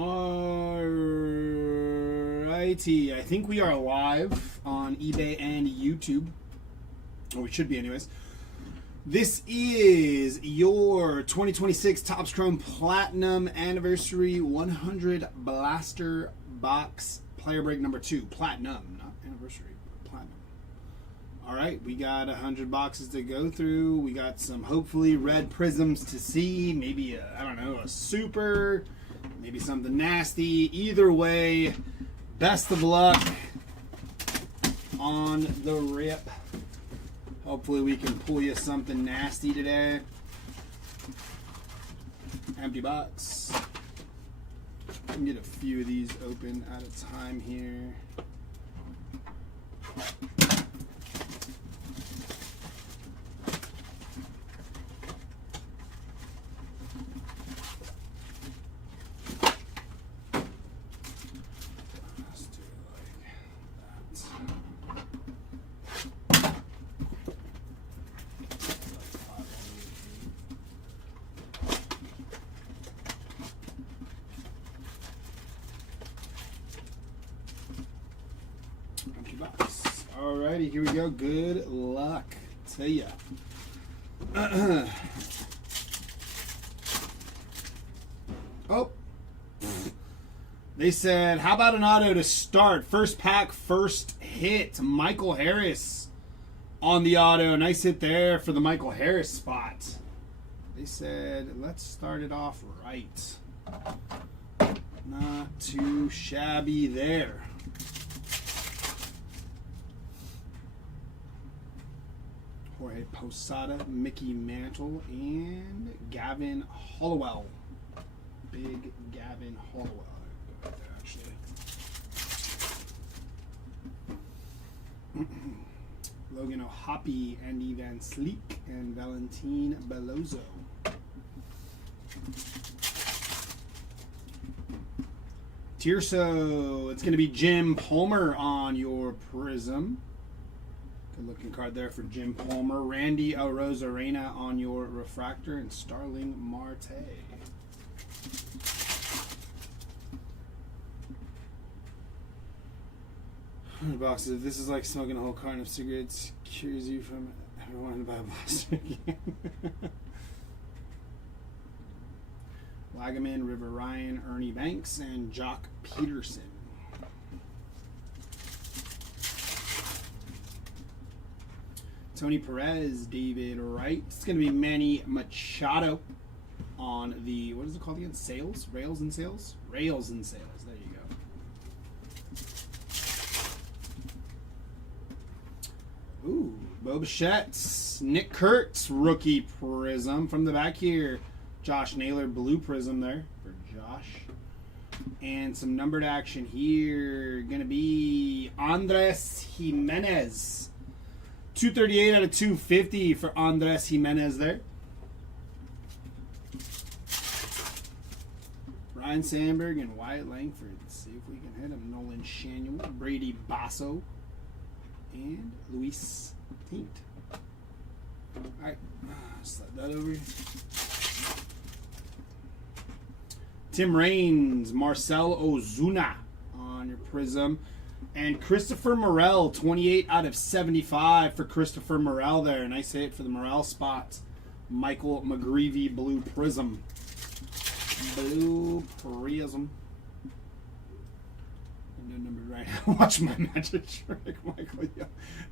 Alrighty, I think we are live on eBay and YouTube. Or we should be anyways. This is your 2026 Topps Chrome Platinum Anniversary 100 Blaster Box Player Break number 2. Platinum, not Anniversary, but Platinum. Alright, we got 100 boxes to go through. We got some hopefully red prisms to see. Maybe, a super... Maybe something nasty. Either way, best of luck on the rip. Hopefully we can pull you something nasty today. Empty box. I can get a few of these open at a time here. Alrighty, here we go. Good luck to ya. Oh. They said, how about an auto to start? First pack, first hit. Michael Harris on the auto. Nice hit there for the Michael Harris spot. They said, let's start it off right. Not too shabby there. Jorge Posada, Mickey Mantle, and Gavin Hollowell. Big Gavin Hollowell. Right there, actually. Logan O'Hoppe, Andy Van Sleek, and Valentin Belozo. Tirso, it's going to be Jim Palmer on your prism. Good looking card there for Jim Palmer. Randy Arozarena on your refractor, and Starling Marte. Boxes. If this is like smoking a whole carton of cigarettes, cures you from ever wanting to buy a blaster again. Wagaman, River Ryan, Ernie Banks, and Jock Peterson. Tony Perez, David Wright. It's going to be Manny Machado on the, what is it called again? Sales? Rails and Sales? Rails and Sales. There you go. Ooh, Bo Bichette's Nick Kurtz rookie prism from the back here. Josh Naylor blue prism there for Josh. And some numbered action here. Going to be Andres Jimenez. 238 out of 250 for Andres Jimenez there. Ryan Sandberg and Wyatt Langford. Let's see if we can hit him. Nolan Shanuel, Brady Basso, and Luis Tint. Alright, slide that over. Tim Raines, Marcel Ozuna on your prism. And Christopher Morel, 28 out of 75 for Christopher Morel there. Nice hit for the Morel spot. Michael McGreevy blue prism. Blue prism. No number right. Watch my magic trick, Michael. Yeah.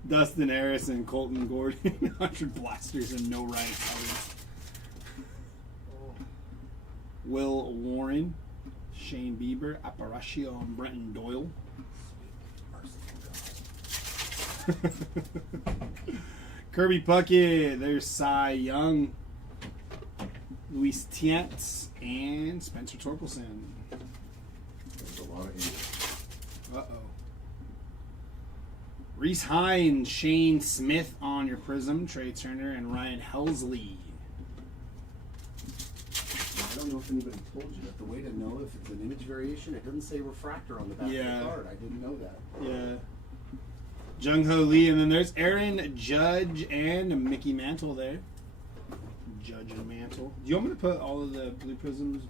Dustin Harris and Colton Gordon. 100 blasters and no right. Will Warren, Shane Bieber, Aparicio, and Brenton Doyle. Kirby Puckett, there's Cy Young, Luis Tiant, and Spencer Torkelson. There's a lot of ink. Uh-oh. Reese Hines, Shane Smith on your prism, Trey Turner, and Ryan Helsley. I don't know if anybody told you that the way to know if it's an image variation, it doesn't say refractor on the back of the card. I didn't know that. Yeah. Jung Ho Lee, and then there's Aaron Judge and Mickey Mantle there. Judge and Mantle. Do you want me to put all of the blue prisms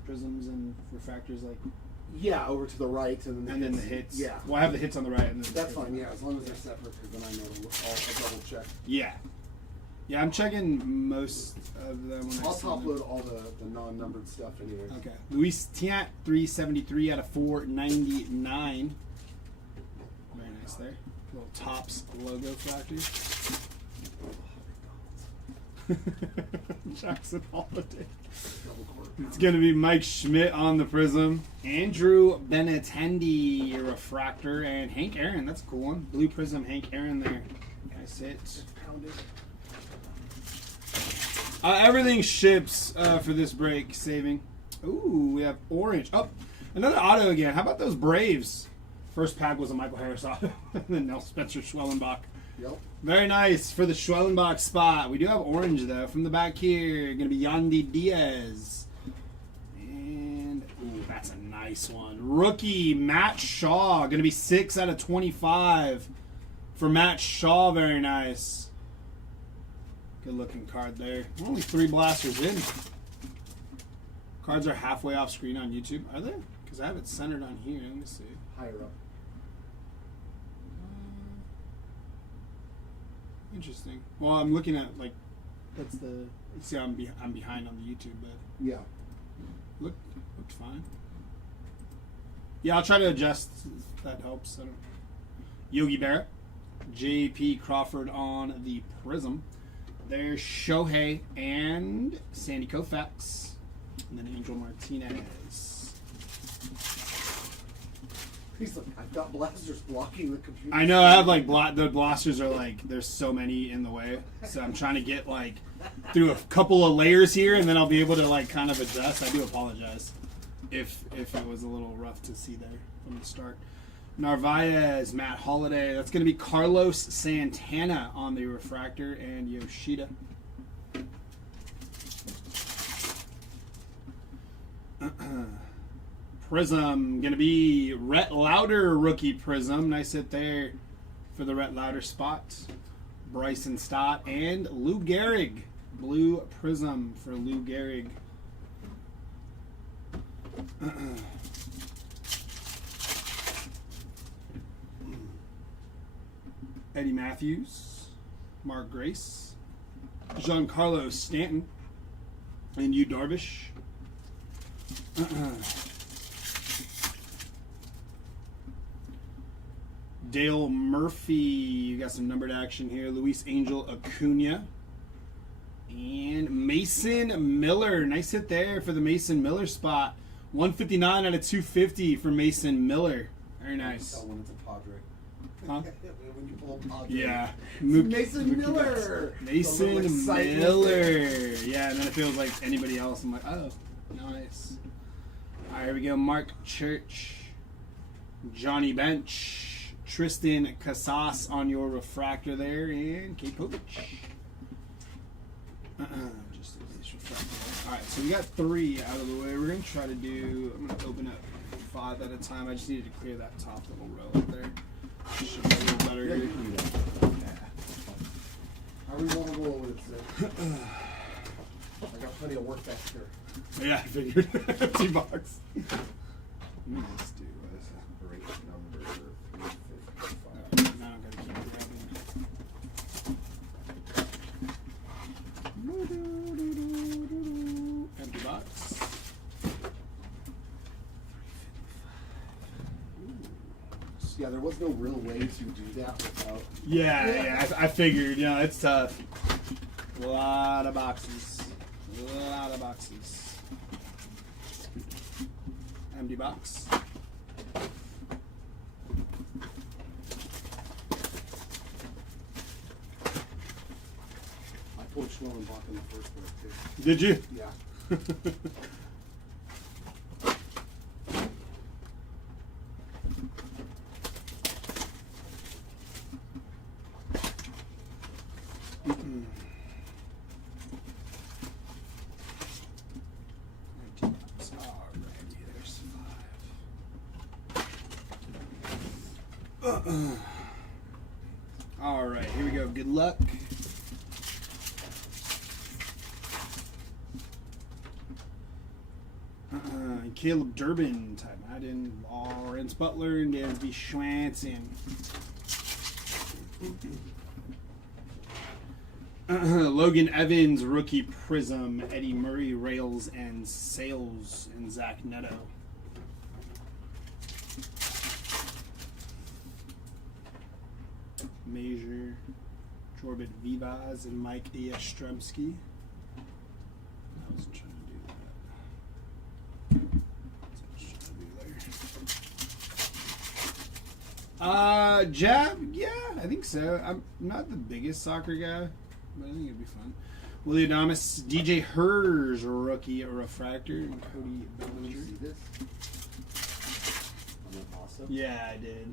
and refractors like Yeah, over to the right, and then the hits. Yeah. Well, I have the hits on the right. And then That's fine, yeah, as long as they're separate, because then I know I'll double check. Yeah. Yeah, I'm checking most of them when I'll I see top them. load all the non-numbered stuff anyway. Okay. Luis Tiant, 373 out of 499. Very nice there. Little Topps logo factory. Jackson Holiday. It's going to be Mike Schmidt on the Prism. Andrew Benintendi refractor. And Hank Aaron. That's a cool one. Blue Prism Hank Aaron there. Nice hit. Pounded. Everything ships for this break. Saving. Ooh, we have orange. Oh, another auto again. How about those Braves? First pack was a Michael Harris auto. And then now Spencer Schwellenbach. Yep. Very nice for the Schwellenbach spot. We do have orange, though. From the back here, going to be Yandy Diaz. And, ooh, that's a nice one. Rookie, Matt Shaw. Going to be 6 out of 25 for Matt Shaw. Very nice. Good-looking card there. Only 3 blasters in. Cards are halfway off screen on YouTube. Are they? Because I have it centered on here. Let me see. Higher up. Interesting. Well, I'm looking at like that's the. See, I'm behind on the YouTube, but Yeah. looked fine. Yeah, I'll try to adjust. If that helps. I don't. Yogi Berra, J.P. Crawford on the Prism. There's Shohei and Sandy Koufax, and then Angel Martinez. He's like, I've got blasters blocking the computer. I know I have like the blasters are like there's so many in the way, so I'm trying to get like through a couple of layers here, and then I'll be able to like kind of adjust. I do apologize if it was a little rough to see there from the start. Narvaez, Matt Holliday. That's going to be Carlos Santana on the refractor and Yoshida. Prism, going to be Rhett Lauder rookie Prism. Nice hit there for the Rhett Lauder spot. Bryson Stott and Lou Gehrig. Blue Prism for Lou Gehrig. Eddie Matthews, Mark Grace, Giancarlo Stanton, and Yu Darvish. Dale Murphy, you got some numbered action here. Luis Angel Acuna. And Mason Miller. Nice hit there for the Mason Miller spot. 159 out of 250 for Mason Miller. Very nice. Tell when it's a Padre. Huh? When you pull a Padre. Yeah. Mason Miller. Mason Miller. Yeah, and then it feels like anybody else. I'm like, oh, nice. All right, here we go. Mark Church, Johnny Bench, Tristan Casas on your refractor there, and Kate Povich. Just this refractor. All right, so we got 3 out of the way. We're going to try to do, I'm going to open up 5 at a time. I just needed to clear that top little row up there. Should be a little better Yeah, here. you can do that. Yeah. However you want to roll with it, sir. I got plenty of work back here. Yeah, I figured. Empty box. Let me just do This is great number 355. Now I'm going to keep grabbing. Empty box. Yeah, there was no real way to do that without. Yeah, I figured. You know, it's tough. A lot of boxes. A lot of boxes. Empty box. I pulled Schwellenbach in the first place too. Did you? Yeah. Empty box. Alrighty, there's 5. All right, here we go. Good luck. Caleb Durbin, Ty Madden, Lawrence Butler, and Dansby Schwanson. Logan Evans, rookie prism, Eddie Murray, rails and sales, and Zach Neto. Major, Jorbit Vivas, and Mike Yastrzemski. I was trying to do that. Jab, yeah, I think so. I'm not the biggest soccer guy, but I think it'd be fun. Willie Adamas, DJ Hers, rookie, a refractor, and Cody Bellinger. Did you see this? On the pasta? Yeah, I did.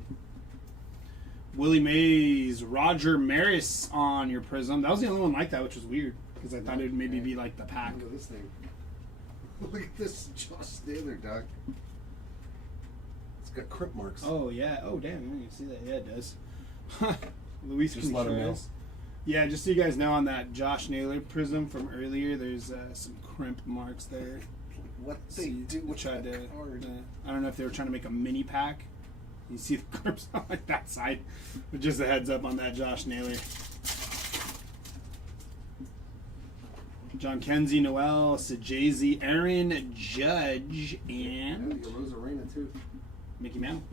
Willie Mays, Roger Maris on your prism. That was the only one like that, which was weird because I thought it would maybe be like the pack. Look at this thing. Look at this Josh Naylor, Doc. It's got crimp marks. Oh yeah. Oh damn, you can see that. Yeah, it does. Luis Just let him know. Contreras. Yeah, just so you guys know, on that Josh Naylor prism from earlier, there's some crimp marks there. What they do with tried that to, card. I don't know if they were trying to make a mini pack. You see the crimps on like that side, but just a heads up on that Josh Naylor. John Kenzie, Noel, Sajazi, Aaron Judge, and Yeah, Rosarena too. Mickey Mantle.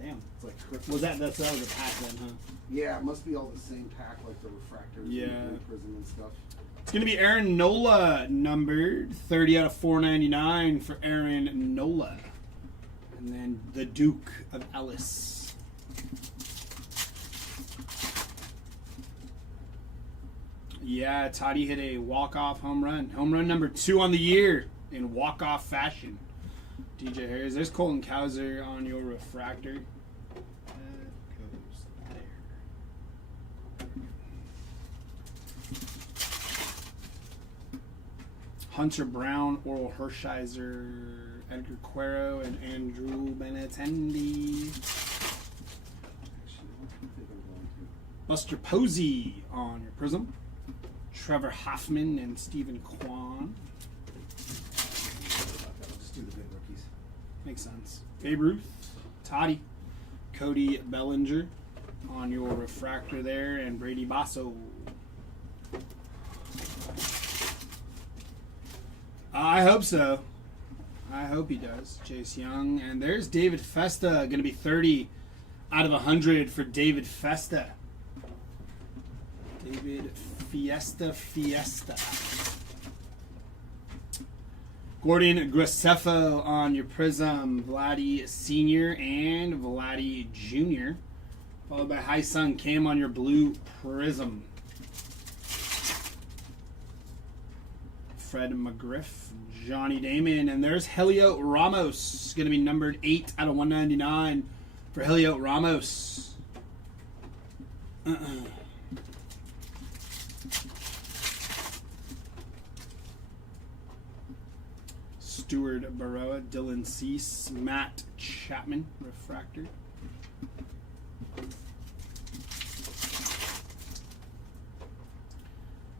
Damn. It's like crimp. Was that was a pack then, huh? Yeah, it must be all the same pack, like the refractors Yeah. and the prism and stuff. It's gonna be Aaron Nola, numbered 30 out of 499 for Aaron Nola, and then the Duke of Ellis. Yeah, Toddy hit a walk-off home run. Home run number 2 on the year in walk-off fashion. DJ Harris. There's Colton Cowser on your refractor. That goes there. Hunter Brown, Oral Hershiser, Edgar Cuero, and Andrew Benintendi. Buster Posey on your prism. Trevor Hoffman and Stephen Kwan. I'll just do the big rookies. Makes sense. Babe Ruth, Toddy, Cody Bellinger on your refractor there, and Brady Basso. I hope so. I hope he does. Chase Young. And there's David Festa. Going to be 30 out of 100 for David Festa. David Fiesta. Gordon Graceffo on your prism. Vladdy Sr. and Vladdy Jr. Followed by High Sun Cam on your blue prism. Fred McGriff, Johnny Damon, and there's Helio Ramos. Going to be numbered 8 out of 199 for Helio Ramos. Stuart Baroa, Dylan Cease, Matt Chapman, refractor.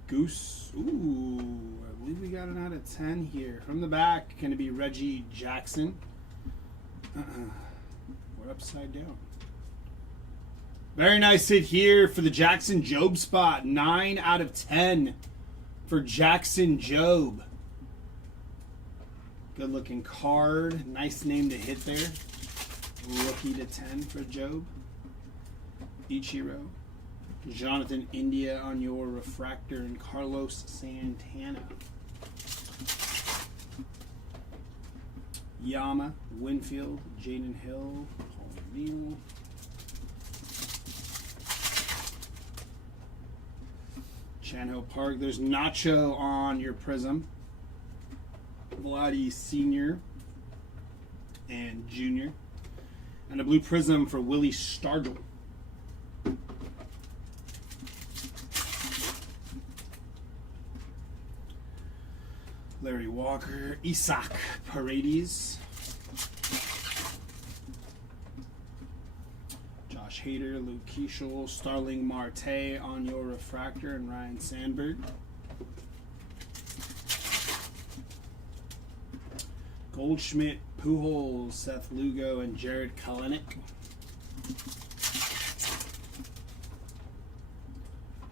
Goose, ooh, I believe we got an out of 10 here. From the back, going to be Reggie Jackson. We're upside down. Very nice hit here for the Jackson Job spot. 9 out of 10 for Jackson Job. Good looking card. Nice name to hit there. Rookie to 10 for Job. Ichiro. Jonathan India on your refractor, and Carlos Santana. Yama, Winfield, Jaden Hill, Paul Neal. Chanho Park. There's Nacho on your prism. Vladdy Sr. and Jr. And a blue prism for Willie Stargell. Larry Walker, Isaac Paredes, Josh Hader, Luke Keishel, Starling Marte on your refractor, and Ryan Sandberg. Goldschmidt, Pujols, Seth Lugo, and Jared Kalenic.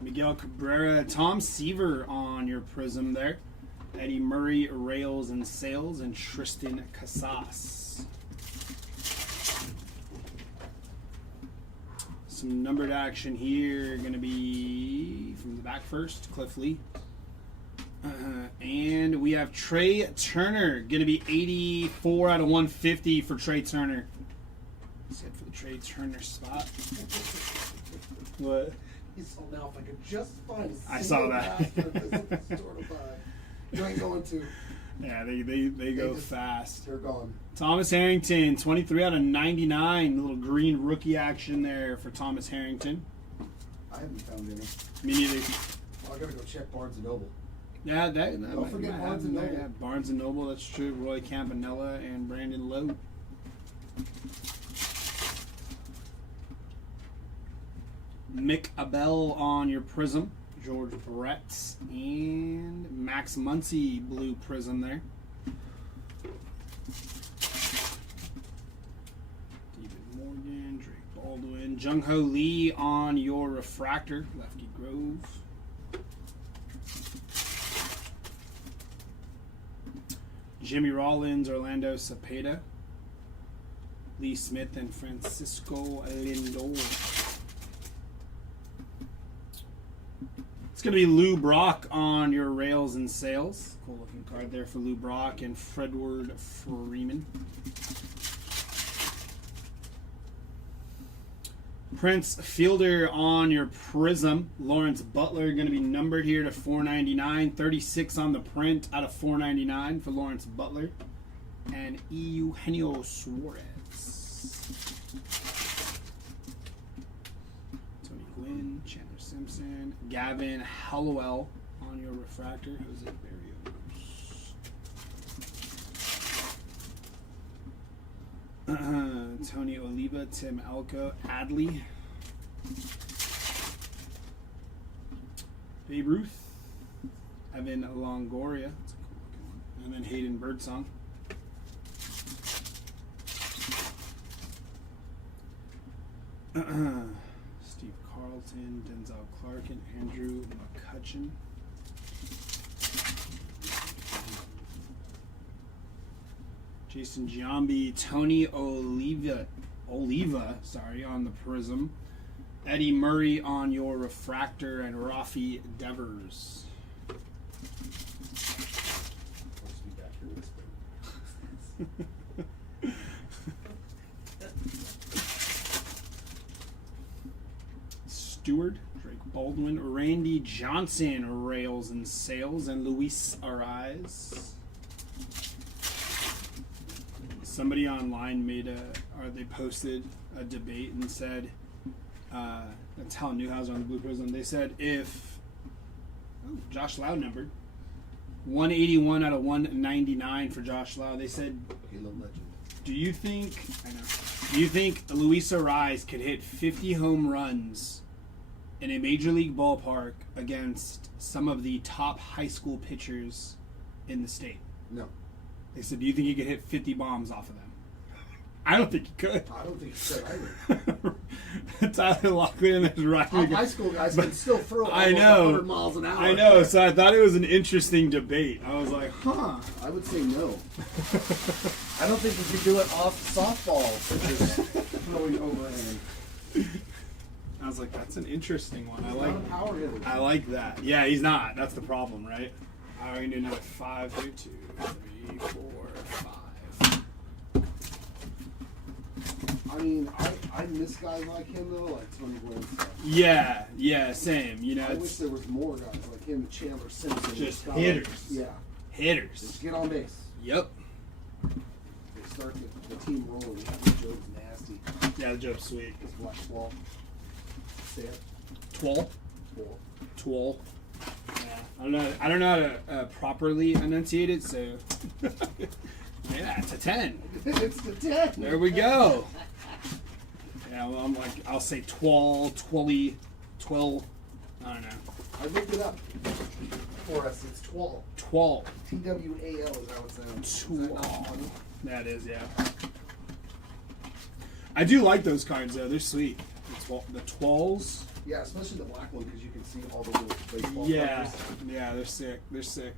Miguel Cabrera, Tom Seaver on your prism there. Eddie Murray, Rails and Sales, and Tristan Casas. Some numbered action here. Going to be from the back first, Cliff Lee. And we have Trey Turner. Going to be 84 out of 150 for Trey Turner. Set for the Trey Turner spot. What? So now if I could just find a I saw that. You ain't going to. Yeah, they go fast. They're gone. Thomas Harrington, 23 out of 99. Little green rookie action there for Thomas Harrington. I haven't found any. Me neither. Well, I gotta go check Barnes and Noble. Yeah, that Don't forget Barnes and Noble. Yeah, Barnes and Noble, that's true. Roy Campanella and Brandon Lowe. Mick Abel on your prism. George Brett and Max Muncy blue prism there. David Morgan, Drake Baldwin, Jung Ho Lee on your refractor. Lefty Grove. Jimmy Rollins, Orlando Cepeda, Lee Smith, and Francisco Lindor. It's going to be Lou Brock on your Rails and Sales. Cool looking card there for Lou Brock and Fredward Freeman. Prince Fielder on your Prism. Lawrence Butler going to be numbered here to 499. 36 on the print out of 499 for Lawrence Butler. And Eugenio Suarez. Tony Gwynn, Chandler Simpson, Gavin Hallowell on your refractor. Jose Barrios. Tony Oliva, Tim Elko, Adley. Babe Ruth, Evan Longoria, that's a cool looking one. And then Hayden Birdsong. Steve Carlton, Denzel Clark, and Andrew McCutcheon. Jason Giambi, Tony Oliva, on the Prism. Eddie Murray on your refractor, and Rafi Devers. Stewart, Drake Baldwin, Randy Johnson, Rails and Sales, and Luis Ariz. Somebody online they posted a debate and said, that's Hal Newhouser on the Blue Prism. They said if Josh Lau numbered 181 out of 199 for Josh Lau. They said, Halo legend. Do you think Luis Ariz could hit 50 home runs in a major league ballpark against some of the top high school pitchers in the state? No. They said, do you think he could hit 50 bombs off of them? I don't think he could. I don't think he could either. Tyler Locklear is right. Top high school guys can still throw almost 100 miles an hour. I know, so I thought it was an interesting debate. I was like, huh. I would say no. I don't think you could do it off softball, such as throwing overhand. I was like, that's an interesting one. He's not a power hitter. I like that. Yeah, he's not. That's the problem, right? All right, we can do another 5 here. 2, 3, 4, 5. I mean, I miss guys like him though, like Tony Gwynn stuff. Yeah, same. You know, I wish there was more guys like him, Chandler Simpson. Just hitters. Yeah. Hitters. Just get on base. Yep. They start the team rolling. The Joe's nasty. Yeah, the joke's sweet. His black ball. Say it. Twirl. Twirl. Yeah. I don't know how to properly enunciate it, so yeah, it's a 10. It's a 10. There we go. Yeah, well, I'll say twirl, twilly, twill. I don't know. I looked it up. for us. It's Twal. Twal. T-W-A-L is how it sounds. Twal. That is, yeah. I do like those cards, though. They're sweet. The Twals. Yeah, especially the black one, because you can see all the little baseball Yeah. colors. Yeah, they're sick. They're sick.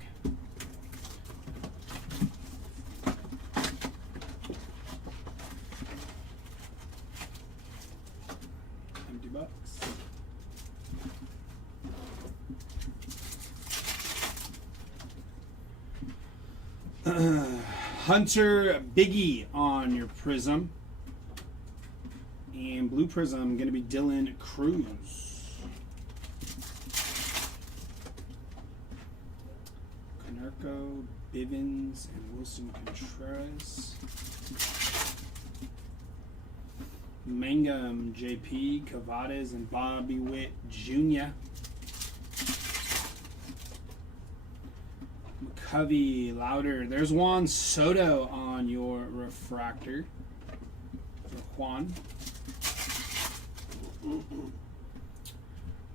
$50. Hunter Biggie on your Prism. And blue Prism going to be Dylan Cruz. Canerco, Bivens, and Wilson Contreras. Mangum, JP, Cavades, and Bobby Witt Jr. McCovey, Louder. There's Juan Soto on your refractor for Juan.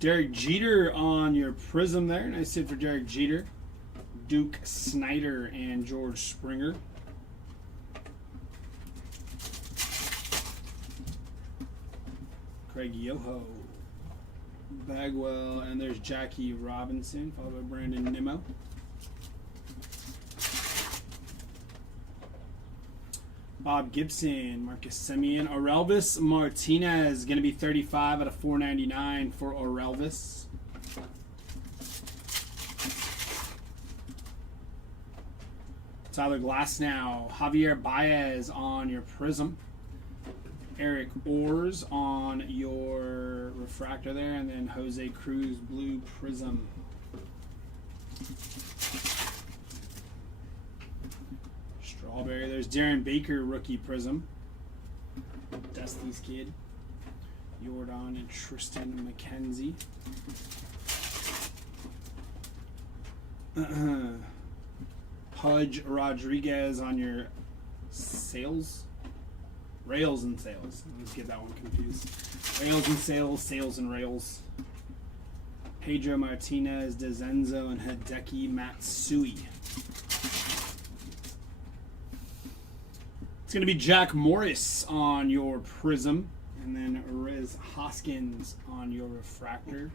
Derek Jeter on your Prism there. Nice hit for Derek Jeter. Duke Snyder and George Springer. Craig Yoho. Bagwell, and there's Jackie Robinson, followed by Brandon Nimmo. Bob Gibson, Marcus Semien, Orelvis Martinez, going to be 35 out of 499 for Orelvis. Tyler Glasnow, Javier Baez on your Prism. Eric Orrs on your refractor there, and then Jose Cruz blue Prism. Strawberry, there's Darren Baker rookie Prism. Dusty's kid. Jordan and Tristan McKenzie. Pudge Rodriguez on your Sales. Rails and Sales. Let's get that one confused. Rails and Sales, Sales and Rails. Pedro Martinez, DeZenzo, and Hideki Matsui. It's going to be Jack Morris on your Prism, and then Riz Hoskins on your refractor.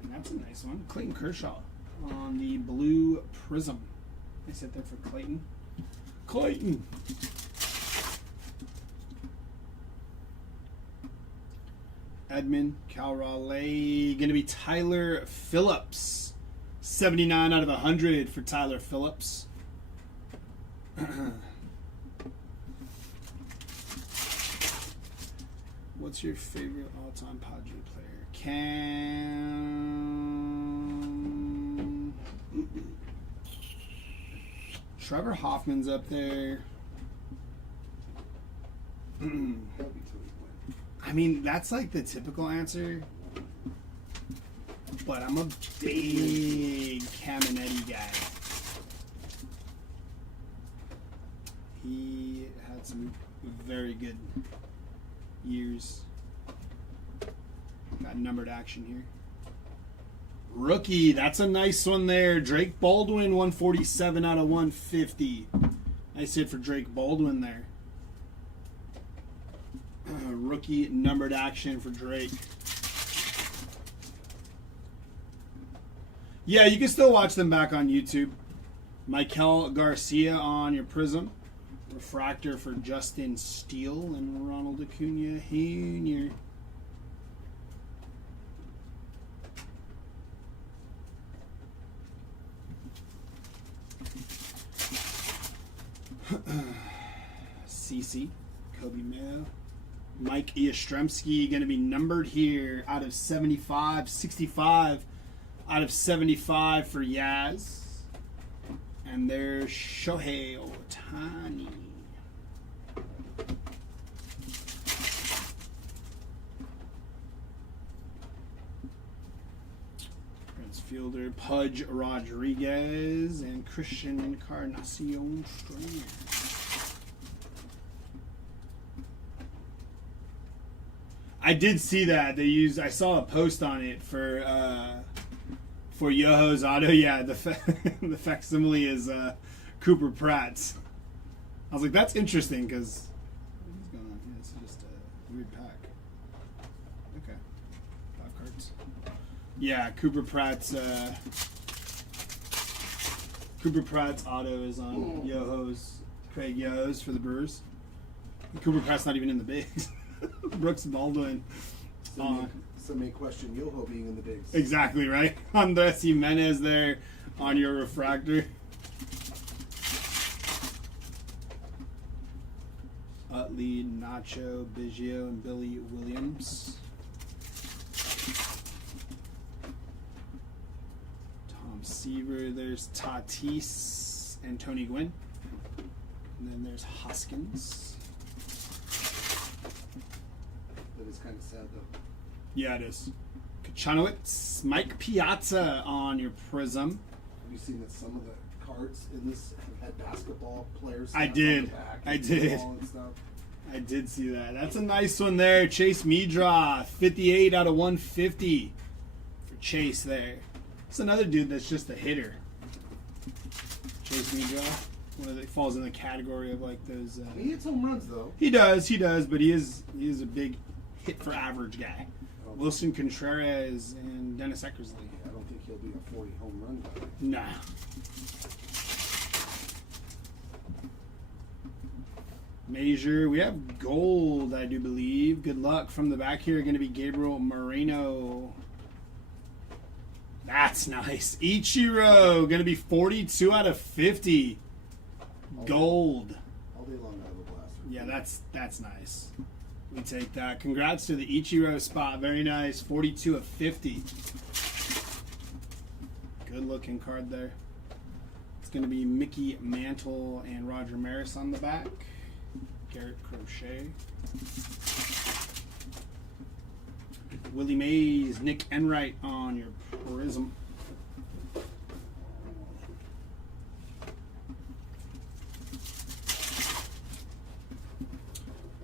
And that's a nice one. Clayton Kershaw on the blue Prism. I said there for Clayton. Clayton! Edmund, Cal Raleigh. Going to be Tyler Phillips. 79 out of 100 for Tyler Phillips. What's your favorite all-time Padre player? Trevor Hoffman's up there. I mean, that's like the typical answer. But I'm a big Caminetti guy. He had some very good years. Got numbered action here. Rookie, that's a nice one there. Drake Baldwin, 147 out of 150. Nice hit for Drake Baldwin there. Rookie numbered action for Drake. Yeah, you can still watch them back on YouTube. Michael Garcia on your Prism. Refractor for Justin Steele and Ronald Acuna Jr. CC, Kobe Mayo. Mike Yastrzemski going to be numbered here out of 75, 65 out of 75 for Yaz. And there's Shohei Ohtani. Prince Fielder, Pudge Rodriguez, and Christian Encarnacion Strand. I did see that they used. I saw a post on it for For Yoho's auto, yeah, the the facsimile is Cooper Pratt's. I was like, that's interesting because what's going on here? It's just a weird pack. Okay, 5 cards. Yeah, Cooper Pratt's auto is on Yoho's, Craig Yoho's for the Brewers. Cooper Pratt's not even in the bigs. Brooks Baldwin. Some may question Yoho being in the bigs. Exactly right. Andres Jimenez there on your refractor. Utley, Nacho, Biggio, and Billy Williams. Tom Seaver. There's Tatis and Tony Gwynn. And then there's Hoskins. That is kind of sad, though. Yeah, it is. Kachanowicz, Mike Piazza on your Prism. Have you seen that some of the cards in this have had basketball players? I on did. the back I and did. ball and stuff? I did see that. That's a nice one there. Chase Medrath, 58 out of 150 for Chase there. It's another dude that's just a hitter. Chase Medrath. Falls in the category of like those. He hits home runs, though. He does, but he is a big hit for average guy. Wilson Contreras and Dennis Eckersley. I don't think he'll be a 40 home run guy. Nah. Major. We have gold, I do believe. Good luck from the back here. Going to be Gabriel Moreno. That's nice. Ichiro. Going to be 42 out of 50. Gold. All day long out of a blaster. Yeah, that's nice. We take that. Congrats to the Ichiro spot. Very nice. 42 of 50. Good looking card there. It's going to be Mickey Mantle and Roger Maris on the back. Garrett Crochet. Willie Mays, Nick Enright on your Prism.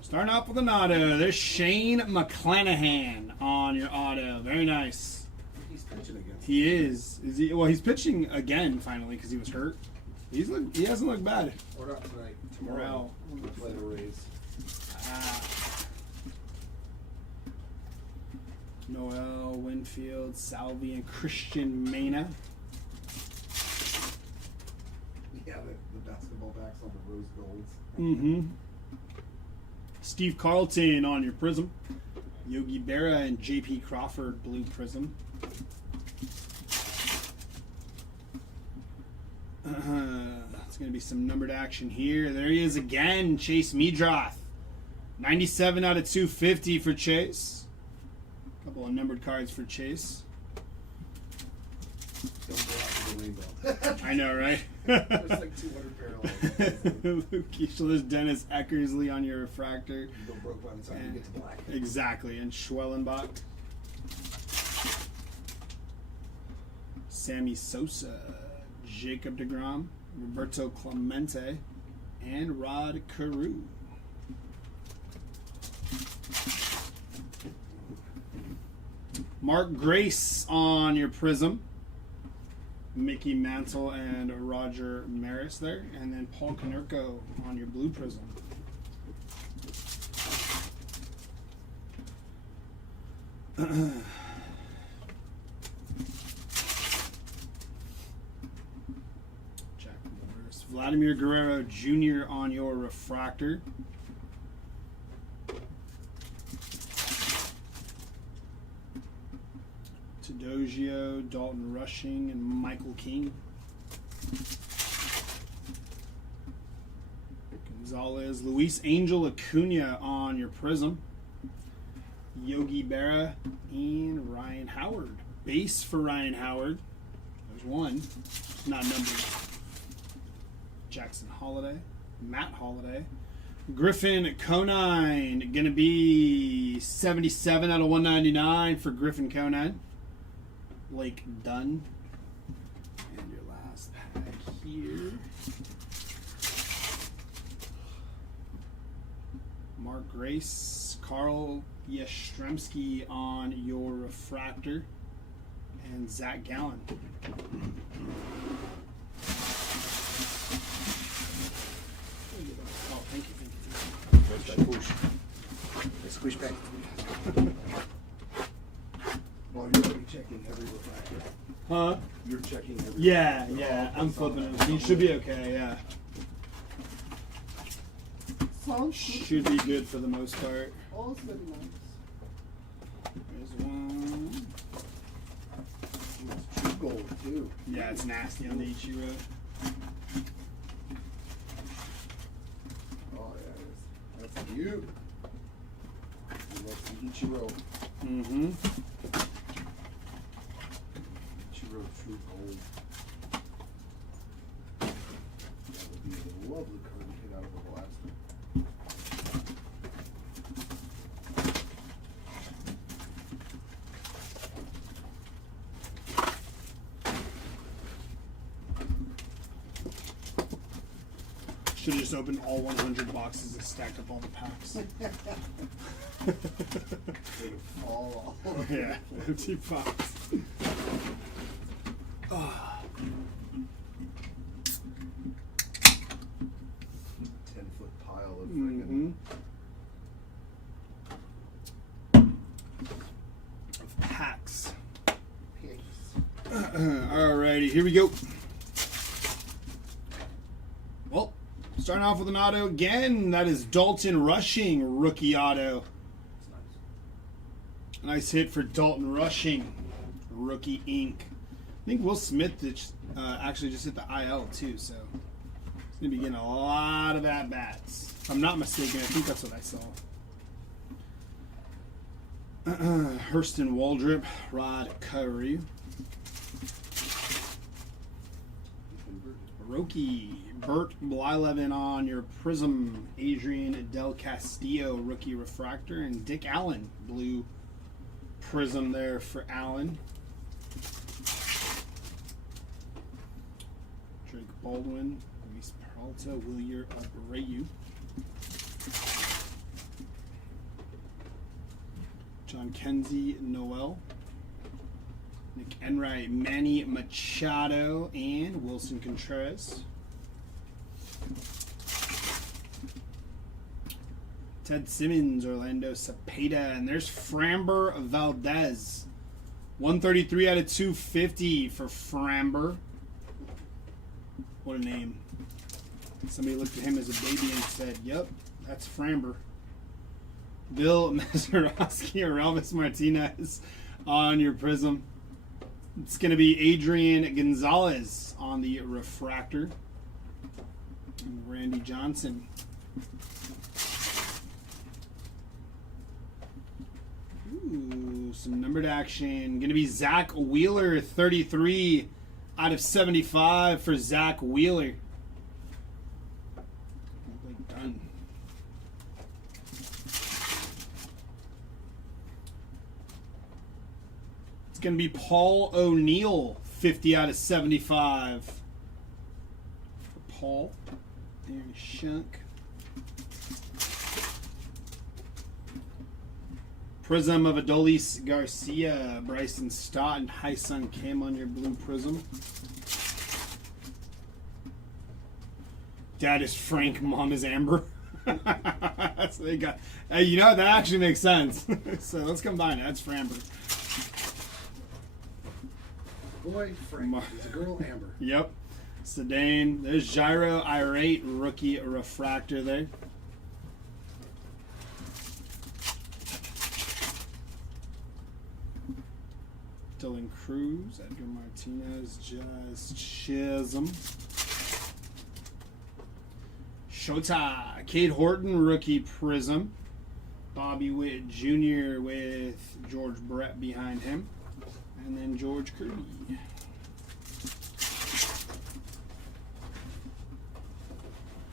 Starting off with an auto. There's Shane McClanahan on your auto. Very nice. He's pitching again. He is. Is he? Well, he's pitching again finally because he was hurt. He hasn't looked bad. Or not tonight. Tomorrow. We'll play the Rays. Noel, Winfield, Salvi, and Christian Mena. Yeah, the basketball backs on the rose golds. Mm-hmm. Steve Carlton on your Prism. Yogi Berra and J.P. Crawford blue Prism. It's going to be some numbered action here. There he is again, Chase Medrath. 97 out of 250 for Chase. A couple of numbered cards for Chase. Don't go after the rainbow. I know, right? There's like 200 parallels. So there's Dennis Eckersley on your refractor. You go broke by the time you get to black. Exactly, and Schwellenbach. Sammy Sosa, Jacob deGrom, Roberto Clemente, and Rod Carew. Mark Grace on your Prism. Mickey Mantle and Roger Maris there. And then Paul Konerko on your blue Prism. Jack Morris. Vladimir Guerrero Jr. on your refractor. Tadogio, Dalton Rushing, and Michael King. Gonzalez, Luis Angel Acuna on your Prism. Yogi Berra and Ryan Howard. Base for Ryan Howard. There's one. Not numbered. Jackson Holiday. Matt Holiday. Griffin Conine. Going to be 77 out of 199 for Griffin Conine. Blake Dunn. And your last pack here. Mark Grace, Carl Yastrzemski on your refractor. and Zach Gallen. Oh, thank you. Where's that push? Let's push back. Well, you're already checking every refractor. Huh? You're checking every Yeah, refractor. yeah. I'm flipping it. You should be okay, yeah. Should be good for the most part. There's one. It's true gold, too. Yeah, it's nasty on the Ichiro. Oh, yeah, that's you. That's the Ichiro. Mm-hmm. Ichiro True Gold. That would be a lovely card to hit out of a blast. Should have just opened all 100 boxes and stacked up all the packs. They would fall off. Yeah, empty box. Ah. 10-foot pile of Mm-hmm. friggin' Of packs. pigs. Alrighty, here we go. Well, starting off with an auto again. That is Dalton Rushing, rookie auto. That's nice. Nice hit for Dalton Rushing, rookie ink. I think Will Smith actually just hit the IL too, so he's going to be getting a lot of at-bats. If I'm not mistaken, I think that's what I saw. Hurston Waldrop, Rod Curry. Rookie, Bert Blylevin on your Prism, Adrian Del Castillo, rookie refractor, and Dick Allen, blue Prism there for Allen. Drake Baldwin, Luis Peralta, Wilyer Abreu. John Kenzie, Noel. Nick Enright, Manny Machado, and Wilson Contreras. Ted Simmons, Orlando Cepeda, and there's Framber Valdez. 133 out of 250 for Framber. What a name. Somebody looked at him as a baby and said, yep, that's Framber. Bill Mazeroski or Elvis Martinez on your Prism. It's going to be Adrian Gonzalez on the refractor. And Randy Johnson. Ooh, some numbered action. Going to be Zach Wheeler, 33 out of 75 for Zach Wheeler. Done. It's going to be Paul O'Neill, 50 out of 75 for Paul. There's Shunk. Prism of Adolis Garcia, Bryson Stott, and Hysun Kim on your blue Prism. Dad is Frank, Mom is Amber. That's what they got. Hey, you know, that actually makes sense. So let's combine it. That's Framber. Boy, Frank. He's a girl, Amber. Yep. Sedane. There's Gyro Irate, rookie refractor there. Dylan Cruz, Edgar Martinez, Jazz Chisholm. Shota, Cade Horton, rookie Prism. Bobby Witt Jr. with George Brett behind him. And then George Kirby.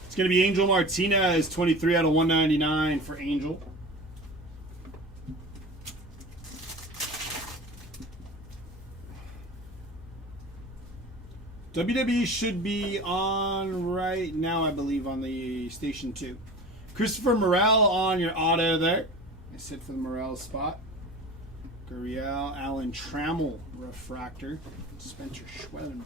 It's going to be Angel Martinez, 23 out of 199 for Angel. WWE should be on right now, I believe, on the Station 2. Christopher Morel on your auto there. I sit for the Morel spot. Gurriel Allen Trammell refractor. Spencer Schwellenbach.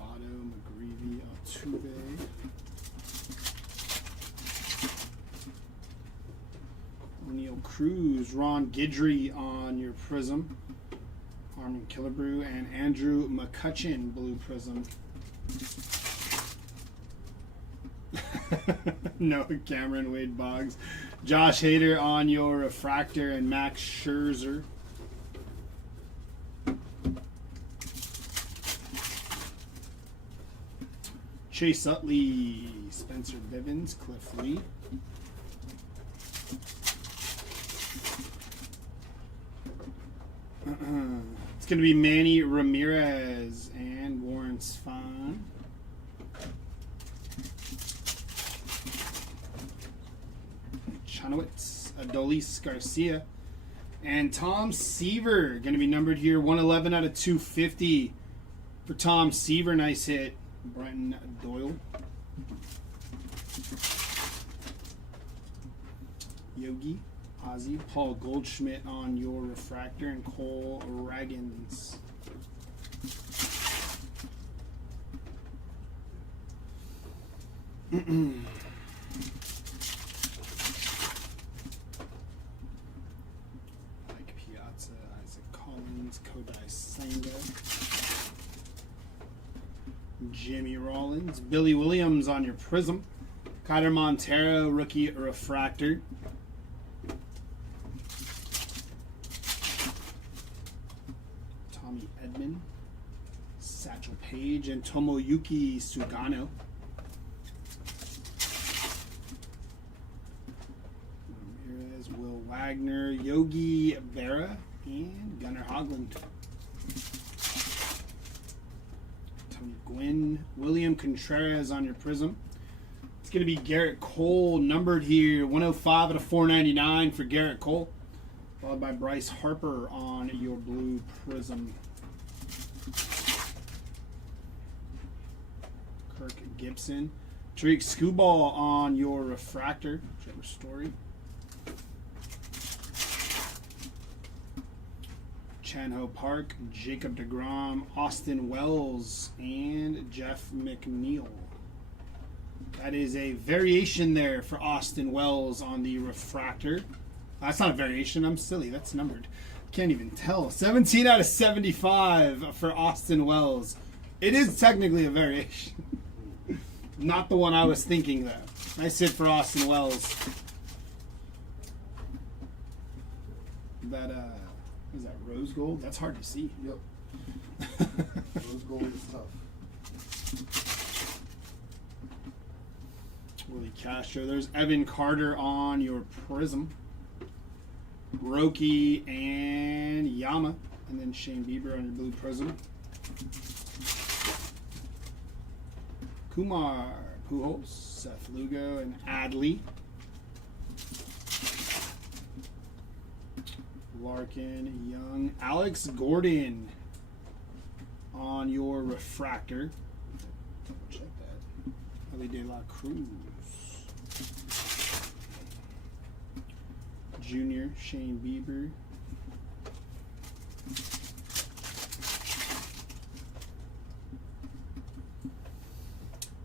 Otto McGreevy Altuve. O'Neal Cruz, Ron Guidry on your Prism. Armin Killebrew and Andrew McCutchen blue Prism. No, Cameron Wade Boggs. Josh Hader on your refractor and Max Scherzer. Chase Utley, Spencer Bivens, Cliff Lee. It's going to be Manny Ramirez and Warren Spahn. Chanowitz, Adolis Garcia, and Tom Seaver. Going to be numbered here 111 out of 250 for Tom Seaver. Nice hit. Brenton Doyle. Yogi, Ozzy, Paul Goldschmidt on your refractor, and Cole Ragans. Mike Piazza, Isaac Collins, Kodai Senga, Jimmy Rollins, Billy Williams on your Prism, Kyler Montero rookie refractor. Tommy Edman, Satchel Paige, and Tomoyuki Sugano. Ramirez, Will Wagner, Yogi Berra, and Gunnar Hoglund. Tony Gwynn, William Contreras on your Prism. It's going to be Garrett Cole, numbered here 105 out of 499 for Garrett Cole. Followed by Bryce Harper on your blue Prism. Kirk Gibson. Tariq Skubal on your refractor. Trevor Story. Chan-Ho Park, Jacob deGrom, Austin Wells, and Jeff McNeil. That is a variation there for Austin Wells on the refractor. That's not a variation. I'm silly. That's numbered. Can't even tell. 17 out of 75 for Austin Wells. It is technically a variation. Not the one I was thinking, though. Nice hit for Austin Wells. That, is that rose gold? That's hard to see. Yep. Rose gold is tough. Willie Castro. There's Evan Carter on your Prism. Roki and Yama. And then Shane Bieber on your blue Prism. Kumar, Pujols, Seth Lugo, and Adley. Larkin, Young, Alex Gordon on your refractor. Double check that. Ellie De La Cruz. Junior, Shane Bieber.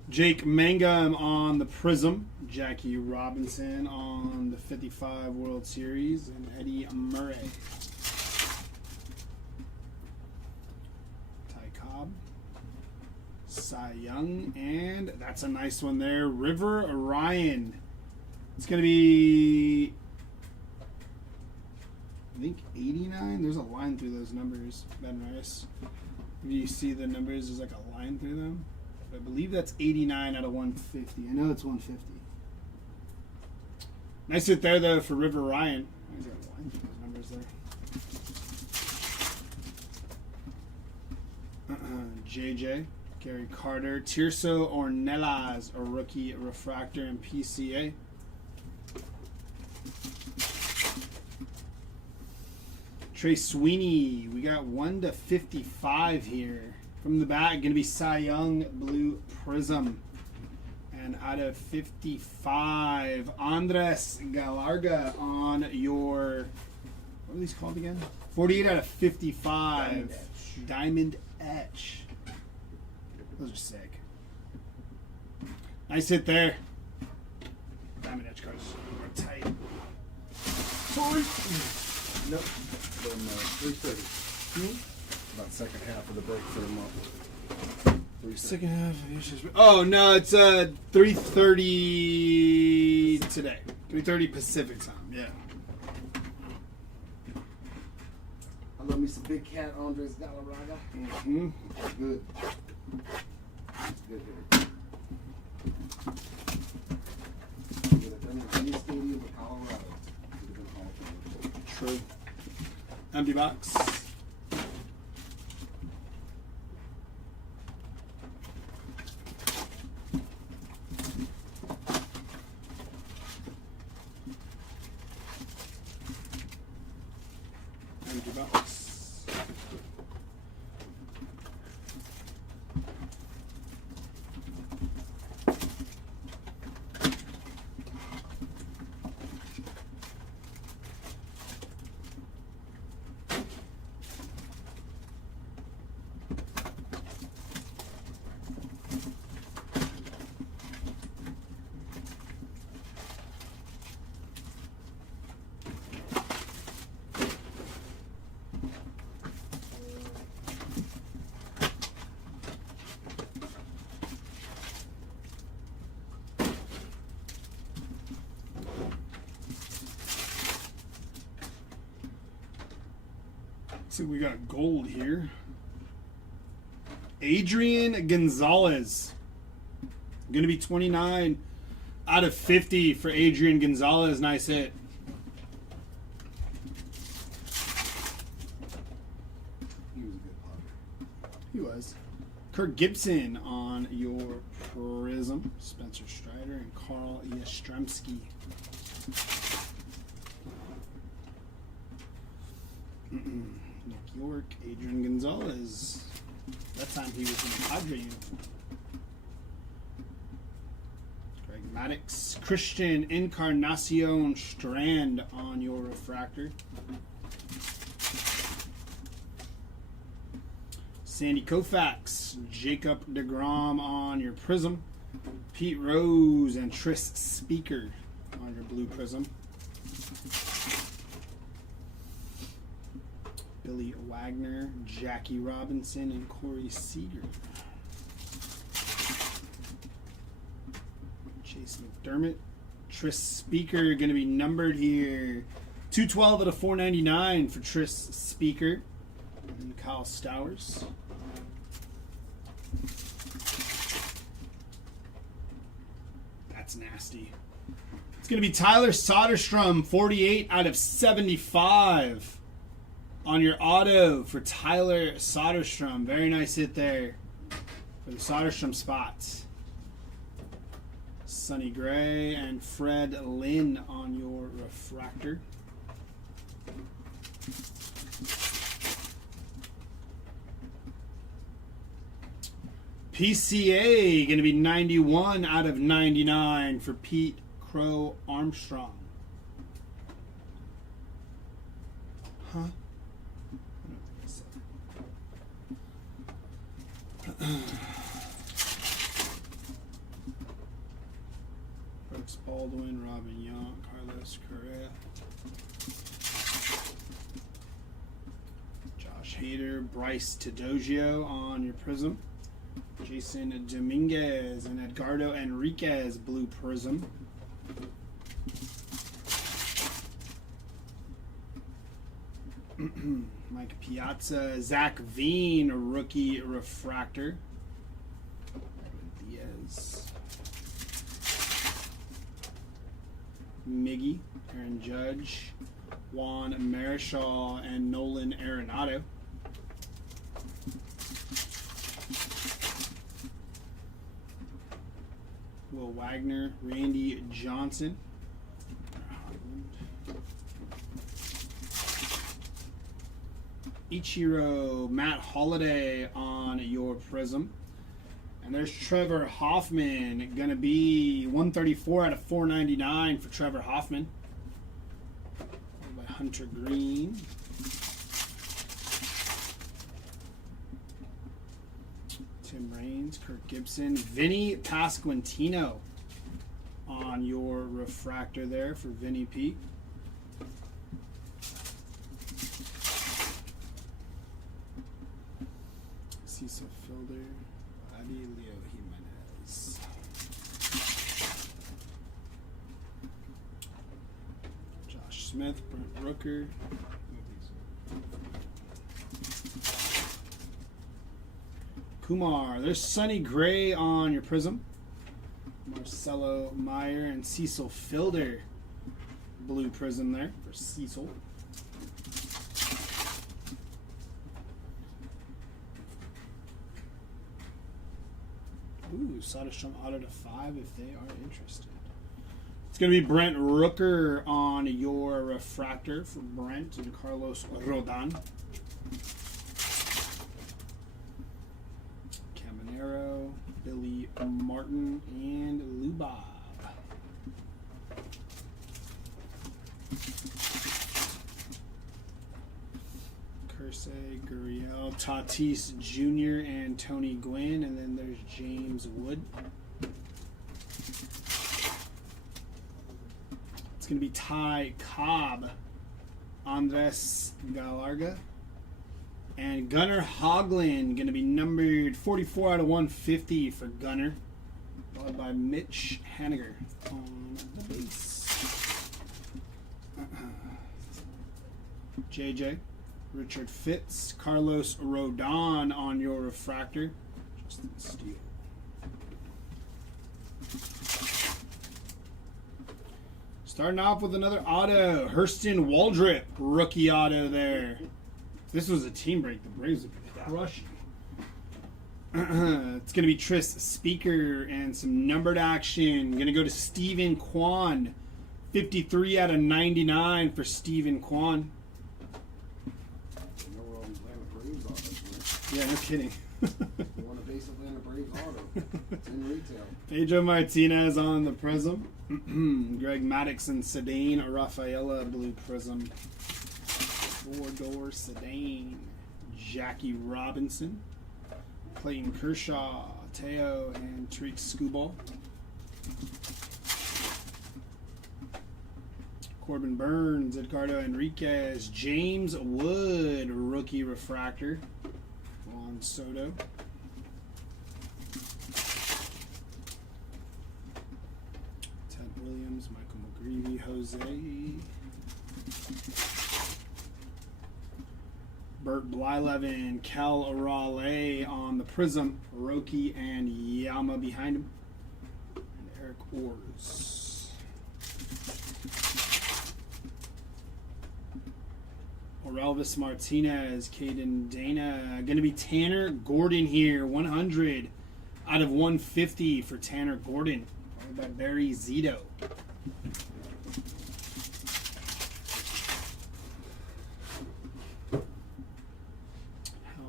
Jake Mangum on the Prism. Jackie Robinson on the 55 World Series. And Eddie Murray. Ty Cobb. Cy Young. And that's a nice one there. River Ryan. It's going to be, I think, 89. There's a line through those numbers, Ben Rice. If you see the numbers, there's like a line through them. I believe that's 89 out of 150. I know it's 150. Nice hit there, though, for River Ryan. There's a line through those numbers there. JJ, Gary Carter, Tirso Ornelas, a rookie refractor in PCA. Trey Sweeney, we got 1/55 here. From the back, going to be Cy Young blue Prism. And out of 55, Andres Galarga on your, what are these called again? 48 out of 55. Diamond Etch. Those are sick. Nice hit there. Diamond Etch cards are tight. Sorry. Nope. Then 3:30. About second half of the break for a month. Second half. Oh no, it's 3:30 today. 3:30 Pacific time. Yeah. I love me some big cat Andres Galarraga. Mm-hmm. Good. Good. Get it done in any stadium in Colorado. True. Empty box. Empty box. See, we got gold here. Adrian Gonzalez. Going to be 29 out of 50 for Adrian Gonzalez. Nice hit. He was a good punter. He was. Kirk Gibson on your Prism. Spencer Strider and Carl Yastrzemski. Nick York, Adrian Gonzalez. That time he was in the Padre uniform. Greg Maddux, Christian Encarnacion Strand on your refractor. Sandy Koufax, Jacob DeGrom on your Prism. Pete Rose and Tris Speaker on your blue Prism. Billy Wagner, Jackie Robinson, and Corey Seager. Chase McDermott. Tris Speaker going to be numbered here. 212 out of 499 for Tris Speaker. And Kyle Stowers. That's nasty. It's going to be Tyler Soderstrom, 48 out of 75. On your auto for Tyler Soderstrom. Very nice hit there for the Soderstrom spots. Sonny Gray and Fred Lynn on your refractor. PCA going to be 91 out of 99 for Pete Crow Armstrong. Huh? Brooks Baldwin, Robin Young, Carlos Correa, Josh Hader, Bryce Tedoggio on your Prism, Jason Dominguez and Edgardo Enriquez blue Prism. Mike Piazza, Zach Veen, rookie refractor. Diaz. Miggy, Aaron Judge, Juan Marichal, and Nolan Arenado. Will Wagner, Randy Johnson. Ichiro, Matt Holliday on your Prism. And there's Trevor Hoffman. Going to be 134 out of 499 for Trevor Hoffman. By Hunter Green. Tim Raines, Kirk Gibson. Vinny Pasquantino on your refractor there for Vinny P. Cecil Fielder. Leo Jimenez. Josh Smith, Brent Rooker. Kumar. There's Sonny Gray on your Prism. Marcelo Meyer and Cecil Fielder. Blue Prism there for Cecil. Ooh, Soderstrom auto to 5 if they are interested. It's going to be Brent Rooker on your refractor for Brent and Carlos Rodon. Caminero, Billy Martin, and Lubob. Kersey, Gurriel, Tatis Jr., and Tony Gwynn, and then there's James Wood. It's going to be Ty Cobb, Andres Galarga, and Gunnar Hoglund, going to be numbered 44 out of 150 for Gunnar, followed by Mitch Haniger on the base. JJ. Richard Fitz, Carlos Rodon on your refractor. Justin Steele. Starting off with another auto. Hurston Waldrop, rookie auto there. If this was a team break, the Braves would be crushing. It's going to be Tris Speaker and some numbered action. Going to go to Stephen Kwan. 53 out of 99 for Stephen Kwan. Yeah, no kidding. You want a base Atlanta Braves auto. It's in retail. Pedro Martinez on the Prism. Greg Maddoxon Sedan, Rafaela blue Prism. 4-door Sedan. Jackie Robinson. Clayton Kershaw, Teo, and Tariq Skubal. Corbin Burns, Edgardo Enriquez, James Wood, rookie refractor. Juan Soto. Ted Williams, Michael McGreevy, Jose. Bert Blyleven, Cal Raleigh on the Prism. Roki and Yama behind him. And Eric Orrs. Orelvis Martinez, Caden Dana. Going to be Tanner Gordon here. 100 out of 150 for Tanner Gordon. Followed by Barry Zito.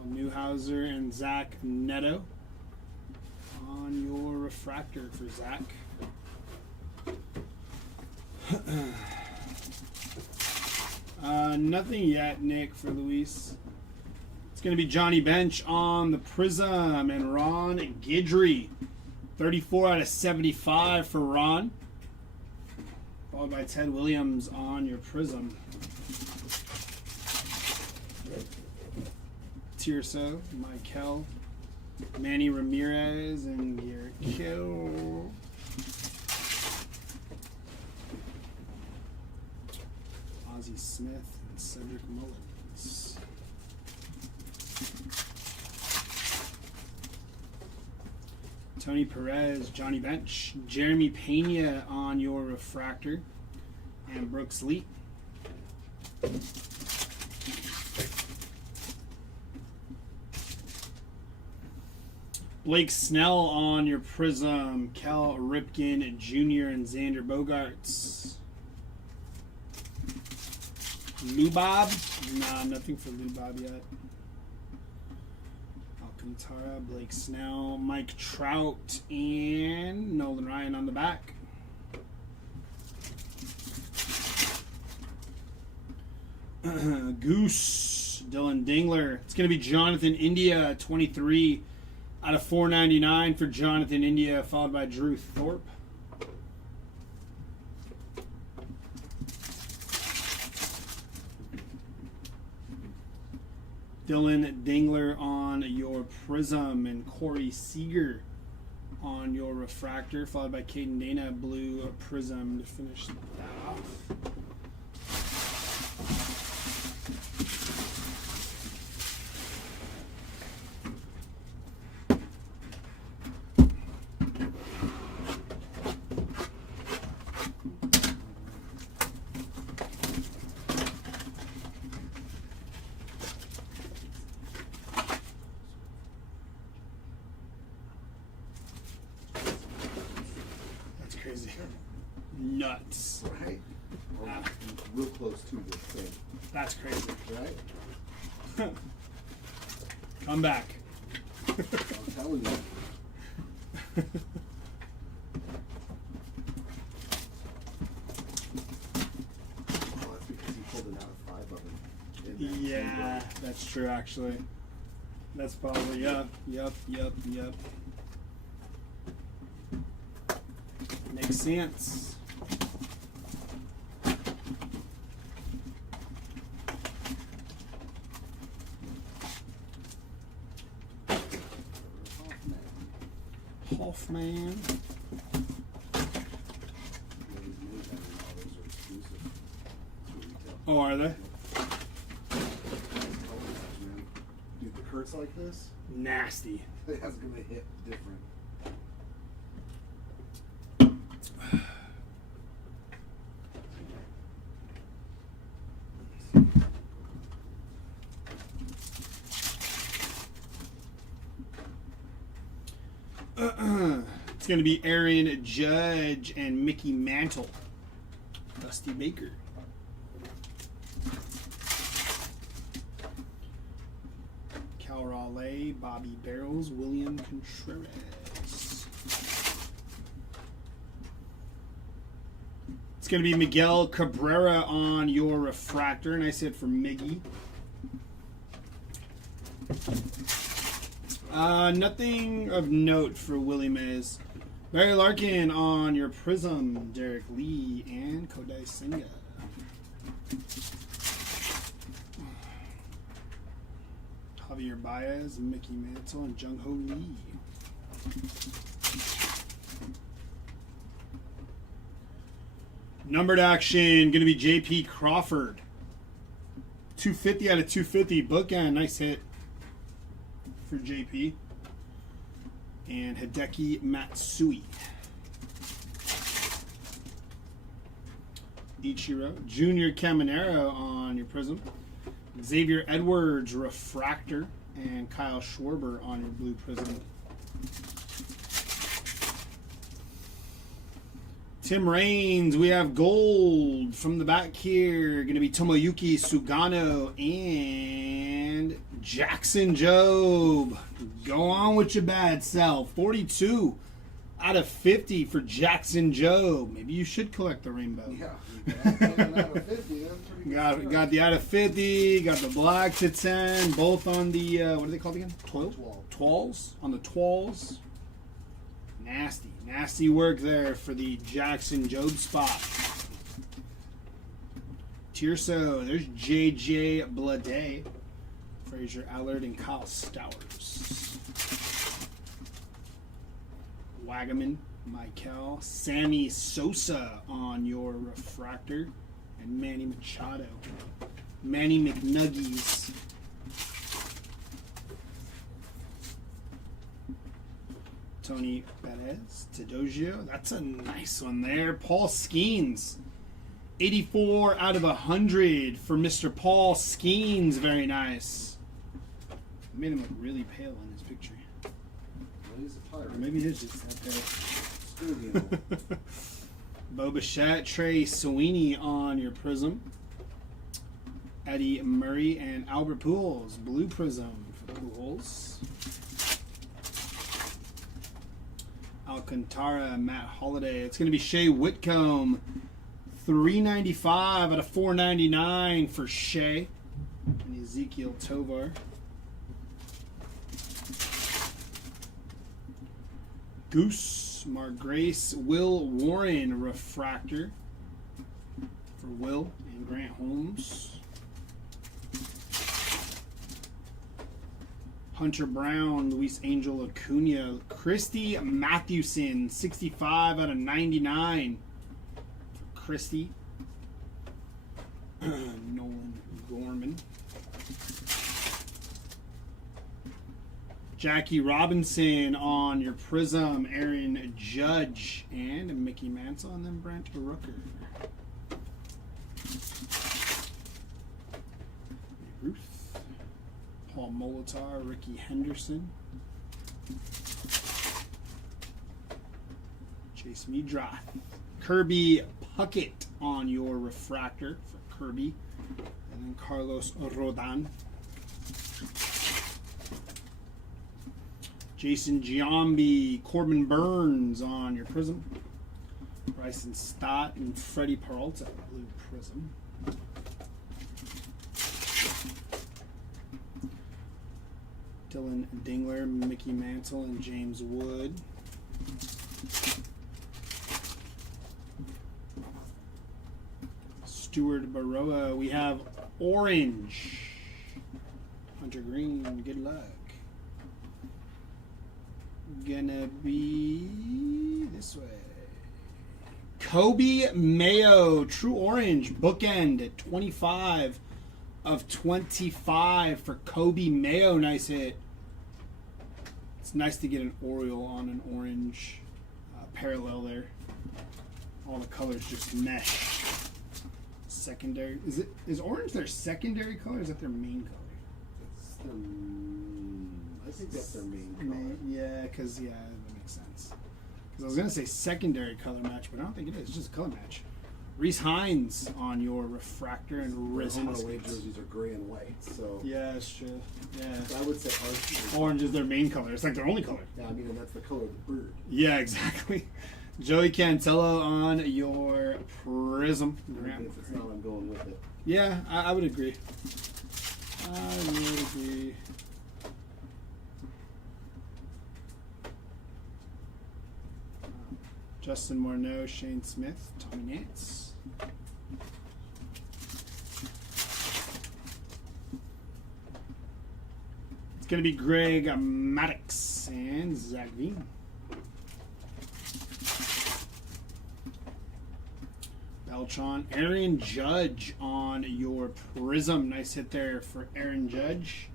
Newhouser and Zach Neto on your refractor for Zach. Nothing yet, Nick, for Luis. It's going to be Johnny Bench on the Prism and Ron Guidry. 34 out of 75 for Ron. Followed by Ted Williams on your Prism. Tirso, Michael, Manny Ramirez, and Garrett Kill. Ozzie Smith and Cedric Mullins. Tony Perez, Johnny Bench, Jeremy Pena on your refractor, and Brooks Lee. Blake Snell on your Prism, Cal Ripken Jr. and Xander Bogaerts. Lubob? Nah, nothing for Lubob yet. Alcantara, Blake Snell, Mike Trout, and Nolan Ryan on the back. Goose, Dylan Dingler. It's going to be Jonathan India, 23 out of 499 for Jonathan India, followed by Drew Thorpe. Dylan Dingler on your Prism, and Corey Seager on your Refractor, followed by Caden Dana, Blue Prism to finish that off. Crazy. Nuts. Right? Well, real close to this thing. That's crazy. Right? Come back. I'm telling you. Oh, that's because he pulled it out of 5 of them. Yeah, that's true actually. That's probably, yep. Makes sense. Hoffman. Oh, are they? Dude, the Kurt's like this, Nasty. that's gonna hit different. It's going to be Aaron Judge and Mickey Mantle. Dusty Baker. Cal Raleigh, Bobby Barrels, William Contreras. It's going to be Miguel Cabrera on your Refractor. Nice hit for Miggy. Nothing of note for Willie Mays. Barry Larkin on your Prism, Derek Lee, and Kodai Senga. Javier Baez, Mickey Mantle, and Jung Ho Lee. Numbered action, going to be J.P. Crawford. 250 out of 250. Bookend, nice hit for JP. And Hideki Matsui. Ichiro. Junior Caminero on your Prism. Xavier Edwards, Refractor. And Kyle Schwarber on your Blue Prism. Tim Raines, we have gold from the back here. Going to be Tomoyuki Sugano and Jackson Jobe. Go on with your bad self. 42 out of 50 for Jackson Jobe. Maybe you should collect the rainbow. Yeah. Out of 50, that's pretty good. Got the out of 50. Got the black to 10. Both on the, what are they called again? Twirls? On the twirls. Nasty work there for the Jackson Jobe spot. Tirso, there's J.J. Blade, Fraser Allard, and Kyle Stowers. Wagaman, Michael, Sammy Sosa on your Refractor, and Manny Machado. Manny McNuggies. Tony Perez, Teodosio. That's a nice one there. Paul Skeens. 84 out of 100 for Mr. Paul Skeens. Very nice. Made him look really pale in his picture. Well, he's a pirate. Or maybe it is just that pale. Bo Bichette, Trey Sweeney on your Prism. Eddie Murray and Albert Pujols. Blue Prism for Pujols. Alcantara, Matt Holiday. It's going to be Shea Whitcomb. $3.95 out of $4.99 for Shea. And Ezekiel Tovar. Goose, Mark Grace, Will Warren refractor for Will and Grant Holmes. Hunter Brown, Luis Angel Acuna, Christy Mathewson, 65 out of 99 for Christy. Nolan Gorman. Jackie Robinson on your Prism, Aaron Judge, and Mickey Mantle, and then Brent Rooker. Ruth, Paul Molitor, Ricky Henderson, Chase Meadrath, Kirby Puckett on your refractor for Kirby, and then Carlos Rodon. Jason Giambi, Corbin Burns on your Prism. Bryson Stott and Freddie Peralta, blue Prism. Dylan Dingler, Mickey Mantle, and James Wood. Stuart Baroa. We have orange. Hunter Green, good luck. Gonna be this way. Kobe Mayo, True Orange, bookend at 25 of 25 for Kobe Mayo. Nice hit. It's nice to get an Oriole on an orange parallel there. All the colors just mesh. Secondary. Is orange their secondary color or is that their main color? It's their, I think that's their main color. Yeah, because that makes sense. Because I was gonna say secondary color match, but I don't think it is. It's just a color match. Reese Hines on your refractor and resin. Their away jerseys are gray and white, so Yeah, it's true. Yeah, I would say orange is their main color. It's like their only color. Yeah, I mean, and that's the color of the bird. Yeah, exactly. Joey Cantello on your Prism. If it's not, I'm going with it. Yeah, I would agree. I would agree. Justin Morneau, Shane Smith, Tommy Nance. It's going to be Greg Maddox and Zach Veen. Beltron, Aaron Judge on your Prism. Nice hit there for Aaron Judge.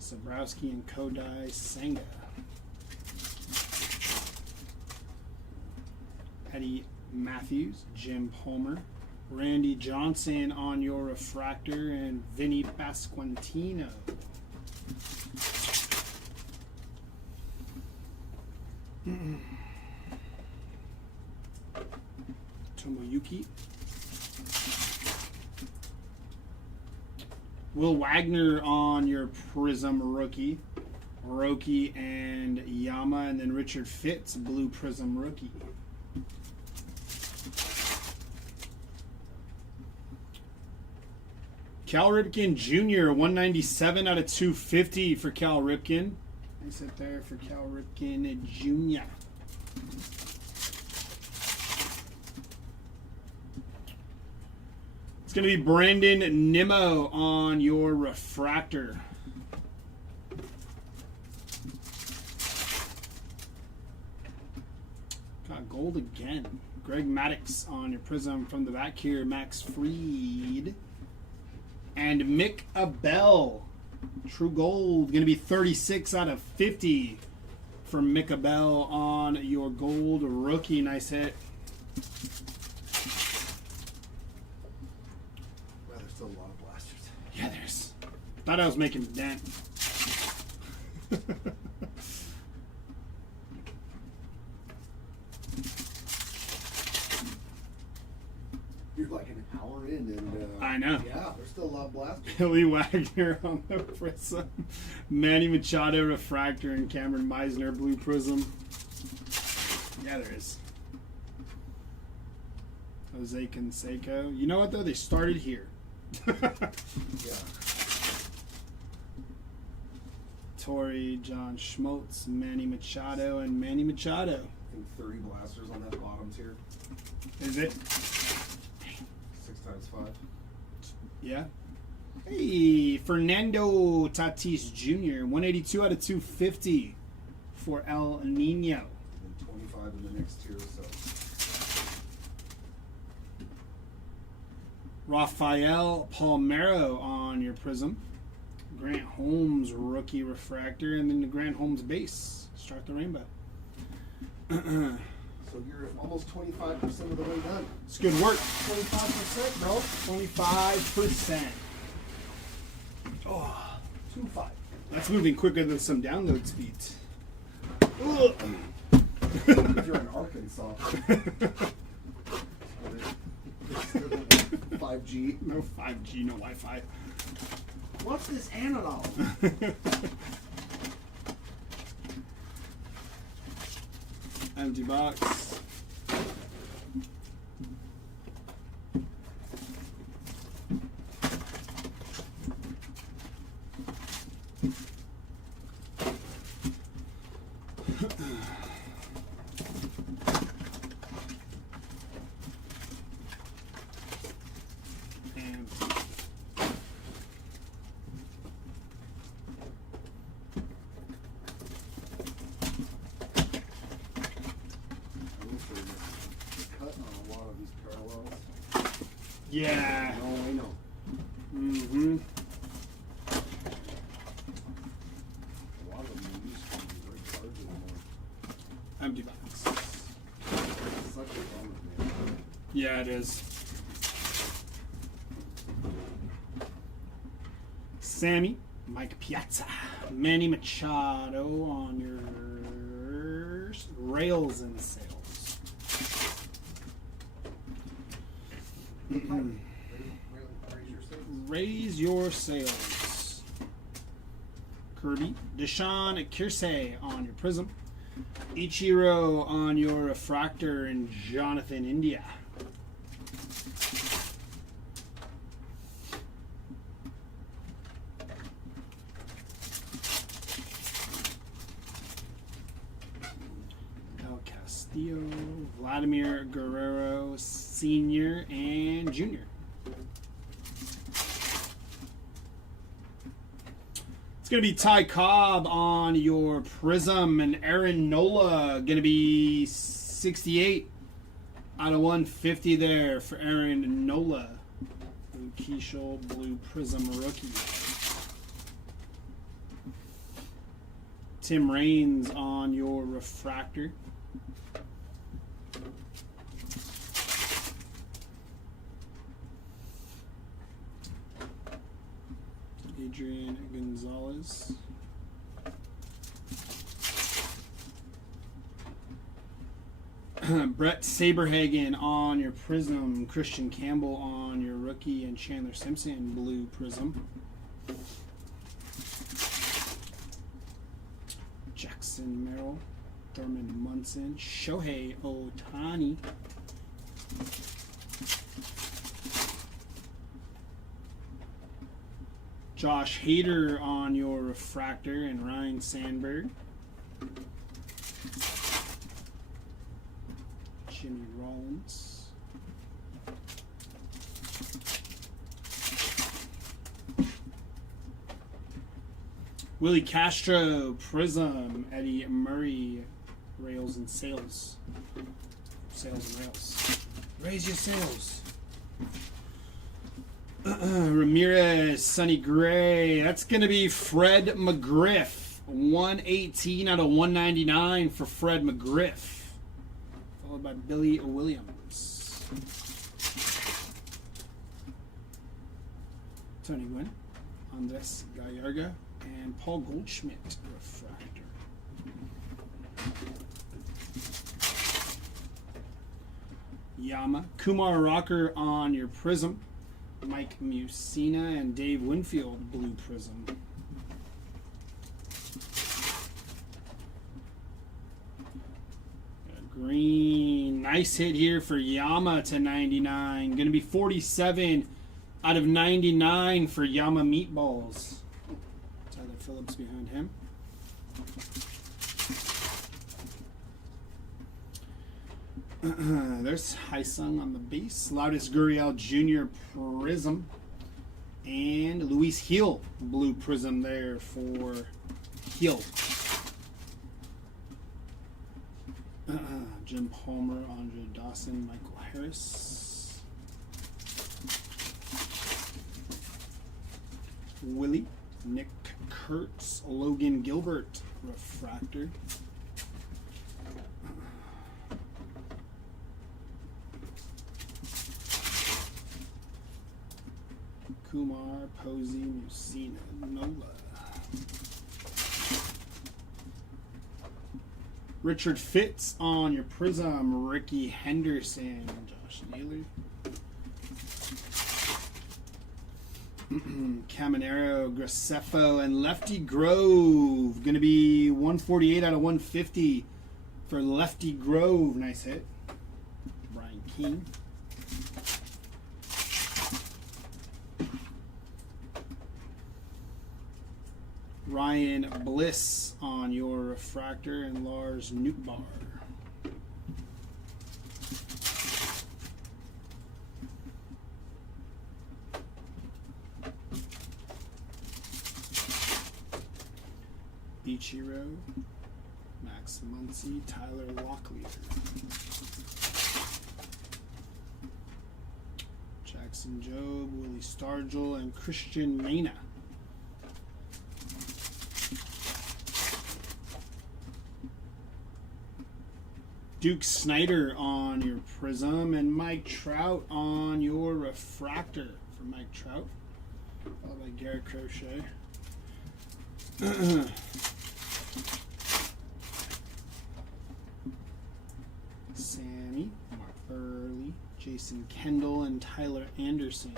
Sabrowski and Kodai Senga. Eddie Matthews, Jim Palmer, Randy Johnson on your refractor, and Vinny Pasquantino. Tomoyuki. Will Wagner on your Prism rookie. Roki and Yama, and then Richard Fitz, blue Prism rookie. Cal Ripken Jr., 197 out of 250 for Cal Ripken. Nice hit there for Cal Ripken Jr. It's going to be Brandon Nimmo on your refractor. Got gold again. Greg Maddox on your Prism from the back here. Max Fried. And Mick Abel. True gold. Going to be 36 out of 50 for Mick Abel on your gold rookie. Nice hit. Wow, there's still a lot of blasters. Yeah, there's. Thought I was making a dent. You're like an hour in, and I know. Yeah, there's still a lot of blasters. Billy Wagner on the Prism. Manny Machado refractor and Cameron Meisner blue Prism. Yeah, there is. Jose Canseco. You know what, though? They started here. Yeah. Torrey, John Schmaltz, Manny Machado, and Manny Machado. I think 30 blasters on that bottom tier. Is it? 6 times 5. Yeah. Hey, Fernando Tatis Jr., 182 out of 250 for El Nino. And 25 in the next tier, so. Rafael Palmeiro on your Prism. Grant Holmes rookie refractor, and then the Grant Holmes base. Start the rainbow. So you're almost 25% of the way done. It's good work. 25%, bro. 25%. Oh, 2-5. That's moving quicker than some download speeds. Ugh. If you're in Arkansas. 5G. No 5G, no Wi-Fi. What's this analog? Empty box. Yeah. No, I know. Mm-hmm. A lot of them used to be great cards anymore. Empty box. It's such a bummer, man. Yeah, it is. Sammy, Mike Piazza, Manny Machado on your rails and sales. Raise your sales. Kirby, Deshaun Kiersey on your Prism. Ichiro on your refractor, and Jonathan India. El Castillo, Vladimir Guerrero Sr. and Jr. It's going to be Ty Cobb on your Prism, and Aaron Nola going to be 68 out of 150 there for Aaron Nola. Blue Keishel, Blue Prism rookie. Tim Raines on your refractor. Adrian Gonzalez. Brett Saberhagen on your Prism. Christian Campbell on your rookie, and Chandler Simpson Blue Prism. Jackson Merrill, Thurman Munson, Shohei Ohtani. Josh Hader on your refractor, and Ryan Sandberg. Jimmy Rollins. Willie Castro, Prism, Eddie Murray, Rails and Sales. Sales and Rails. Raise your sales. Ramirez, Sonny Gray. That's going to be Fred McGriff. 118 out of 199 for Fred McGriff. Followed by Billy Williams. Tony Gwynn, Andres Gallarga, and Paul Goldschmidt refractor. Yama, Kumar Rocker on your Prism. Mike Musina and Dave Winfield Blue Prism. Nice hit here for Yama to 99. Going to be 47 out of 99 for Yama Meatballs. Tyler Phillips behind him. There's Haisung on the base. Loudest Gurriel Jr. Prism. And Luis Heel blue prism there for Heel. Jim Palmer, Andre Dawson, Michael Harris. Willie, Nick Kurtz, Logan Gilbert, refractor. Kumar, Posey, Musina, Nola. Richard Fitz on your prism. Ricky Henderson, Josh Naylor. Caminero, Graceffo, and Lefty Grove. Going to be 148 out of 150 for Lefty Grove. Nice hit. Brian King. Ryan Bliss on your refractor and Lars Nootbaar. Ichiro, Max Muncy, Tyler Locklear. Jackson Jobe, Willie Stargell, and Christian Mena. Duke Snyder on your prism and Mike Trout on your refractor for Mike Trout. Followed by Garrett Crochet. Sammy, Mark Burley, Jason Kendall, and Tyler Anderson.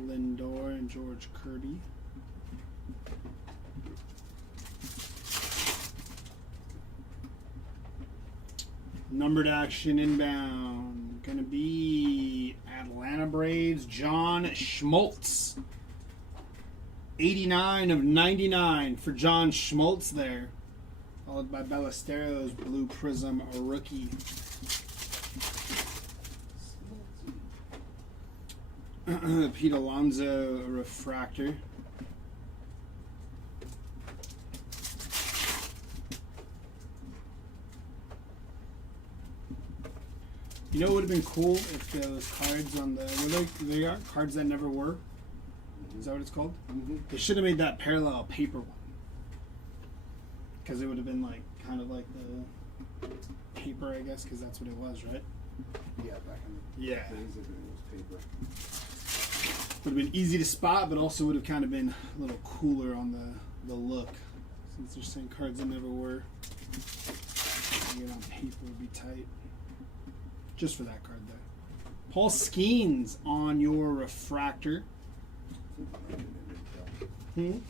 Lindor and George Kirby. Numbered action inbound. Going to be Atlanta Braves, John Schmaltz. 89 of 99 for John Schmaltz there. Followed by Ballesteros, Blue Prism, a rookie. Pete Alonso, a refractor. You know what would have been cool if those cards on the they are cards that never were. Is that what it's called? Mm-hmm. They should have made that parallel paper one, because it would have been like kind of like the paper, I guess, because that's what it was, right? Yeah, back in the Yeah. days it was paper. Would have been easy to spot, but also would have kind of been a little cooler on the look, since they're saying cards that never were. Get on paper would be tight. Just for that card, though. Paul Skeens on your refractor. One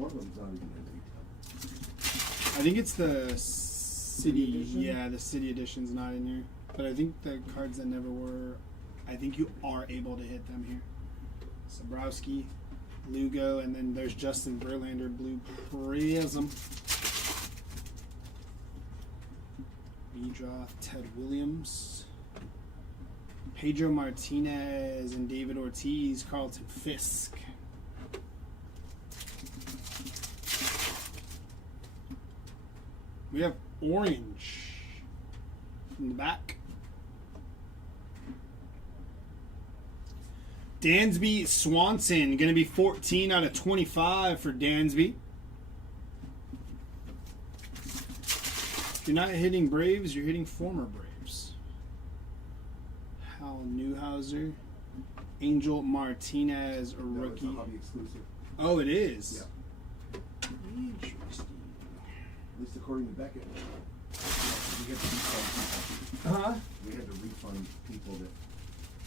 of them's not even in retail. I think it's the city. Edition? Yeah, the city edition's not in here. But I think the cards that never were, I think you are able to hit them here. Sabrowski, Lugo, and then there's Justin Verlander, Blue Prism. Meadroth, Ted Williams. Pedro Martinez and David Ortiz, Carlton Fisk. We have orange from the back. Dansby Swanson, going to be 14 out of 25 for Dansby. If you're not hitting Braves, you're hitting former Braves. Hal Newhouser, Angel Martinez, a rookie. It's a hobby exclusive. Oh, it is? Yeah. Interesting. At least according to Beckett. We had to refund people. Huh? We had to refund people that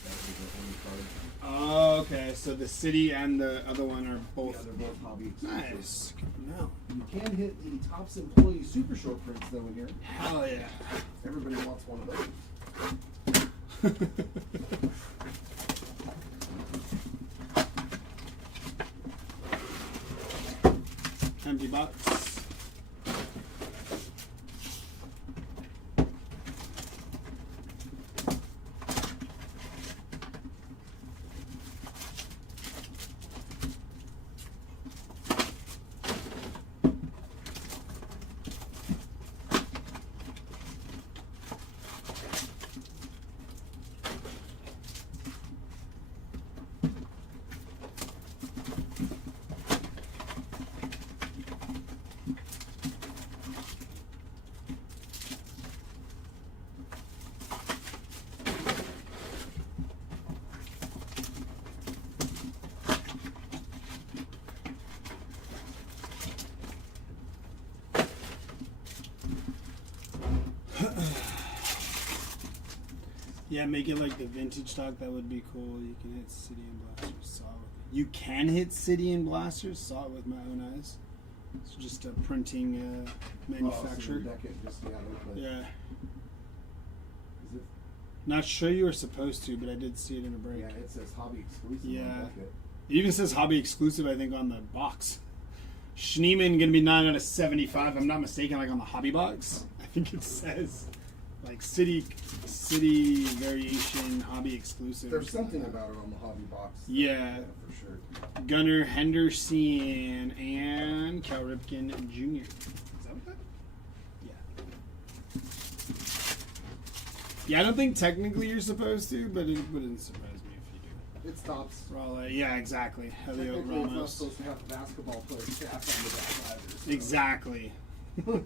That was the only card. Oh, okay. So the city and the other one are both. Yeah, they're both hobby exclusive. Nice. No. You can hit the Topps Employee Super Short prints though in here. Hell yeah. Everybody wants one of those. Empty box. Yeah, make it like the vintage stock. That would be cool. You can hit City and Blasters. Saw it. You can hit City and Blasters. Saw it with my own eyes. It's just a printing manufacturer. Oh, so deck it just, Yeah. Is it? Not sure you were supposed to, but I did see it in a break. Yeah, it says hobby exclusive. Yeah. On deck it. It even says hobby exclusive, I think, on the box. Schneemann gonna be 9 out of 75. If I'm not mistaken, like on the hobby box. I think it says like city variation hobby exclusive. There's something about it on the hobby box. Yeah. For sure. Gunnar Henderson and Cal Ripken Jr. Is that what that? Yeah. Yeah, I don't think technically you're supposed to, but it wouldn't surprise me if you do. It stops. Raleigh, yeah, exactly. Helio Technically, it's not Ramos. supposed to have the basketball player's cap on the back either. So. Exactly. I'm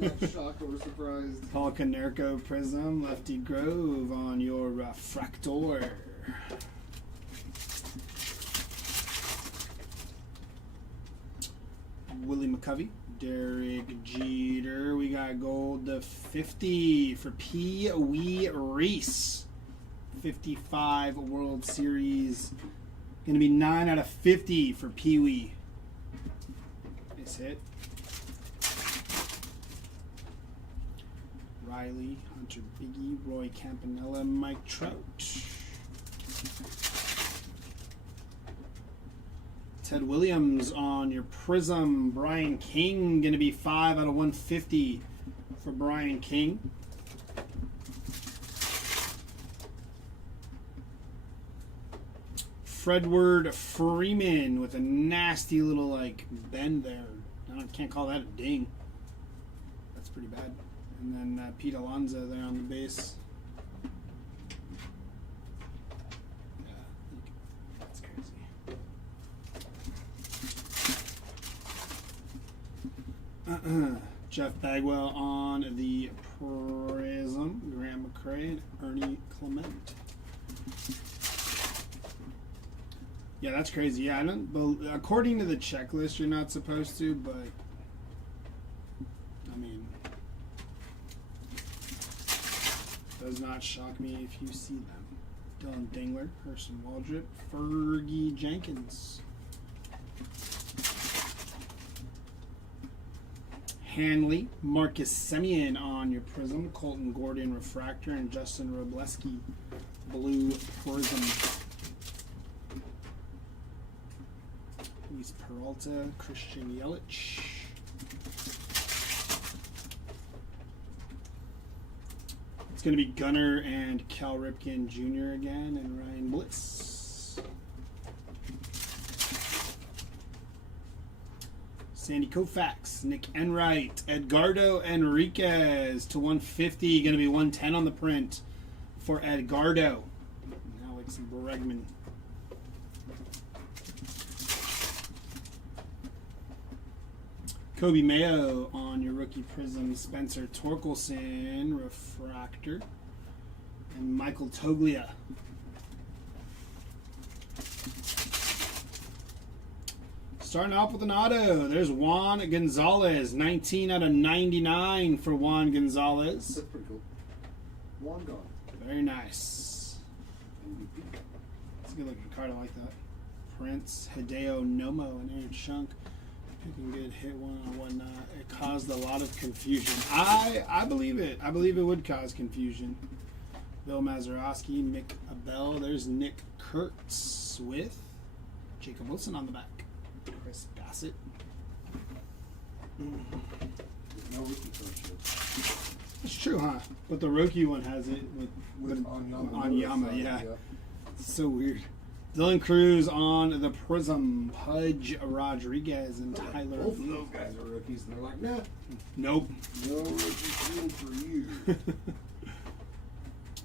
not shocked or surprised. Paul Konerko Prism, Lefty Grove on your Fractor. Willie McCovey, Derek Jeter. We got gold to 50 for Pee Wee Reese. 55 World Series. Going to be 9 out of 50 for Pee Wee. Nice hit. Riley, Hunter Biggie, Roy Campanella, Mike Trout. Ted Williams on your Prism. Brian King, going to be 5 out of 150 for Brian King. Fredward Freeman with a nasty little like bend there. I can't call that a ding. That's pretty bad. And then Pete Alonso there on the base. Yeah, that's crazy. Jeff Bagwell on the Prism. Graham McCray and Ernie Clement. Yeah, that's crazy. Yeah, I don't. But according to the checklist, you're not supposed to. But I mean, does not shock me if you see them. Dylan Dingler, Person Waldrop, Fergie Jenkins, Hanley, Marcus Semien on your Prism, Colton Gordon Refractor, and Justin Robleski Blue Prism. Luis Peralta, Christian Yelich. It's going to be Gunnar and Cal Ripken Jr. again, and Ryan Bliss. Sandy Koufax, Nick Enright, Edgardo Enriquez to 150. Going to be 110 on the print for Edgardo. And Alex Bregman. Kobe Mayo on your rookie Prism, Spencer Torkelson, Refractor, and Michael Toglia. Starting off with an auto, there's Juan Gonzalez, 19 out of 99 for Juan Gonzalez. That's pretty cool. Long gone. Very nice. It's a good looking card. I like that. Prince, Hideo Nomo, and Aaron Shunk. Picking good, hit one on whatnot. It caused a lot of confusion. I believe it. I believe it would cause confusion. Bill Mazeroski, Mick Abel. There's Nick Kurtz with Jacob Wilson on the back. Chris Bassett. No rookie coach. It's true, huh? But the rookie one has it with Onyama. yeah. So weird. Dylan Cruz on the Prism. Pudge Rodriguez and Tyler. Both of those guys are rookies, and they're like, nah. Nope. No rookie deal for you.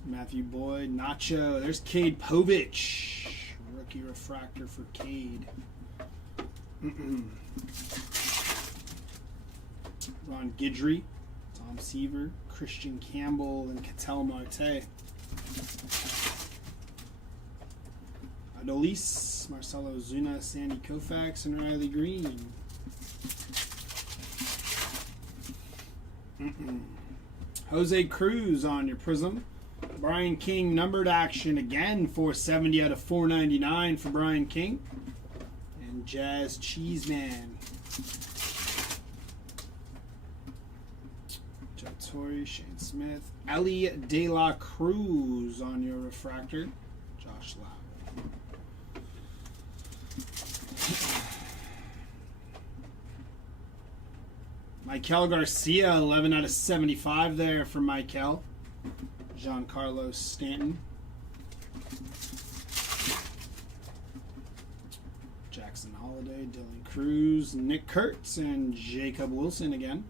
Matthew Boyd. Nacho. There's Cade Povich. Rookie refractor for Cade. Ron Guidry. Tom Seaver. Christian Campbell and Ketel Marte. Adolis, Marcelo Zuna, Sandy Koufax, and Riley Green. Jose Cruz on your Prism. Brian King numbered action again, 470 out of 499 for Brian King. And Jazz Cheeseman. Joe Torre, Shane Smith. Ellie De La Cruz on your refractor. Josh Lau. Michael Garcia, 11 out of 75 there for Michael. Giancarlo Stanton. Jackson Holiday, Dylan Cruz, Nick Kurtz, and Jacob Wilson again.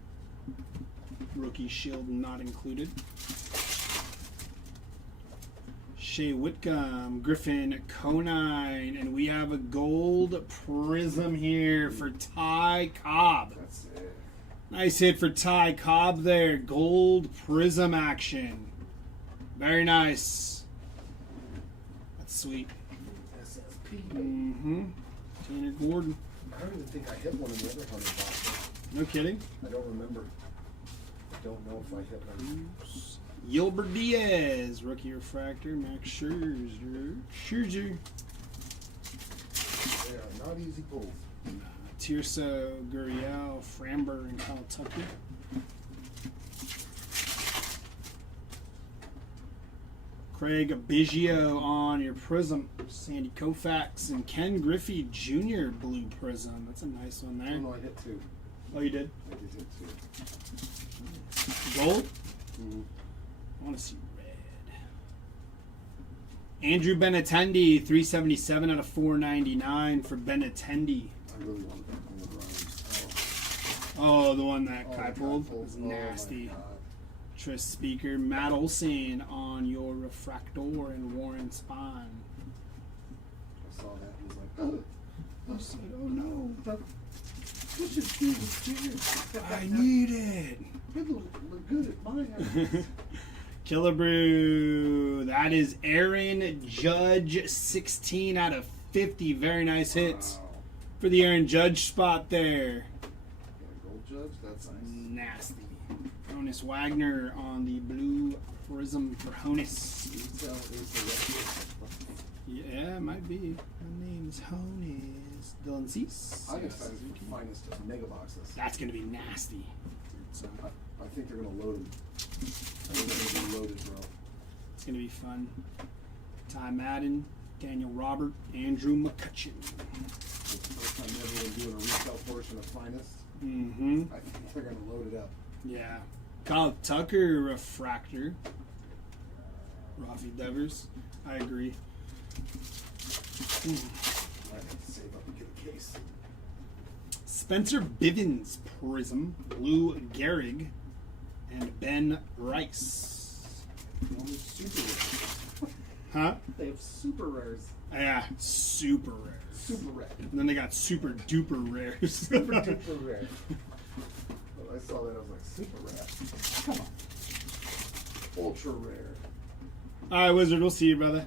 Rookie Shield not included. Shea Whitcomb, Griffin Conine, and we have a gold Prism here for Ty Cobb. That's it. Nice hit for Ty Cobb there. Gold Prism action. Very nice. That's sweet. SSP. Mm-hmm. Tanner Gordon. I don't even think I hit one in the other 100 boxes. No kidding. I don't remember. I don't know if I hit one. Yilbert Diaz, rookie refractor. Max Scherzer. They are not easy pulls. Tirso, Gurriel, Framber, and Kyle Tucker. Craig Biggio on your Prism. Sandy Koufax and Ken Griffey Jr. blue Prism. That's a nice one Oh there. no, I hit two. Oh, you did? I did hit two. Gold? Mm-hmm. I want to see red. Andrew Benintendi, 377 out of 499 for Benintendi. I really wanted that one with Rhymes. Oh, the one that Kai the pulled Kai was pulled. Oh, my nasty. God. Tris Speaker, Matt Olson on your refractor and Warren Spahn. I saw that and was like, I said, oh no, what should do this here? I need it. It look good at my house. Killebrew, that is Aaron Judge, 16 out of 50. Very nice hits Wow. for the Aaron Judge spot there. Got a gold judge? That's nice. Nasty. Honus Wagner on the blue Prism for Honus. You can tell it's a Yeah, it might be. My name's Honus. Dylan Cease. I'm excited for the finest of mega boxes. That's going to be nasty. It's, I think they're going to load them. I think they're going to be loaded, bro. it's going to be fun. Ty Madden, Daniel Robert, Andrew McCutcheon. It's the first time ever they're doing a retail portion of finest. Mm-hmm. I think they're going to load it up. Yeah. Kyle Tucker refractor. Rafi Devers. I agree. I have to save up and get a case. Spencer Bivens Prism. Lou Gehrig. And Ben Rice. Only super rares. Huh? They have super rares. Yeah. Super rare. Super rare. And then they got super duper rares. Super duper rare. When I saw that, I was like, super rare. Come on. Ultra rare. All right, Wizard. We'll see you, brother.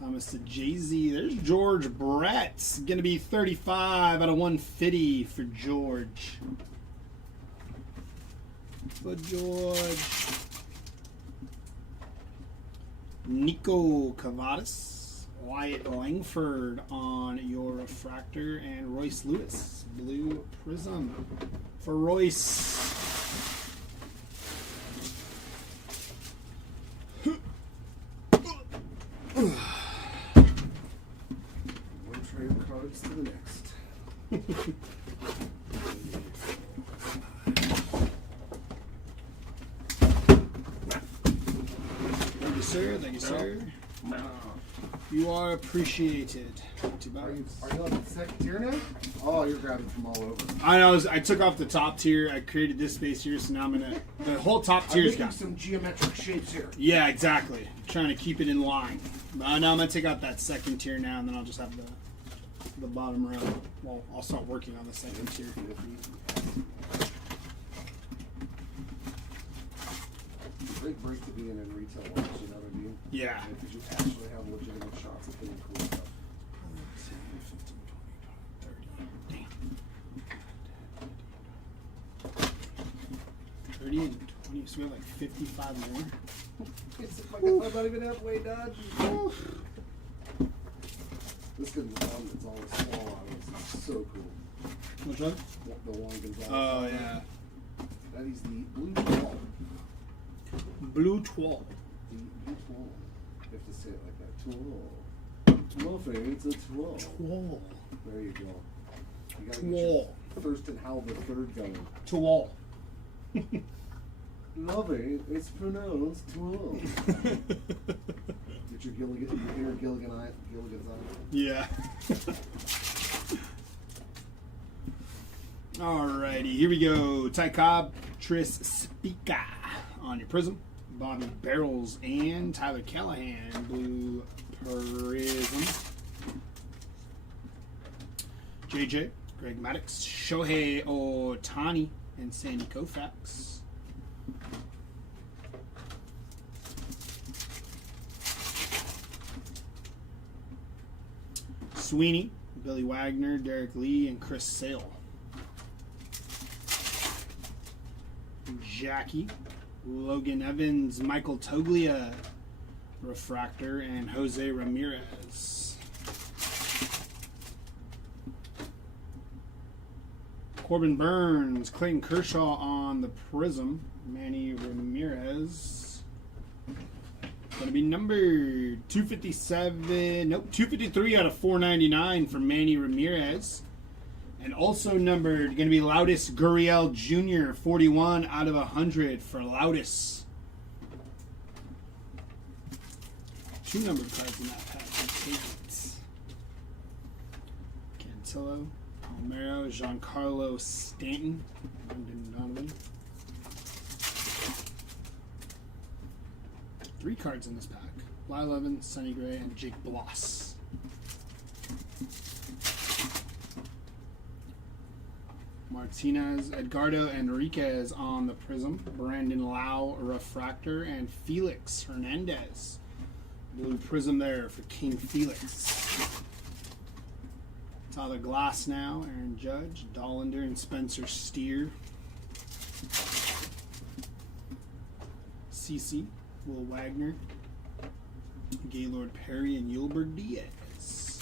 Thomas to Jay-Z. There's George Brett. Going to be 35 out of 150 for George. For George. Nico Cavadas, Wyatt Langford on your refractor, and Royce Lewis, blue prism for Royce. One tray of cards to the next. Thank you, sir. Thank you, sir. You are appreciated. Are you on the second tier now? Oh, you're grabbing from all over. I took off the top tier. I created this space here, so now I'm gonna. The whole top tier's I'm making got some geometric shapes here. Yeah, exactly. Trying to keep it in line. But now I'm gonna take out that second tier now, and then I'll just have the bottom row. Well, I'll start working on the second tier. Great break to be in retail wise, you know what I mean? Yeah. Because you actually have legitimate shots at getting cool stuff. 30 and 20, so we have like 55 more. I'm not even halfway done. This is the one that's all small on it. It's so cool. Which one? The one Gonzalez. Oh, yeah. That is the blue twirl. Blue twirl. The blue twirl. You have to say it like that. Twirl. Twirl, Faye. It's a twirl. Twirl. There you go. You gotta Twirl. get your Thurston Howell the third going. Twirl. Lovely. It's pronounced twirl. Get your Gilligan, your inner Gilligan's eye. Yeah. Alrighty, here we go. Ty Cobb, Tris Spica on your prism. Bobby Barrels and Tyler Callahan, blue prism. JJ, Greg Maddox, Shohei Ohtani, and Sandy Koufax. Sweeney, Billy Wagner, Derek Lee, and Chris Sale. Jackie, Logan Evans, Michael Toglia, refractor, and Jose Ramirez. Corbin Burns, Clayton Kershaw on the prism, Manny Ramirez. Going to be numbered 257, nope, 253 out of 499 for Manny Ramirez. And also numbered, going to be Loudis Gurriel Jr., 41 out of 100 for Loudis. 2 numbered cards in that pack. Cantillo, Palmero, Giancarlo Stanton, Brendan Donovan. 3 cards in this pack. Lyle Evans, Sonny Gray, and Jake Bloss. Martinez, Edgardo Enriquez on the prism. Brandon Lau, refractor, and Felix Hernandez. Blue prism there for King Felix. Tyler Glass now, Aaron Judge, Dollander, and Spencer Steer. CC, Will Wagner, Gaylord Perry, and Yulbert Diaz.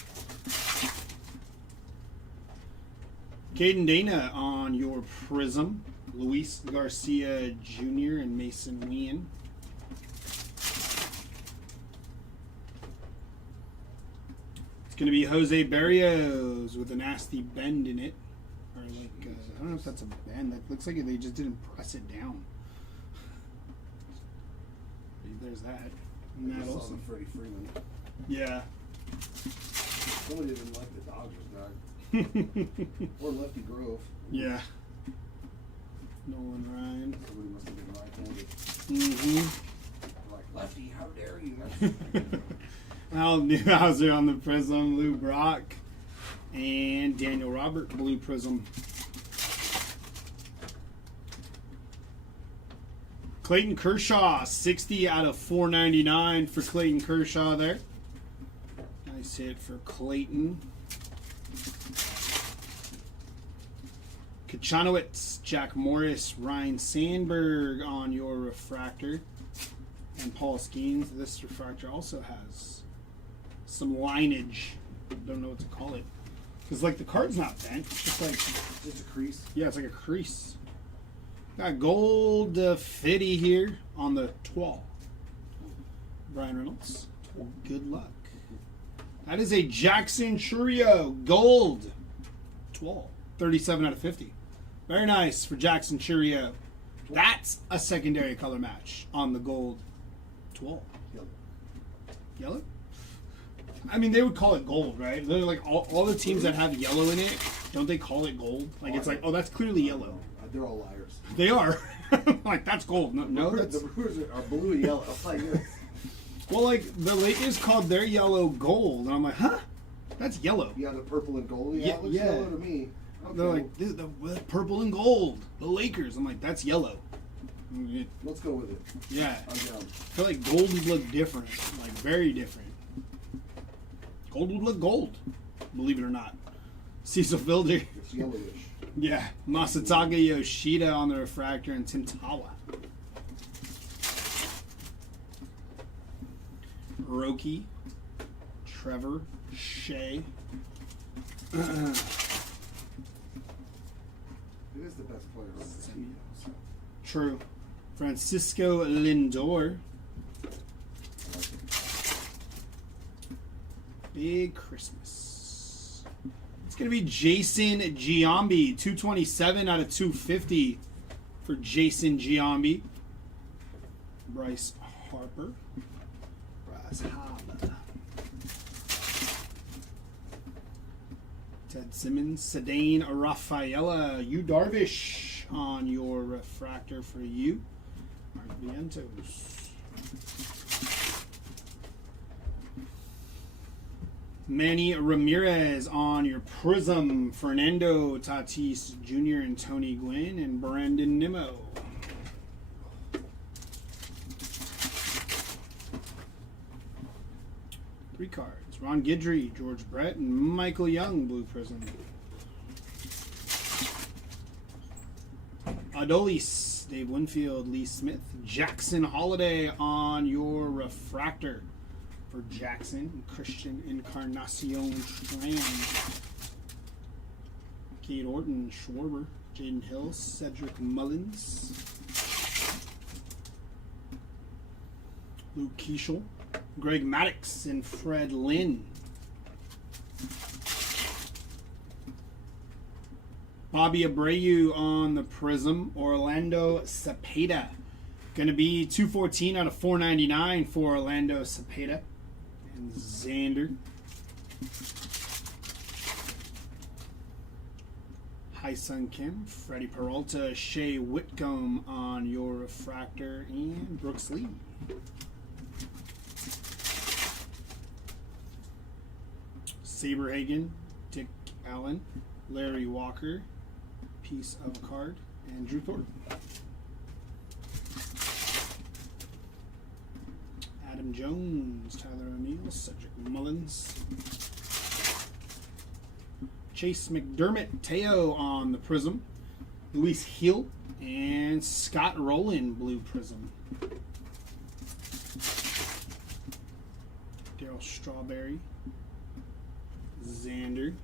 Caden Dana on your prism. Luis Garcia Jr. and Mason Wien. It's going to be Jose Barrios with a nasty bend in it. Or like, I don't know if that's a bend. That looks like they just didn't press it down. There's that. And that also. Freddie Freeman. Yeah. Somebody didn't like the Dodgers guy. Or Lefty Grove. Yeah. Nolan Ryan. Somebody must have been right-handed. Mm-hmm. Like, Lefty, how dare you? Al Newhouser on the prism. Lou Brock. And Daniel Robert, blue prism. Clayton Kershaw, 60 out of 499 for Clayton Kershaw there. Nice hit for Clayton. Kachanowitz, Jack Morris, Ryan Sandberg on your refractor. and Paul Skeens. This refractor also has some lineage. Don't know what to call it. Because, like, the card's not bent. It's just like... Just a crease. Yeah, it's like a crease. Got gold fitty here on the 12. Brian Reynolds. Good luck. That is a Jackson Churio gold 12. 37 out of 50. Very nice for Jackson Churio. That's a secondary color match on the gold 12. Yellow. Yellow? I mean, they would call it gold, right? They're like all the teams that have yellow in it, don't they call it gold? Like, it's like, oh, that's clearly yellow. They're all liars. They are. Like, that's gold. No, that's... The Brewers are blue and yellow. Like this. Well, like, the Lakers called their yellow gold. And I'm like, huh? That's yellow. Yeah, the purple and gold. Yeah, Yeah, it looks yeah. yellow to me. Okay. They're like, the purple and gold. The Lakers. I'm like, that's yellow. Let's go with it. Yeah. I'm down. I feel like gold would look different. Like, very different. Gold would look gold. Believe it or not. Cecil Fielder. It's yellowish. Yeah. Masataka Yoshida on the refractor and Tim Tawa. Roki. Trevor. Shea. It is the best player on the team. So. True. Francisco Lindor. Big Christmas. It's going to be Jason Giambi. 227 out of 250 for Jason Giambi. Bryce Harper. Bryce Harper. Ted Simmons. Sedane Rafaela. Yu Darvish on your refractor for you. Mark Vientos. Manny Ramirez on your Prism. Fernando Tatis Jr. and Tony Gwynn and Brandon Nimmo. Three cards. Ron Guidry, George Brett, and Michael Young, Blue Prism. Adolis, Dave Winfield, Lee Smith, Jackson Holiday on your refractor for Jackson, Christian Encarnacion Strand, Cade Orton, Schwarber, Jaden Hill, Cedric Mullins, Luke Keeschel, Greg Maddux, and Fred Lynn. Bobby Abreu on the Prism. Orlando Cepeda. Going to be 214 out of 499 for Orlando Cepeda. And Xander. Hai-Sung Kim. Freddie Peralta. Shea Whitcomb on your refractor. And Brooks Lee. Saberhagen. Dick Allen. Larry Walker. Piece of a card. And Drew Thornton. Adam Jones, Tyler O'Neill, Cedric Mullins, Chase McDermott, Teo on the Prism, Luis Hill, and Scott Rowland, Blue Prism. Darryl Strawberry, Xander.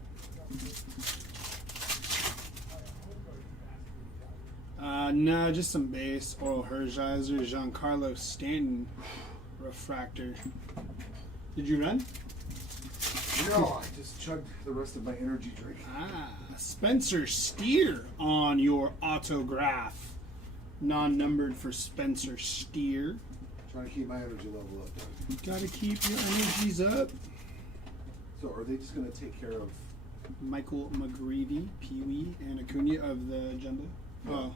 No, just some base. Oral Hershiser, Giancarlo Stanton, refractor. Did you run? No, I just chugged the rest of my energy drink. Spencer Steer on your autograph. Non-numbered for Spencer Steer. Trying to keep my energy level up. Gotta keep your energies up. So are they just going to take care of Michael McGreevy, Pee Wee, and Acuna of the Jumbo? Oh.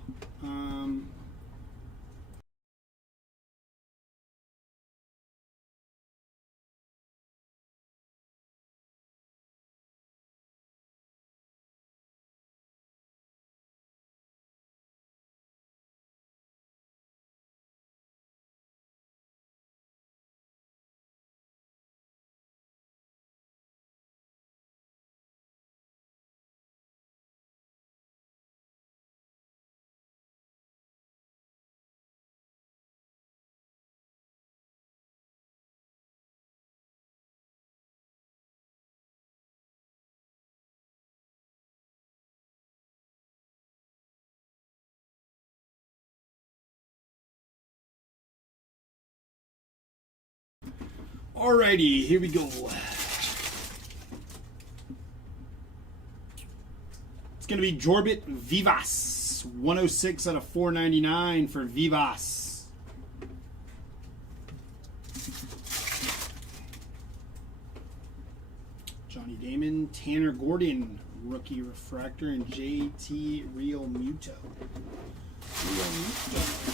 Alrighty, here we go. It's going to be Jorbit Vivas. 106 out of 499 for Vivas. Johnny Damon, Tanner Gordon, rookie refractor, and JT Real Muto. Real Muto.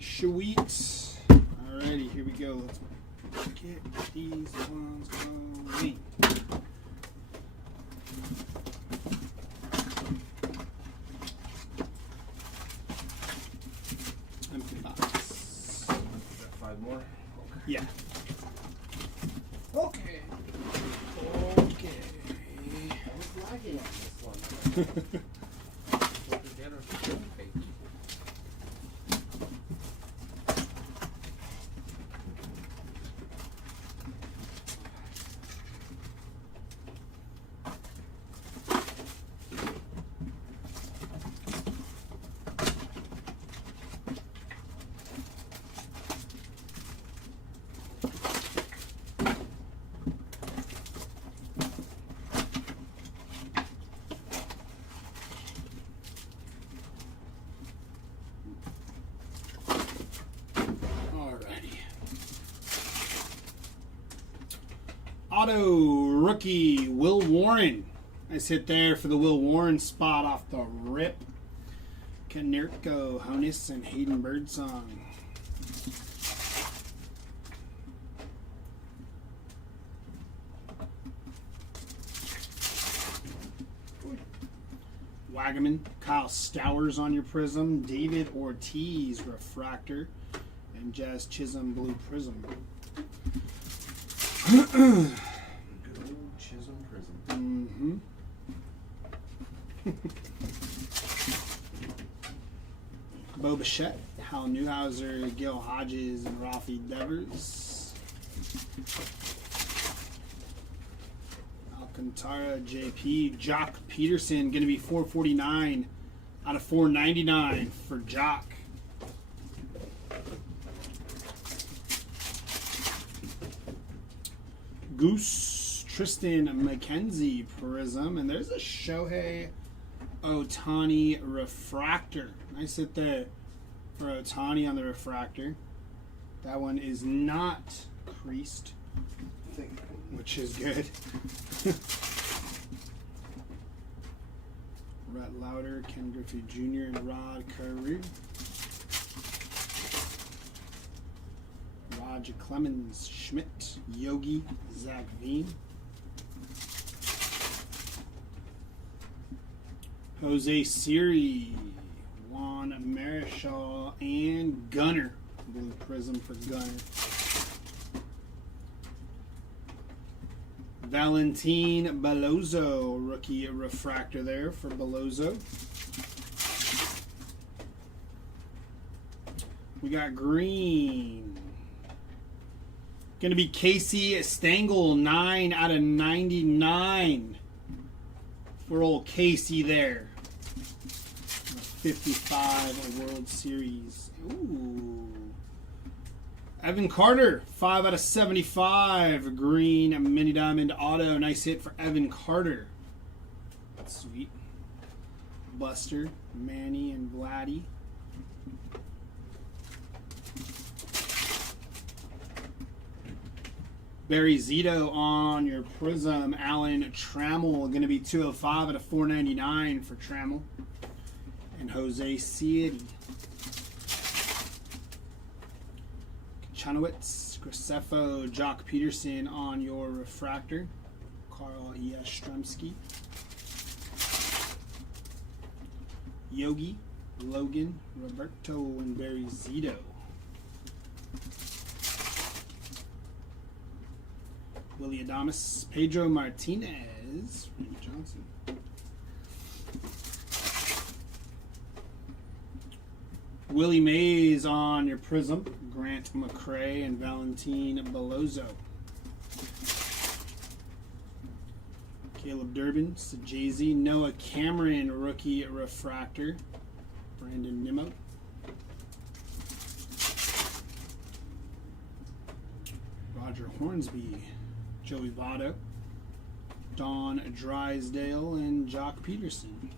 Sweet. Alrighty, here we go. Let's get these ones going. Empty box. Got 5 more? Okay. Yeah. Okay. Okay. I was lagging on this one. Auto rookie Will Warren. Nice hit there for the Will Warren spot off the rip. Kanerko, Honus, and Hayden Birdsong. Wagaman, Kyle Stowers on your prism, David Ortiz refractor, and Jazz Chisholm blue prism. Good old Chisholm Prism. Bo Bichette, Hal Newhouser, Gil Hodges, and Rafi Devers. Alcantara, JP, Jock Peterson, going to be 449 out of 499 for Jock. Goose, Tristan McKenzie prism, and there's a Shohei Ohtani refractor. Nice hit there for Ohtani on the refractor. That one is not creased, which is good. Rhett Lauder, Ken Griffey Jr., and Rod Carew. Roger Clemens, Schmidt, Yogi, Zach Veen. Jose Siri, Juan Marichal, and Gunner. Blue prism for Gunner. Valentin Belozo, rookie refractor there for Belozo. We got green. Going to be Casey Stengel, 9 out of 99 for old Casey there. 55 World Series. Ooh. Evan Carter, 5 out of 75. Green mini diamond auto. Nice hit for Evan Carter. That's sweet. Buster, Manny, and Vladdy. Barry Zito on your prism. Alan Trammell, going to be 205 out of 499 for Trammell. And Jose Siri. Chanowitz, Graceffo, Jock Peterson on your refractor. Carl Yastrzemski. Yogi, Logan, Roberto, and Barry Zito. Willie Adames, Pedro Martinez, Randy Johnson. Willie Mays on your Prism, Grant McCrae and Valentin Belozo. Caleb Durbin, Sajazi, Noah Cameron, rookie refractor, Brandon Nimmo. Roger Hornsby, Joey Votto, Don Drysdale, and Jock Peterson.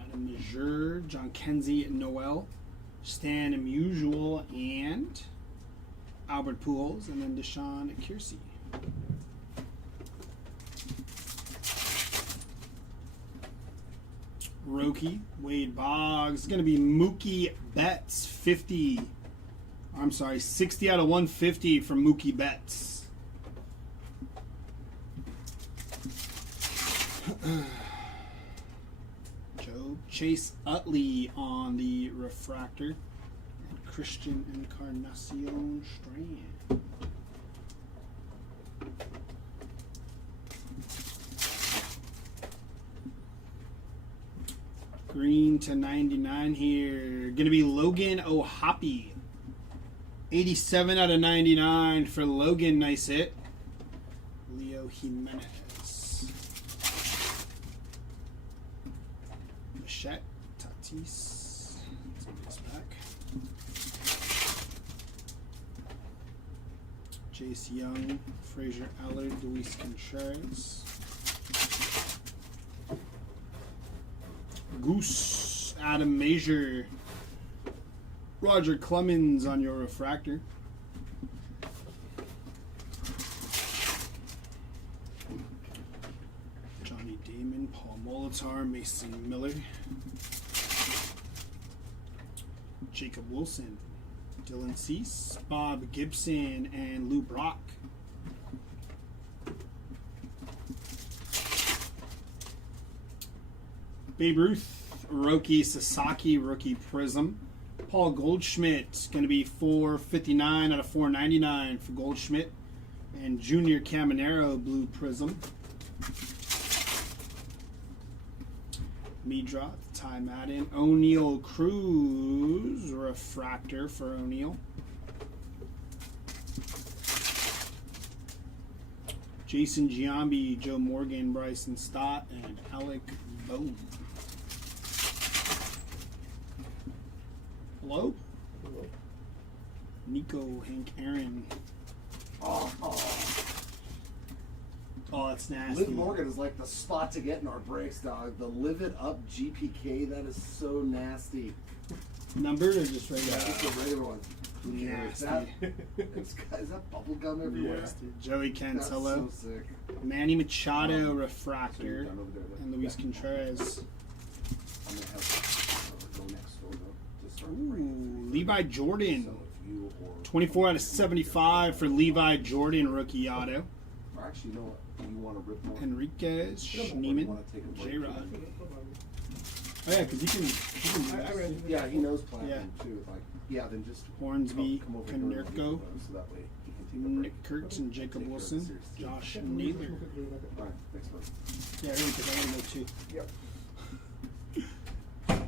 Adam Mazur, John Kenzie Noel, Stan Musial, and Albert Pujols, and then Deshaun Kiersey. Roki, Wade Boggs. It's going to be Mookie Betts, 60 out of 150 from Mookie Betts. Chase Utley on the refractor. And Christian Encarnacion Strand. Green to 99 here. Going to be Logan O'Hoppe. 87 out of 99 for Logan. Nice hit. Leo Jimenez. Machette. Tatis. Somebody's back. Jace Young. Fraser Allard. Luis Contreras. Goose, Adam Major, Roger Clemens on your refractor. Johnny Damon, Paul Molitor, Mason Miller, Jacob Wilson, Dylan Cease, Bob Gibson, and Lou Brock. Babe Ruth, Roki Sasaki, rookie Prism. Paul Goldschmidt, going to be 459 out of 499 for Goldschmidt. And Junior Caminero, blue Prism. Midra, Ty Madden. O'Neal Cruz, refractor for O'Neal. Jason Giambi, Joe Morgan, Bryson Stott, and Alec Bohm. Hello? Hello. Nico, Hank Aaron. Oh, that's nasty. Liv Morgan is like the spot to get in our breaks, dog. The Live It Up GPK, that is so nasty. Numbered or just regular? Yeah, just a regular one. Nasty. Is that bubble gum everywhere? Nasty. Joey That's Cancello. so sick. Manny Machado, refractor. So you're done over there, And Luis Contreras. I'm gonna have to go next door though. To start the break. Ooh, Levi Jordan. So if you or 24 out of 75 for Levi Jordan, rookie auto. or actually, you know what? You want to rip more? Enriquez, You Schneeman, wanna take a break? J-Rod. Oh yeah, because he can do that. Yeah, he knows platinum Yeah. too. Like, yeah, then just Hornsby, come over here and Konerko, so that way he can take a break. Nick Kurtz, and Jacob Take care of the Wilson, series team. Josh Naylor. All right, thanks, bro. Yeah, really, because I want to know too. Yep.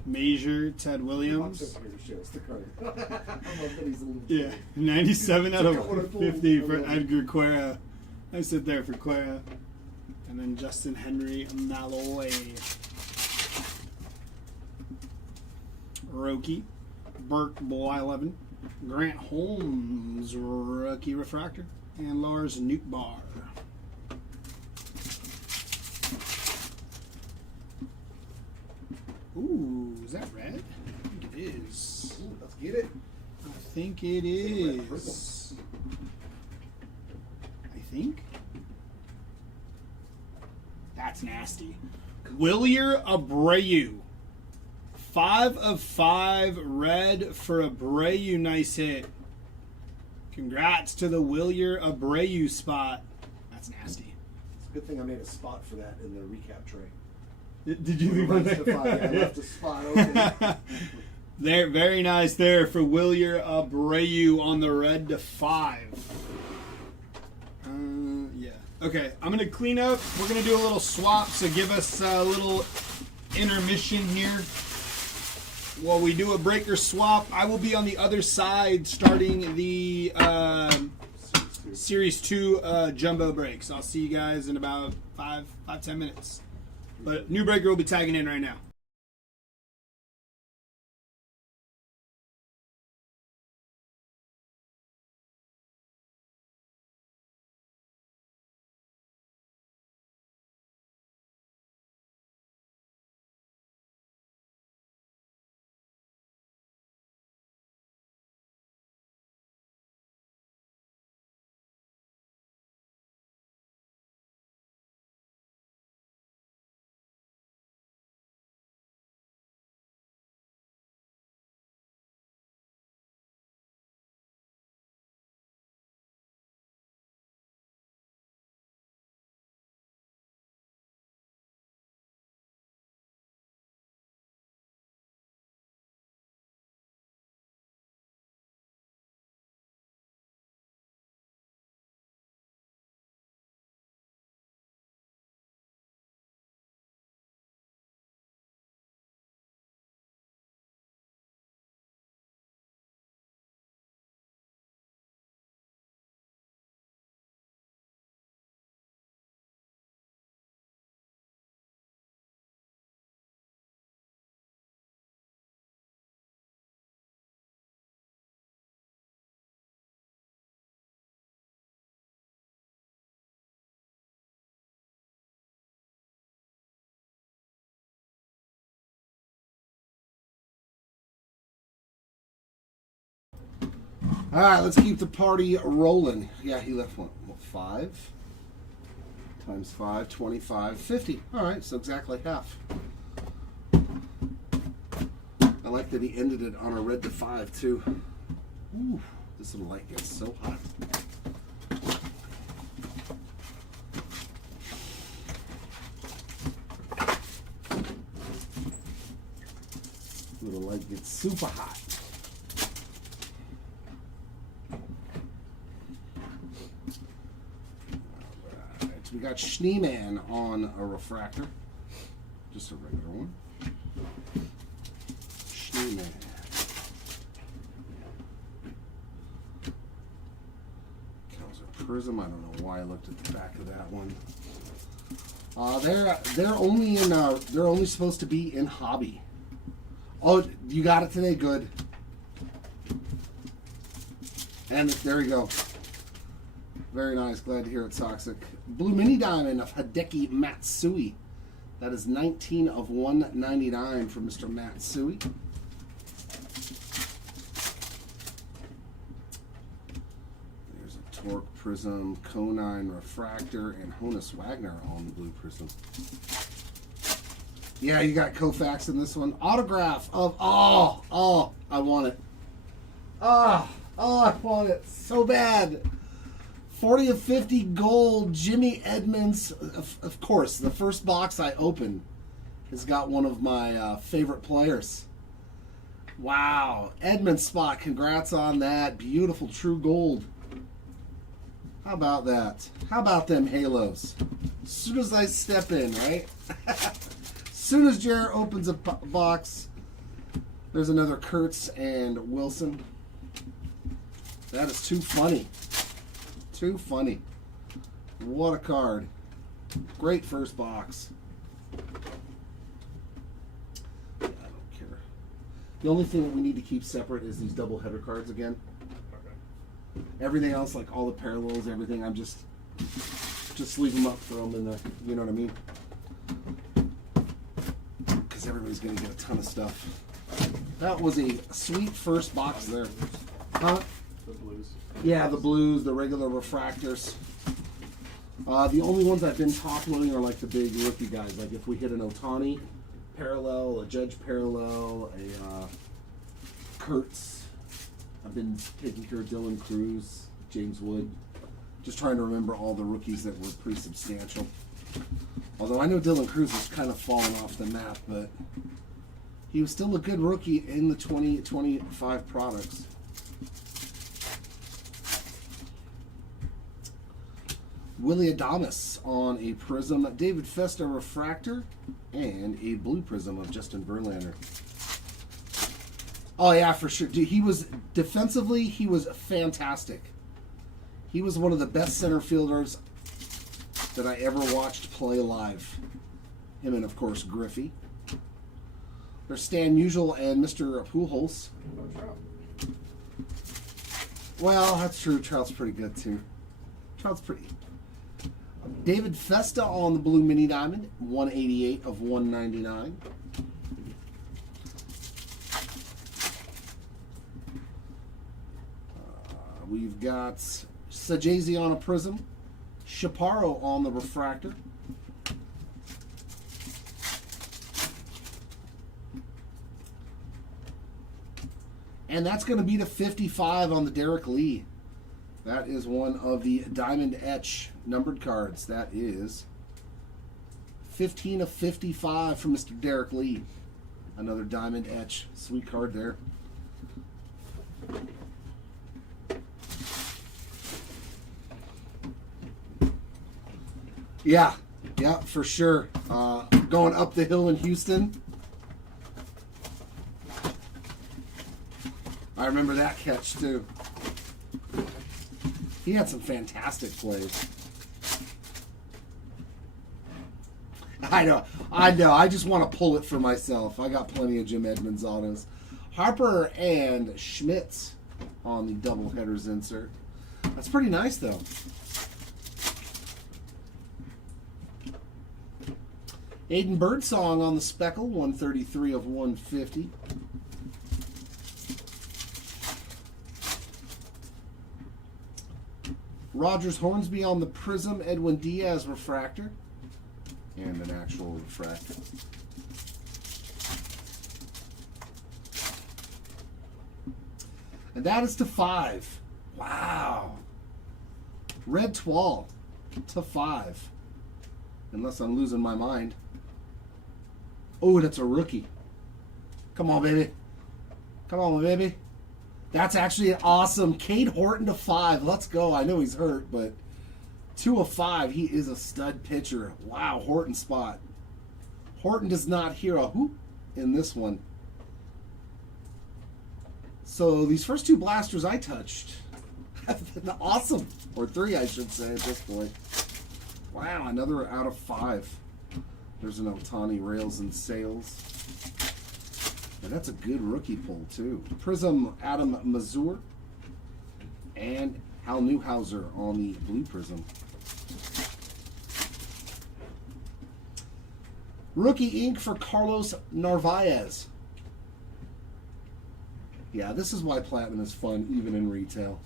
Major, Ted I'm Williams. just here to show us the card. I love that he's a little Yeah, 97 out Check out what I of pulled. 50 I for love it. Edgar Quera. I sit there for Quera. And then Justin Henry Malloy. Roki. Burke Boy 11. Grant Holmes, rookie refractor. And Lars Newtbar. Ooh, is that red? I think it is. Ooh, let's get it. I think it is. I think. That's nasty. Willier Abreu. 5 of 5 red for Abreu. Nice hit. Congrats to the Wilyer Abreu spot. That's nasty. It's a good thing I made a spot for that in the recap tray. Did you leave I left a spot open. There, very nice there for Wilyer Abreu on the red to 5. Yeah. Okay, I'm going to clean up. We're going to do a little swap, so give us a little intermission here. While we do a breaker swap, I will be on the other side starting the Series 2 jumbo breaks. I'll see you guys in about 5-10 minutes. But new breaker will be tagging in right now. All right, let's keep the party rolling. Yeah, he left one. Well, 5 times 5, 25, 50. All right, so exactly half. I like that he ended it on a red to 5, too. Ooh, this little light gets so hot. Little light gets super hot. We got Schneeman on a refractor. Just a regular one. Schneeman. Kelsey Prism. I don't know why I looked at the back of that one. They're only supposed to be in hobby. Oh, you got it today. Good. And there we go. Very nice. Glad to hear it, Toxic. Blue Mini Diamond of Hideki Matsui. That is 19 of 199 from Mr. Matsui. There's a Torque Prism, Conine Refractor, and Honus Wagner on the blue prism. Yeah, you got Koufax in this one. Autograph of, I want it. I want it so bad. 40 of 50 gold, Jimmy Edmonds. Of course, the first box I opened has got one of my favorite players. Wow. Edmonds spot. Congrats on that. Beautiful true gold. How about that? How about them halos? As soon as I step in, right? As soon as Jared opens a box, there's another Kurtz and Wilson. That is too funny. Too funny. What a card. Great first box. Yeah, I don't care. The only thing that we need to keep separate is these double header cards again. Okay. Everything else, like all the parallels, everything, I'm just leave them up, throw them in there. You know what I mean? Because everybody's going to get a ton of stuff. That was a sweet first box there. Huh? The blues. Yeah, the blues, the regular refractors. The only ones I've been top loading are like the big rookie guys. Like if we hit an Ohtani, parallel, a Judge parallel, a Kurtz. I've been taking care of Dylan Cruz, James Wood. Just trying to remember all the rookies that were pretty substantial. Although I know Dylan Cruz has kind of fallen off the map, but he was still a good rookie in the 2025 products. Willie Adames on a Prism, David Festa refractor, and a blue Prism of Justin Verlander. Oh yeah, for sure. Dude, he was defensively, he was fantastic. He was one of the best center fielders that I ever watched play live. Him and of course Griffey. There's Stan Musial and Mr. Pujols. Well, that's true. Trout's pretty good too. Trout's pretty. David Festa on the blue mini diamond, 188 of 199. We've got Sajazi on a Prism, Chaparro on the refractor. And that's going to be the 55 on the Derek Lee. That is one of the Diamond Etch numbered cards. That is 15 of 55 from Mr. Derek Lee. Another Diamond Etch. Sweet card there. Yeah, for sure. Going up the hill in Houston. I remember that catch too. He had some fantastic plays. I know. I just want to pull it for myself. I got plenty of Jim Edmonds autos. Harper and Schmitz on the double headers insert. That's pretty nice though. Aiden Birdsong on the Speckle, 133 of 150. Rogers Hornsby on the Prism, Edwin Diaz refractor, and an actual refractor. And that is to 5. Wow. Red Twal to 5. Unless I'm losing my mind. Oh, that's a rookie. Come on, baby. Come on, baby. That's actually an awesome. Cade Horton to 5. Let's go. I know he's hurt, but 2 of 5. He is a stud pitcher. Wow, Horton spot. Horton does not hear a whoop in this one. So these first 2 blasters I touched have been awesome. Or 3, I should say, at this point. Wow, another out of 5. There's an Ohtani Rails and Sales. And that's a good rookie pull, too. Prism Adam Mazur and Hal Newhouser on the blue Prism. Rookie ink for Carlos Narvaez. Yeah, this is why Platinum is fun, even in retail.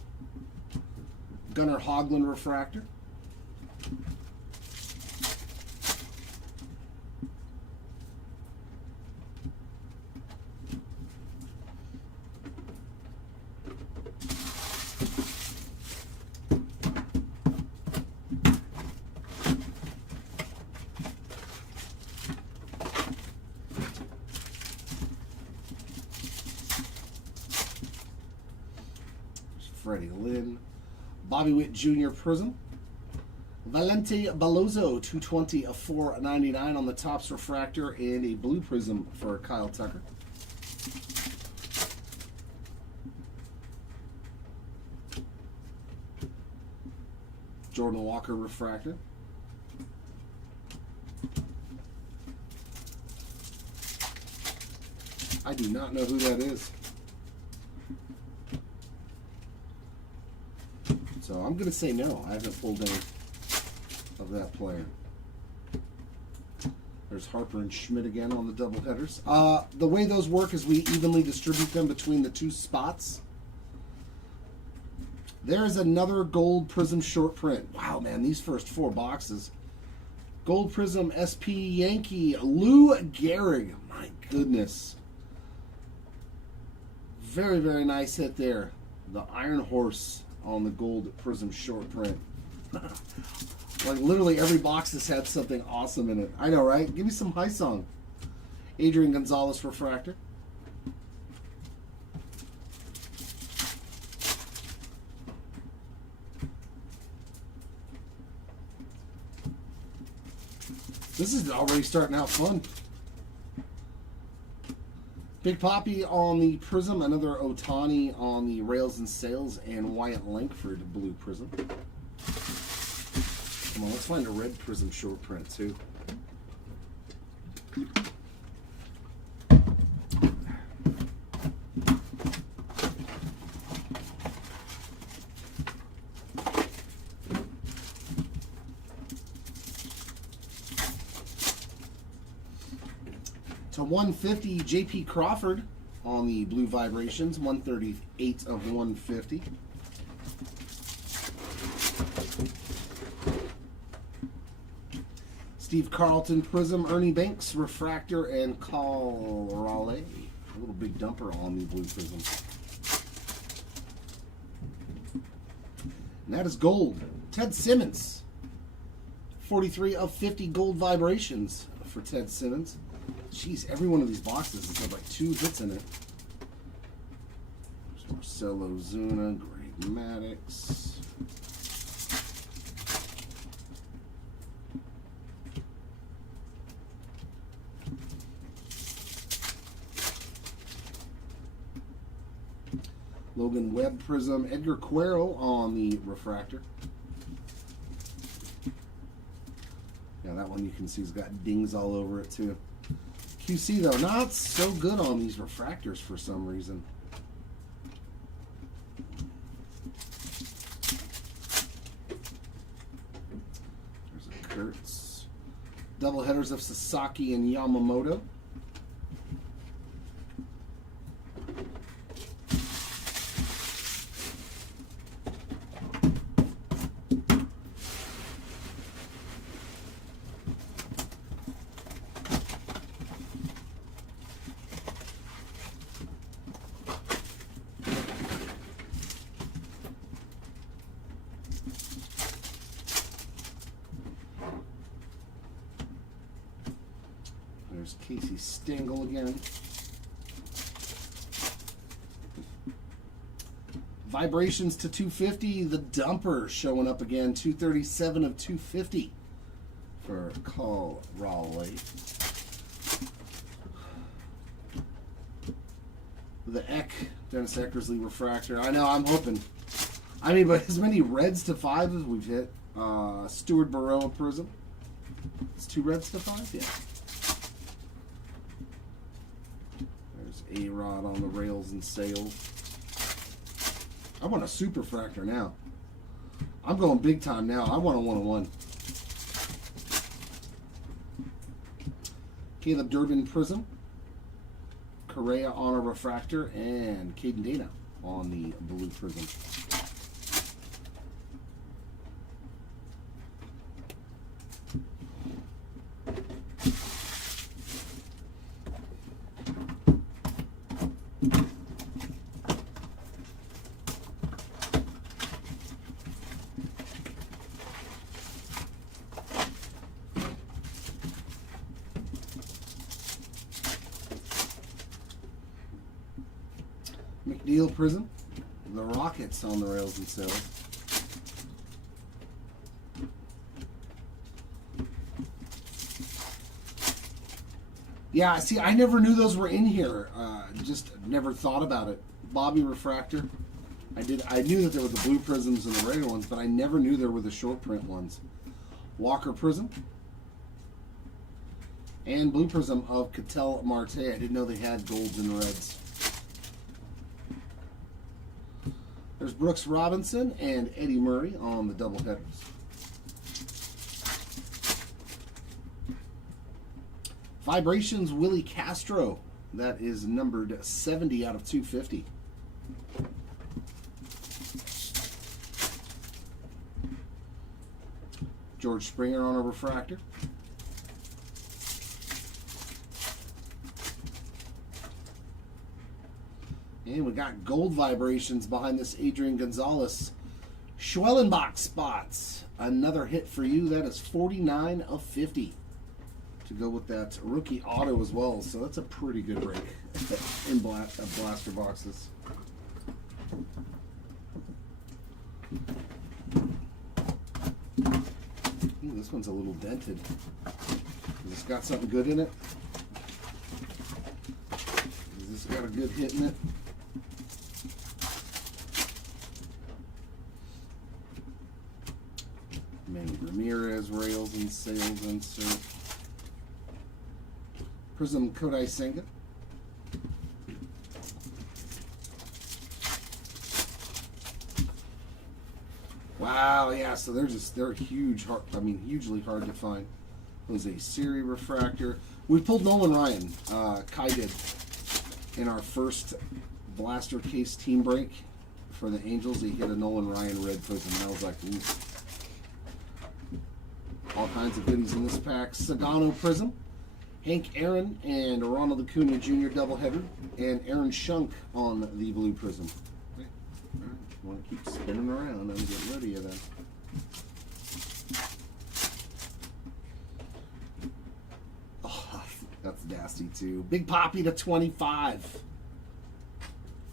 Gunnar Hoglund refractor. Freddie Lynn, Bobby Witt Jr. Prism, Valente Ballozo 220 of 499 on the Topps refractor, and a blue Prism for Kyle Tucker. Jordan Walker refractor. I do not know who that is. So I'm going to say no. I haven't pulled any of that player. There's Harper and Schmidt again on the double headers. The way those work is we evenly distribute them between the 2 spots. There is another gold Prism short print. Wow, man, these first 4 boxes Gold Prism SP Yankee Lou Gehrig. My goodness. Very, very nice hit there. The Iron Horse on the Gold Prism short print. Like literally every box has had something awesome in it. I know, right? Give me some high song. Adrian Gonzalez Refractor. This is already starting out fun. Big Poppy on the Prism, another Otani on the Rails and Sails, and Wyatt Langford blue Prism. Come on, let's find a red Prism short print too. To 150, J.P. Crawford on the Blue Vibrations, 138 of 150. Steve Carlton Prism, Ernie Banks Refractor, and Carl Raleigh. A little big dumper on the Blue Prism. And that is gold. Ted Simmons, 43 of 50 Gold Vibrations for Ted Simmons. Jeez, every one of these boxes has got like 2 hits in it. There's Marcelo Zuna, Greg Maddux. Logan Webb Prism, Edgar Quero on the Refractor. Yeah, that one you can see has got dings all over it too. QC though, not so good on these refractors for some reason. There's a Kurtz. Double headers of Sasaki and Yamamoto. There's Casey Stengel again. Vibrations to 250. The Dumper showing up again. 237 of 250 for Carl Raleigh. The Dennis Eckersley Refractor. I know, I'm hoping. I mean, but as many reds to 5 as we've hit. Stuart Burrell Prism. It's 2 reds to 5? Yeah. There's A-Rod on the Rails and Sails. I want a Super Fractor now. I'm going big time now. I want a 1-on-1. Caleb Durbin Prism. Correa on a Refractor. And Caden Dana on the Blue Prism. McNeil Prism, the Rockets on the Rails and Sails. Yeah, see, I never knew those were in here. Just never thought about it. Bobby Refractor. I knew that there were the blue prisms and the regular ones, but I never knew there were the short print ones. Walker Prism. And blue prism of Ketel Marte. I didn't know they had golds and reds. There's Brooks Robinson and Eddie Murray on the double headers. Vibrations Willie Castro. That is numbered 70 out of 250. George Springer on a Refractor. And we got gold vibrations behind this Adrian Gonzalez Schwellenbach spots. Another hit for you. That is 49 of 50 to go with that rookie auto as well. So that's a pretty good break in blaster boxes. Ooh, this one's a little dented. Has this got something good in it? Has this got a good hit in it? Manny Ramirez, rails and sales insert. Prism Kodai Senga. Wow, yeah, so they're huge, hugely hard to find. Jose Siri refractor. We pulled Nolan Ryan, Kai did, in our first blaster case team break for the Angels. He hit a Nolan Ryan red prism, and I was like, ooh. All kinds of goodies in this pack. Sagano Prism, Hank Aaron and Ronald Acuna Jr. doubleheader, and Aaron Shunk on the blue prism. Okay. All right. Want to keep spinning around and get rid of you then. Oh, that's nasty too. Big Poppy to 25.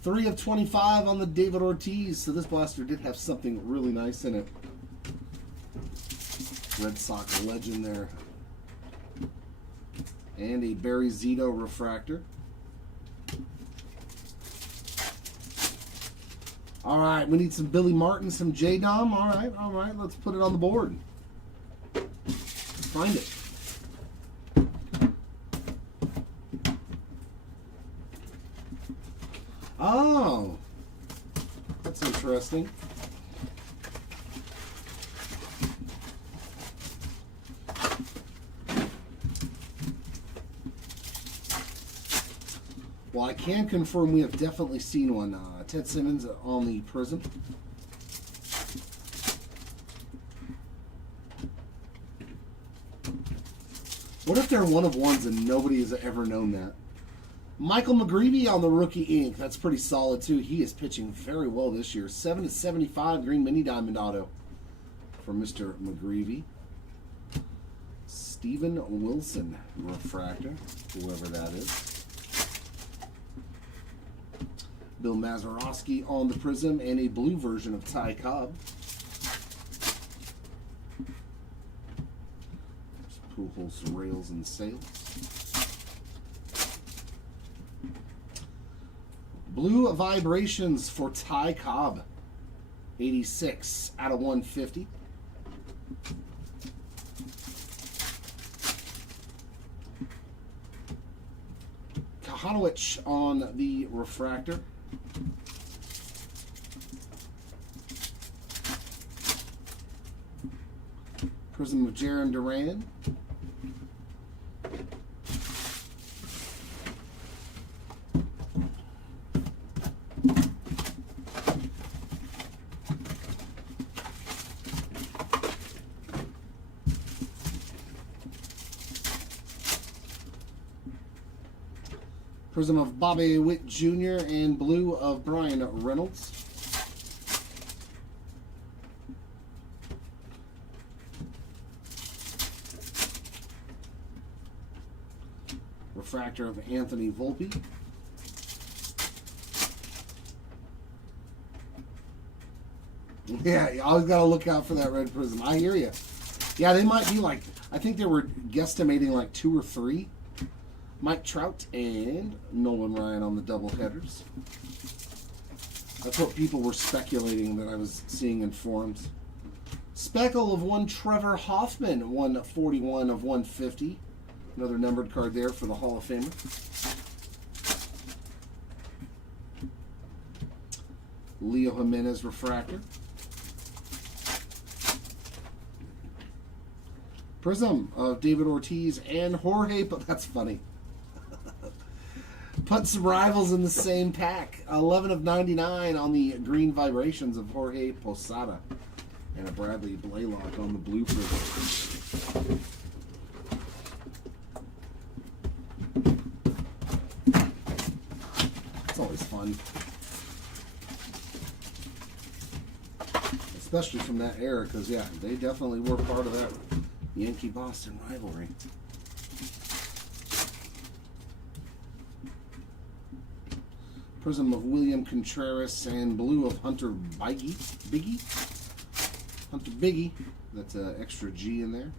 3 of 25 on the David Ortiz. So this blaster did have something really nice in it. Red Sox legend there. And a Barry Zito refractor. All right, we need some Billy Martin, some J-Dom. All right, let's put it on the board. Let's find it. Oh, that's interesting. Well, I can confirm we have definitely seen one. Ted Simmons on the prism. What if they're one of ones and nobody has ever known that? Michael McGreevy on the rookie ink. That's pretty solid too. He is pitching very well this year. 7 of 75 green mini diamond auto for Mr. McGreevy. Steven Wilson refractor, whoever that is. Bill Mazeroski on the prism and a blue version of Ty Cobb. Pujols, rails, and sales. Blue vibrations for Ty Cobb. 86 out of 150. Kahanowicz on the refractor. Prism of Jarren Duran. Prism of Bobby Witt Jr. and blue of Brian Reynolds. Refractor of Anthony Volpe. Yeah, you always got to look out for that red prism. I hear you. Yeah, they might be like, I think they were guesstimating like 2 or 3. Mike Trout and Nolan Ryan on the double headers. That's what people were speculating that I was seeing in forums. Speckle of one Trevor Hoffman, 141 of 150. Another numbered card there for the Hall of Famer. Leo Jimenez refractor. Prism of David Ortiz and Jorge, but that's funny. Put some rivals in the same pack. 11 of 99 on the green vibrations of Jorge Posada. And a Bradley Blaylock on the blue prism. It's always fun. especially from that era, because yeah, they definitely were part of that Yankee-Boston rivalry. Prism of William Contreras and blue of Hunter Biggie. Hunter Biggie. That's an extra G in there.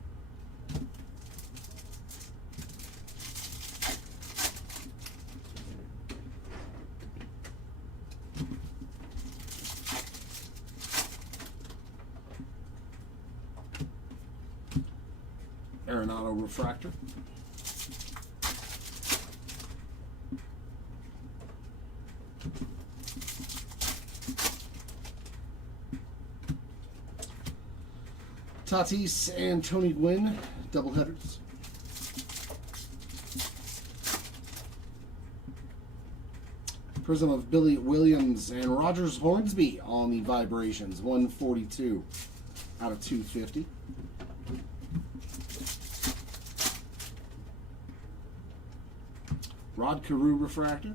Arenado refractor. Tatis and Tony Gwynn, doubleheaders. Prism of Billy Williams and Rogers Hornsby on the vibrations, 142 out of 250. Rod Carew refractor.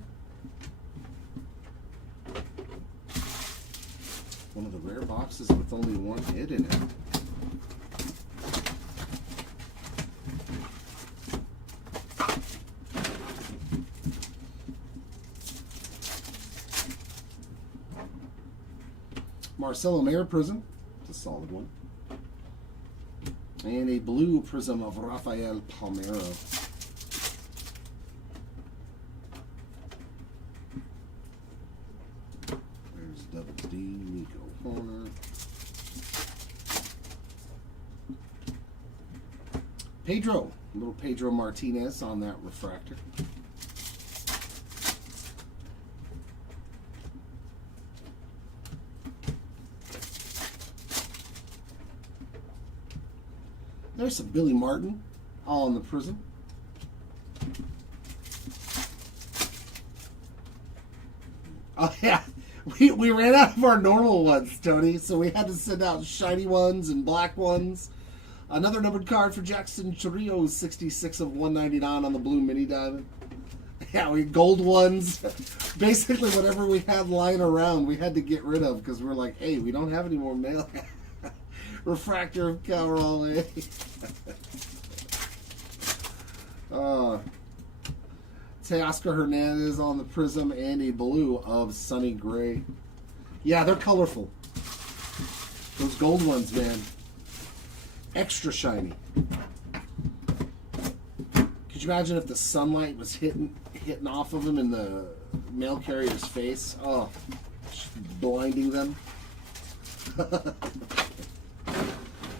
One of the rare boxes with only one hit in it. Marcelo Mayer prism, it's a solid one. And a blue prism of Rafael Palmeiro. There's double D, Nico Horner. Pedro, little Pedro Martinez on that refractor. There's some Billy Martin all in the prism. Oh yeah, we ran out of our normal ones, Tony, so we had to send out shiny ones and black ones. Another numbered card for Jackson Chirinos, 66 of 199 on the blue mini diamond. Yeah, we gold ones. Basically, whatever we had lying around, we had to get rid of because we're like, hey, we don't have any more mail. Refractor of Calrale. Teoscar Hernandez on the prism and a blue of Sonny Gray. Yeah, they're colorful. Those gold ones, man. Extra shiny. Could you imagine if the sunlight was hitting off of them in the mail carrier's face? Oh, blinding them.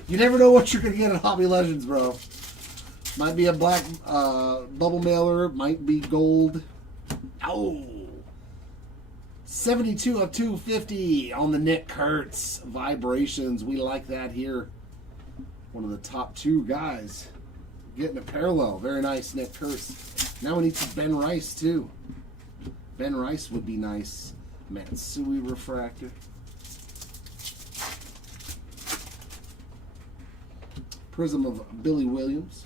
You never know what you're going to get at Hobby Legends, bro. Might be a black bubble mailer. Might be gold. Oh! 72 of 250 on the Nick Kurtz vibrations. We like that here. One of the top two guys getting a parallel. Very nice, Nick Kurtz. Now we need some Ben Rice, too. Ben Rice would be nice. Matsui refractor. Prism of Billy Williams.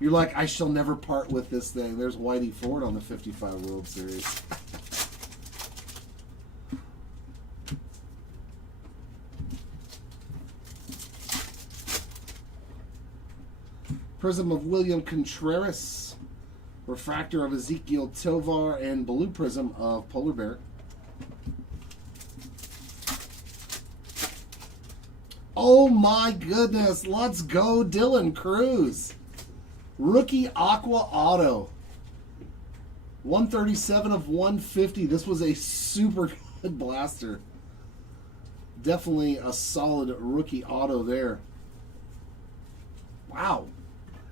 You're like, I shall never part with this thing. There's Whitey Ford on the 55 World Series. Prism of William Contreras. Refractor of Ezekiel Tovar and blue prism of Polar Bear. Oh my goodness, let's go Dylan Cruz. Rookie Aqua Auto. 137 of 150. This was a super good blaster. Definitely a solid rookie auto there. Wow.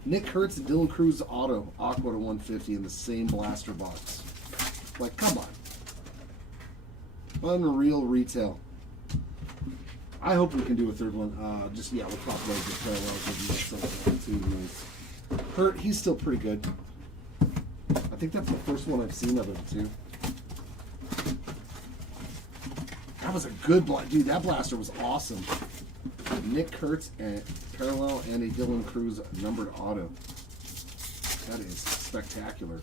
Nick Kurtz and Dylan Cruz auto. Aqua to 150 in the same blaster box. Like, come on. Unreal retail. I hope we can do a third one. We'll talk about the parallels too. Hurt, he's still pretty good. I think that's the first one I've seen of him too. That was a good dude. That blaster was awesome. Nick Kurtz and parallel and a Dylan Cruz numbered auto. That is spectacular.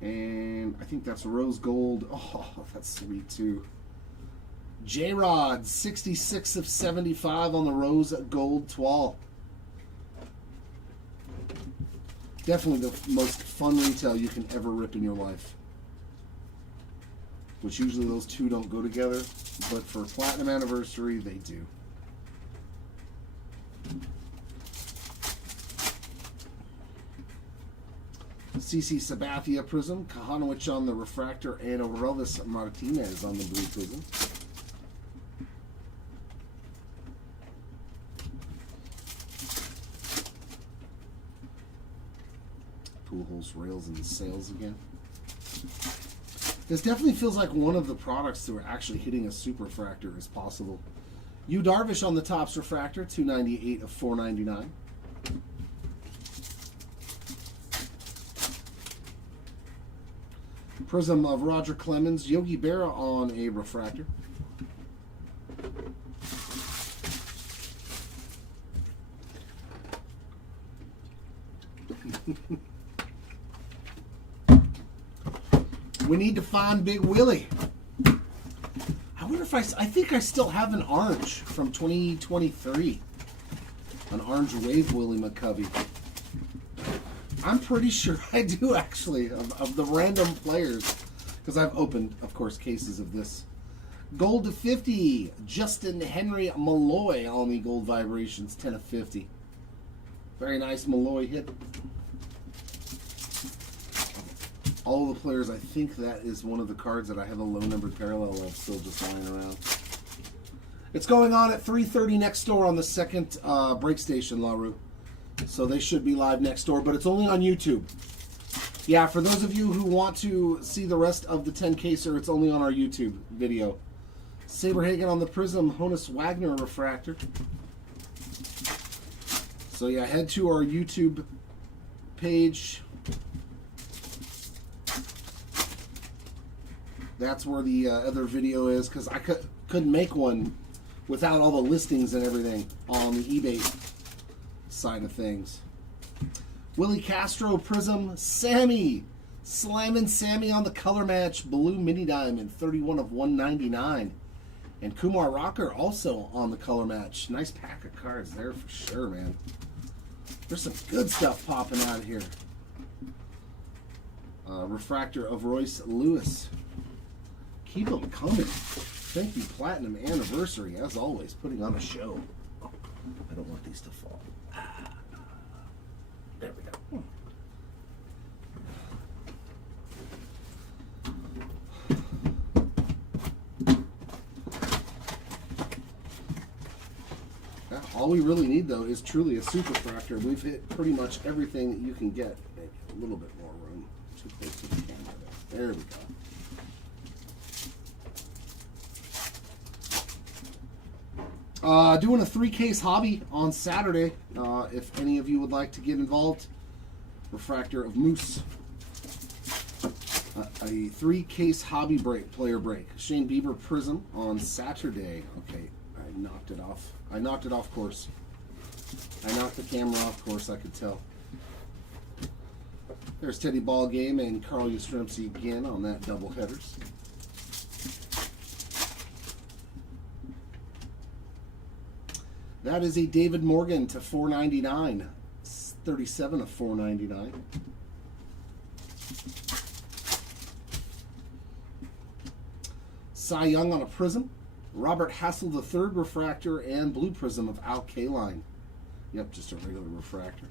And I think that's rose gold. Oh, that's sweet too. J-Rod, 66 of 75 on the rose gold toile. Definitely the most fun retail you can ever rip in your life. Which usually those two don't go together, but for Platinum Anniversary, they do. CC Sabathia Prism, Kahanowicz on the Refractor, and Aurelvis Martinez on the Blue Prism. Pujols, Rails, and Sales again. This definitely feels like one of the products that are actually hitting a super refractor is possible. Yu Darvish on the Topps Refractor, 298 of 499. Prism of Roger Clemens, Yogi Berra on a refractor. We need to find Big Willie. I wonder if I think I still have an orange from 2023. An orange wave Willie McCovey. I'm pretty sure I do, actually, of the random players. Because I've opened, of course, cases of this. Gold to 50. Justin Henry Malloy on the Gold Vibrations, 10 of 50. Very nice Malloy hit. All the players, I think that is one of the cards that I have a low-numbered parallel of still just lying around. It's going on at 3:30 next door on the second break station, LaRue. So they should be live next door, but it's only on YouTube. Yeah, for those of you who want to see the rest of the 10-caser, it's only on our YouTube video. Saberhagen on the Prism, Honus Wagner Refractor. So yeah, head to our YouTube page. That's where the other video is, because I couldn't make one without all the listings and everything on the eBay side of things. Willie Castro Prism, Sammy, slamming Sammy on the color match, blue mini diamond, 31 of 199. And Kumar Rocker also on the color match. Nice pack of cards there for sure, man. There's some good stuff popping out of here. Refractor of Royce Lewis. Keep them coming. Thank you, Platinum Anniversary, as always, putting on a show. Oh, I don't want these to fall. There we go. Yeah, all we really need, though, is truly a super refractor. We've hit pretty much everything that you can get. Maybe a little bit more room. Too close to the camera there. There we go. Doing a 3-case hobby on Saturday. If any of you would like to get involved. Refractor of Moose. A 3-case hobby player break. Shane Bieber Prism on Saturday. Okay, I knocked it off. I knocked it off course. I knocked the camera off course, I could tell. There's Teddy Ball Game and Carl Yastrzemski again on that double headers. That is a David Morgan to 499. 37 of 499. Cy Young on a Prism. Robert Hassel III Refractor and Blue Prism of Al Kaline. Yep, just a regular refractor.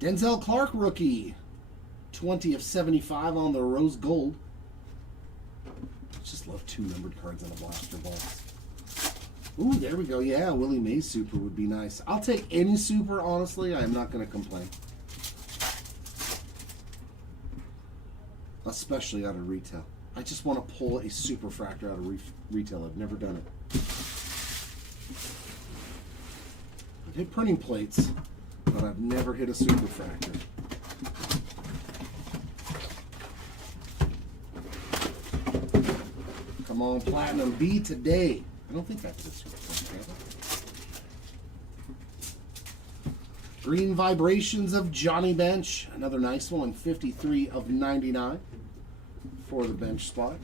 Denzel Clark Rookie. 20 of 75 on the Rose Gold. Just love 2 numbered cards in a blaster box. Ooh, there we go. Yeah, Willie Mays Super would be nice. I'll take any Super, honestly. I am not going to complain. Especially out of retail. I just want to pull a Super Refractor out of retail. I've never done it. I've hit printing plates, but I've never hit a Super Refractor. Come on, Platinum B today. I don't think that's this one. Green Vibrations of Johnny Bench. Another nice one. 53 of 99 for the bench spot.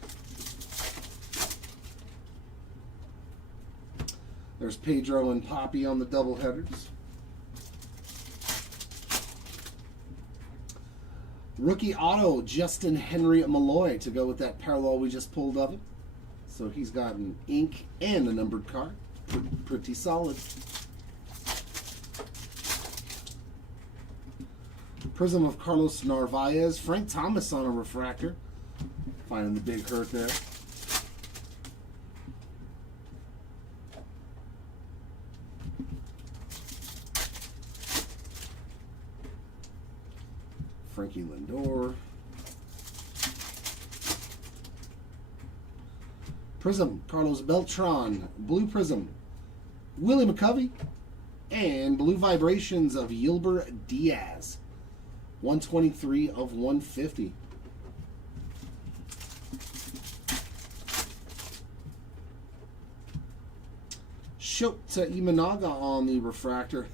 There's Pedro and Poppy on the doubleheaders. Rookie auto, Justin Henry Malloy to go with that parallel we just pulled of it. So he's got an ink and a numbered card. Pretty solid. Prism of Carlos Narvaez. Frank Thomas on a refractor. Finding the big hurt there. Frankie Lindor. Prism, Carlos Beltran. Blue Prism, Willie McCovey. And Blue Vibrations of Yilber Diaz. 123 of 150. Shota Imanaga on the refractor.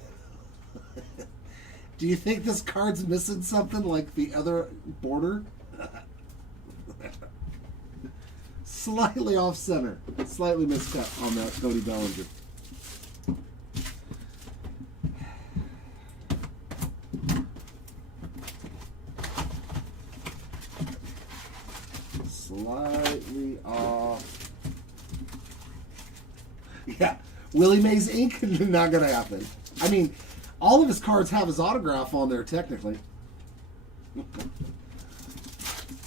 Do you think this card's missing something like the other border? Slightly off center. Slightly miscut on that Cody Bellinger. Slightly off. Yeah. Willie Mays ink? Not going to happen. I mean, all of his cards have his autograph on there, technically.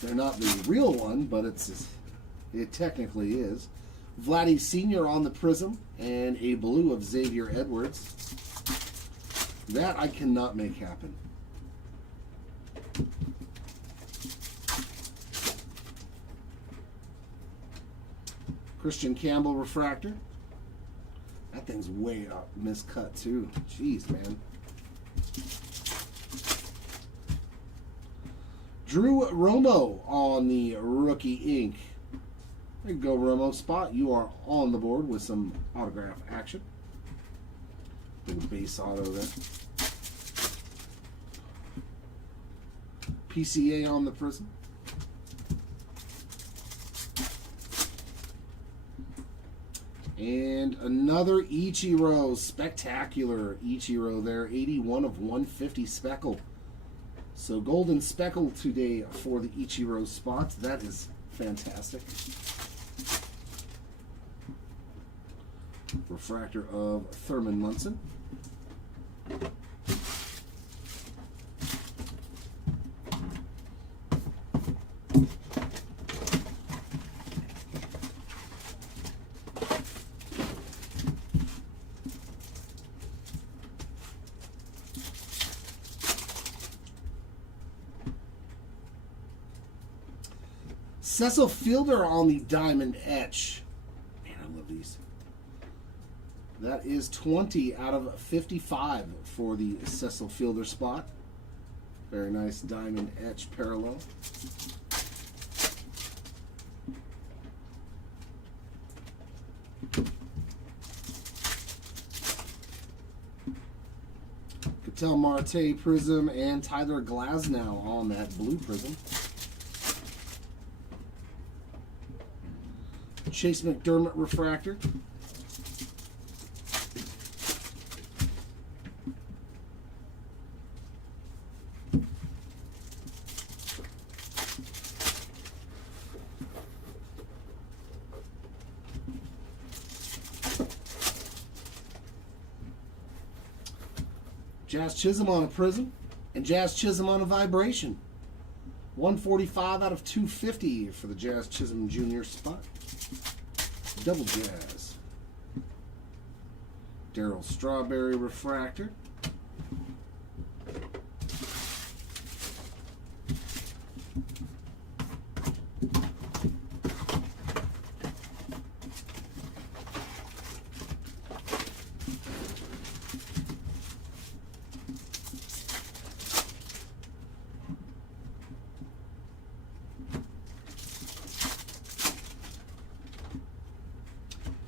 They're not the real one, but it technically is. Vladdy Sr. on the Prism, and a blue of Xavier Edwards. That I cannot make happen. Christian Campbell refractor. That thing's way up miscut too. Jeez, man. Drew Romo on the rookie ink. There you go, Romo. Spot, you are on the board with some autograph action. Little base auto there. PCA on the Prism. And another Ichiro, spectacular Ichiro there, 81 of 150 speckle. So golden speckle today for the Ichiro spots. That is fantastic. Refractor of Thurman Munson. Cecil Fielder on the diamond etch. Man, I love these. That is 20 out of 55 for the Cecil Fielder spot. Very nice diamond etch parallel. Ketel Marte Prism and Tyler Glasnow on that blue Prism. Chase McDermott refractor. Jazz Chisholm on a Prism and Jazz Chisholm on a Vibration. 145 out of 250 for the Jazz Chisholm Jr. spot. Double Jazz. Darryl Strawberry refractor.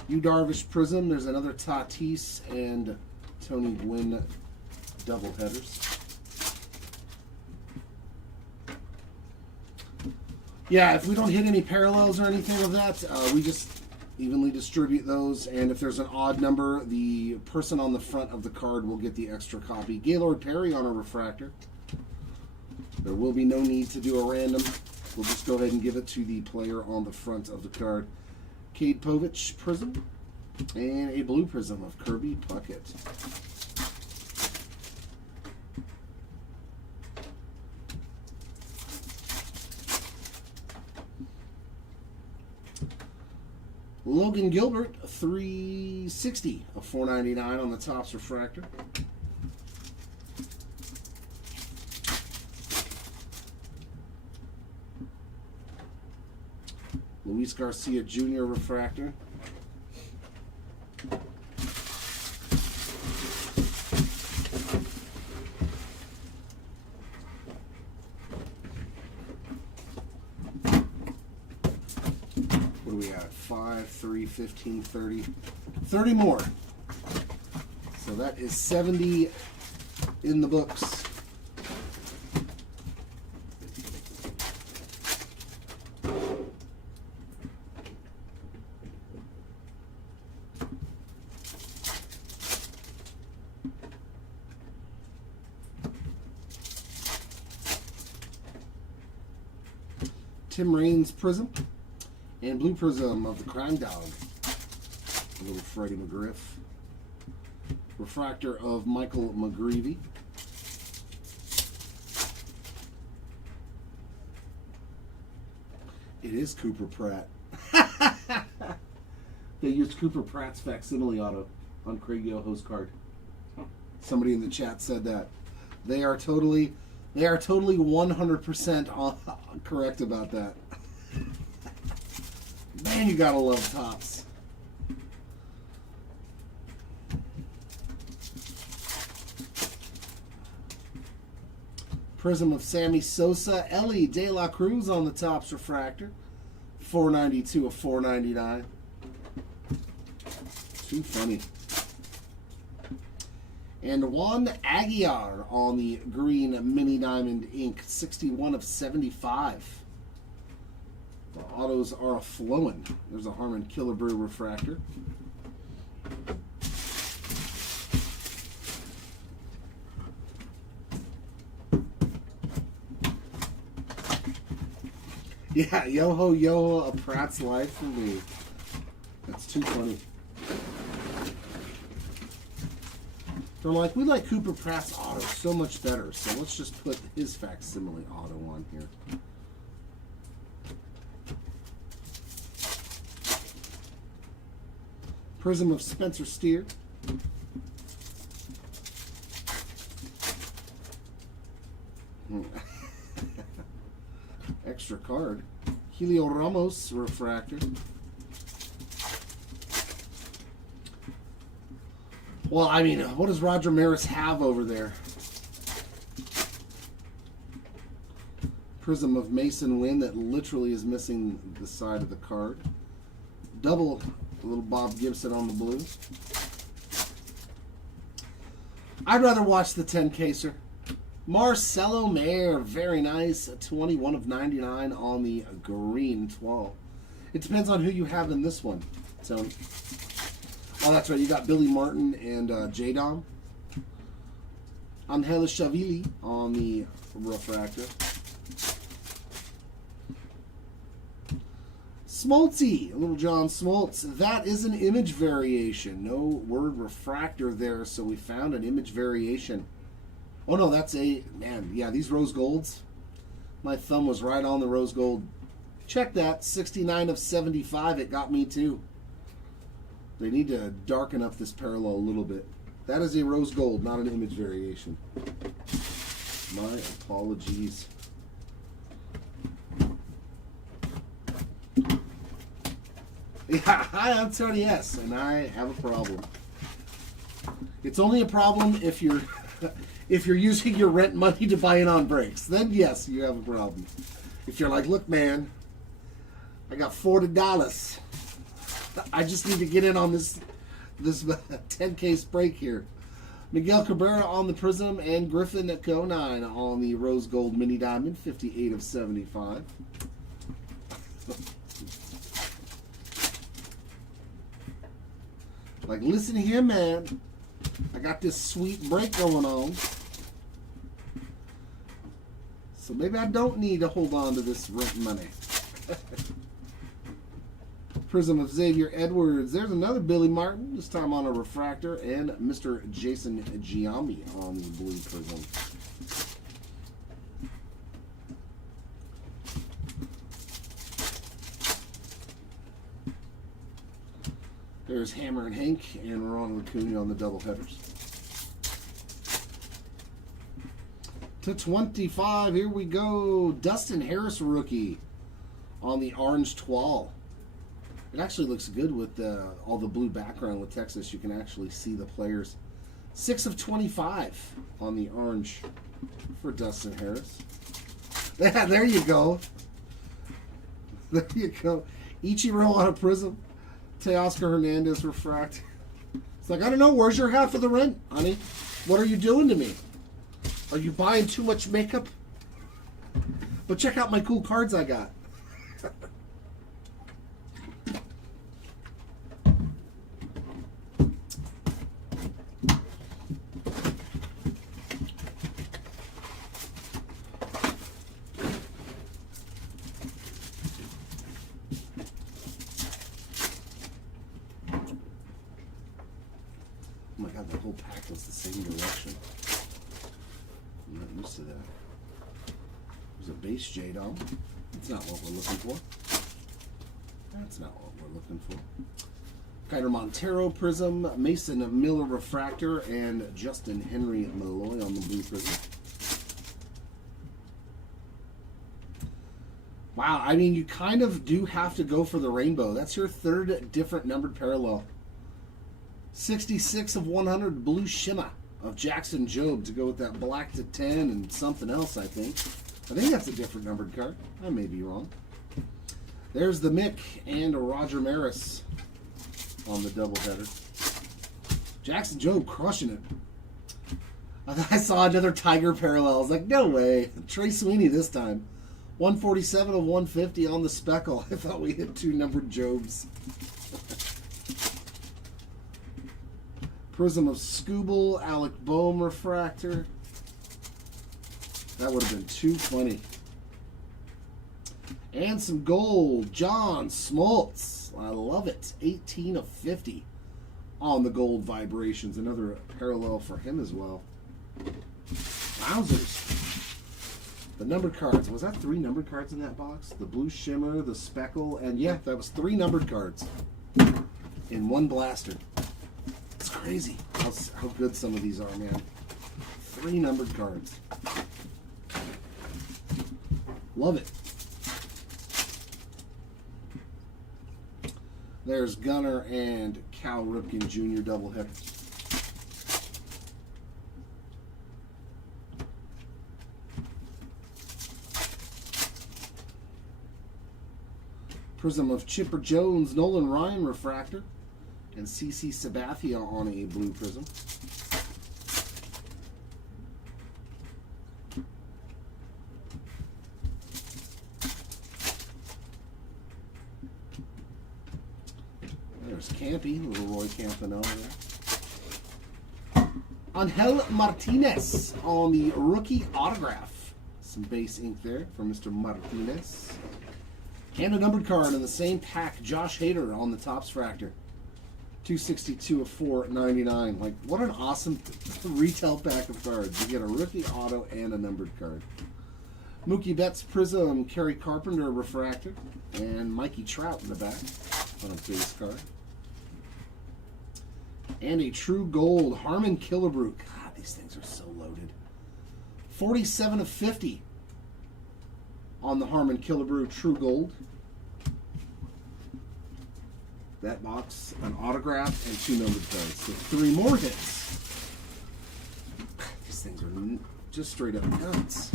Yu Darvish Prism. There's another Tatis and Tony Gwynn double headers. Yeah, if we don't hit any parallels or anything of that, we just evenly distribute those. And if there's an odd number, the person on the front of the card will get the extra copy. Gaylord Perry on a refractor. There will be no need to do a random. We'll just go ahead and give it to the player on the front of the card. Cade Povich Prism. And a blue prism of Kirby Puckett. Logan Gilbert, 360 of 499 on the Topps refractor. Luis Garcia Jr. refractor. What do we got? 5, 3, 15, 30. 30 more. So that is 70 in the books. Tim Raines Prism. And blue prism of the Crime Dog. A little Freddie McGriff. Refractor of Michael McGreevy. It is Cooper Pratt. They used Cooper Pratt's facsimile auto on Craig Yoho's card. Somebody in the chat said that. They are totally 100% correct about that. Man, you gotta love Topps. Prism of Sammy Sosa, Ellie De La Cruz on the Topps refractor. 492 of 499. Too funny. And Juan Aguiar on the green mini diamond ink. 61 of 75. The autos are a-flowing. There's a Harmon Killebrew refractor. Yeah, Yoho, a Pratt's life for me. That's too funny. They're like, we like Cooper Pratt's auto so much better, so let's just put his facsimile auto on here. Prism of Spencer Steer. Extra card. Helio Ramos refractor. Well, I mean, what does Roger Maris have over there? Prism of Mason Wynn that literally is missing the side of the card. Double little Bob Gibson on the blue. I'd rather watch the 10-caser. Marcelo Mayer, very nice. 21 of 99 on the green 12. It depends on who you have in this one. So, oh, that's right. You got Billy Martin and J-Dom. Angela Shavili on the refractor. Smoltzy, Little John Smoltz. That is an image variation. No word refractor there, so we found an image variation. Oh no, that's a, man, yeah, these rose golds. My thumb was right on the rose gold. Check that, 69 of 75, it got me too. They need to darken up this parallel a little bit. That is a rose gold, not an image variation. My apologies. Yeah, hi, I'm Tony S, and I have a problem. It's only a problem if you're if you're using your rent money to buy in on breaks. Then yes, you have a problem. If you're like, look, man, I got $40. I just need to get in on this 10K break here. Miguel Cabrera on the Prism, and Griffin Conine on the Rose Gold Mini Diamond, 58 of 75. Like, listen here, man. I got this sweet break going on. So maybe I don't need to hold on to this rent money. Prism of Xavier Edwards. There's another Billy Martin, this time on a refractor, and Mr. Jason Giambi on the blue Prism. There's Hammer and Hank and Ron Acuna on the doubleheaders. To 25, here we go. Dustin Harris rookie on the orange toile. It actually looks good with all the blue background with Texas. You can actually see the players. 6 of 25 on the orange for Dustin Harris. Yeah, there you go. There you go. Ichiro on a Prism. Teoscar Hernandez refract. It's like, I don't know, where's your half of the rent, honey? What are you doing to me? Are you buying too much makeup? But check out my cool cards I got. Oh my god, the whole pack was the same direction. I'm not used to that. There's a base jade on. That's not what we're looking for. That's not what we're looking for. Kyler Montero Prism, Mason Miller Refractor, and Justin Henry Malloy on the blue Prism. Wow, I mean, you kind of do have to go for the rainbow. That's your third different numbered parallel. 66 of 100 blue shimmer of Jackson Jobe to go with that black to 10 and something else, I think. I think that's a different numbered card. I may be wrong. There's the Mick and a Roger Maris on the doubleheader. Jackson Jobe crushing it. I saw another Tiger parallel. I was like, no way. Trey Sweeney this time. 147 of 150 on the speckle. I thought we hit 2 numbered Jobes. Prism of Scooble, Alec Boehm refractor. That would have been too funny. And some gold, John Smoltz. I love it. 18 of 50 on the gold vibrations. Another parallel for him as well. Wowzers. The numbered cards. Was that 3 numbered cards in that box? The blue shimmer, the speckle, and yeah, that was 3 numbered cards in one blaster. It's crazy how good some of these are, man. 3 numbered cards. Love it. There's Gunnar and Cal Ripken Jr. doubleheader. Prism of Chipper Jones, Nolan Ryan refractor, and CC Sabathia on a blue prism. There's Campy, little Roy Campanella there. Angel Martinez on the rookie autograph. Some base ink there for Mr. Martinez. And a numbered card in the same pack, Josh Hader on the Topps Fractor. 262 of 499. Like, what an awesome retail pack of cards. You get a rookie auto and a numbered card. Mookie Betts Prism, Kerry Carpenter refractor, and Mikey Trout in the back on a base card. And a true gold Harmon Killebrew. God, these things are so loaded. 47 of 50 on the Harmon Killebrew true gold. That box, an autograph, and 2 numbered cards. So 3 more hits. These things are just straight up nuts.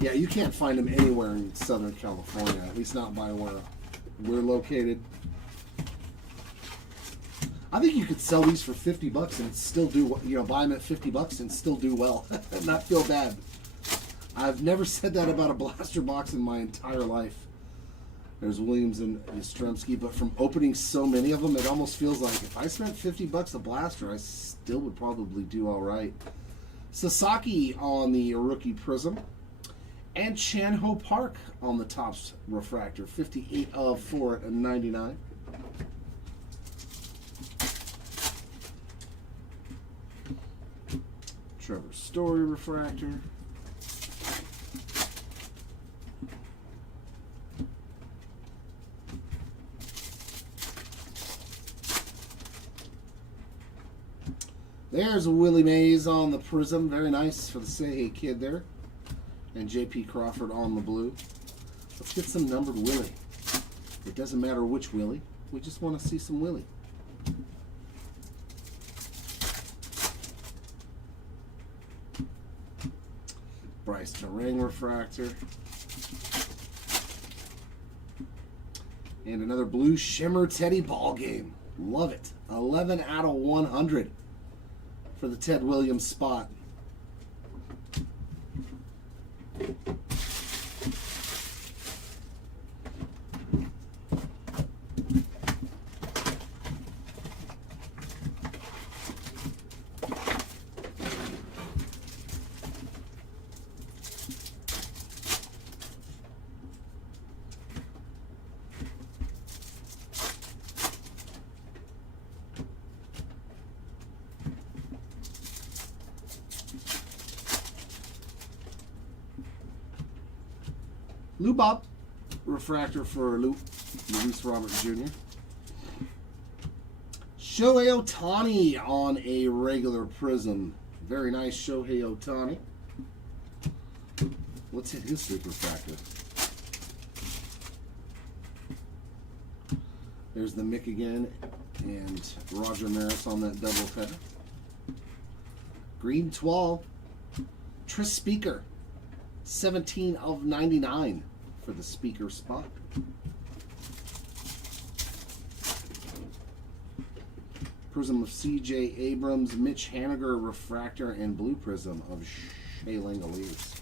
Yeah, you can't find them anywhere in Southern California, at least not by where we're located. I think you could sell these for $50 and still do, buy them at $50 and still do well and not feel bad. I've never said that about a blaster box in my entire life. There's Williams and Yastrzemski, but from opening so many of them, it almost feels like if I spent $50 a blaster, I still would probably do all right. Sasaki on the rookie prism, and Chan-Ho Park on the Topps refractor, 58 of 4/99. Trevor Story refractor. There's Willie Mays on the prism. Very nice for the Say Hey Kid there. And J.P. Crawford on the blue. Let's get some numbered Willie. It doesn't matter which Willie. We just want to see some Willie. Bryce Terang refractor. And another blue shimmer Teddy ball game. Love it. 11 out of 100 for the Ted Williams spot. Lou Bob, refractor for Luis Robert Jr. Shohei Ohtani on a regular prism. Very nice Shohei Ohtani. Let's hit his super refractor. There's the Mick again and Roger Maris on that double header. Green 12. Tris Speaker. 17 of 99 for the speaker spot. Prism of C.J. Abrams, Mitch Haniger refractor, and blue prism of Shea Langeliers.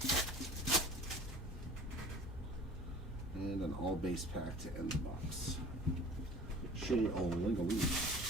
And an all base pack to end the box. Shea Langeliers.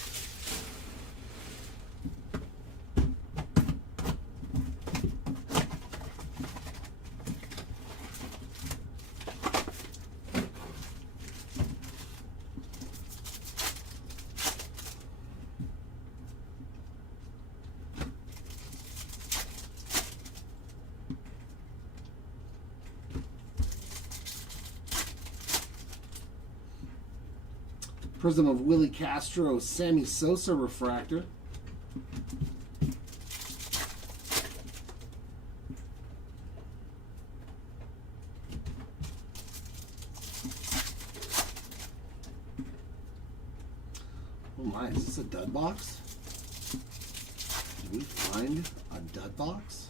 Prism of Willie Castro, Sammy Sosa refractor. Oh my, is this a dud box? Did we find a dud box?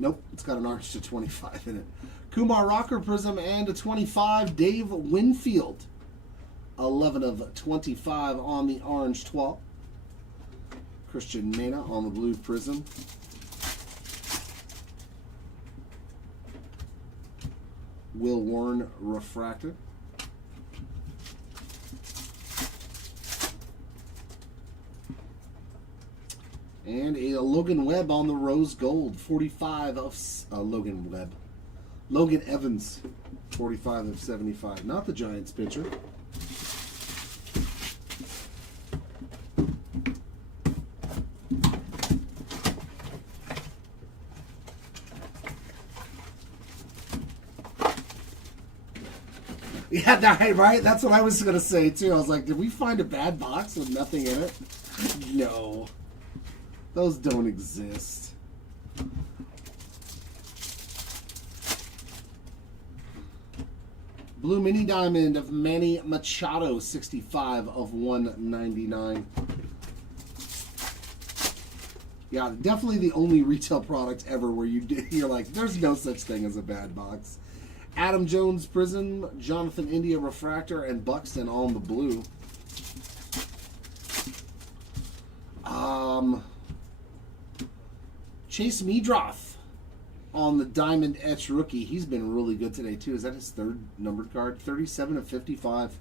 Nope, it's got an orange to 25 in it. Kumar Rocker Prism and a 25, Dave Winfield. 11 of 25 on the orange 12. Christian Mena on the blue prism. Will Warren refractor. And a Logan Webb on the rose gold. 45 of Logan Evans. 45 of 75. Not the Giants pitcher. Yeah, right? That's what I was going to say, too. I was like, did we find a bad box with nothing in it? No. Those don't exist. Blue Mini Diamond of Manny Machado, 65 of 199. Yeah, definitely the only retail product ever where you're like, there's no such thing as a bad box. Adam Jones Prism, Jonathan India Refractor, and Buxton on the blue. Chase Meadroth on the Diamond Etch rookie. He's been really good today, too. Is that his third numbered card? 37 of 55.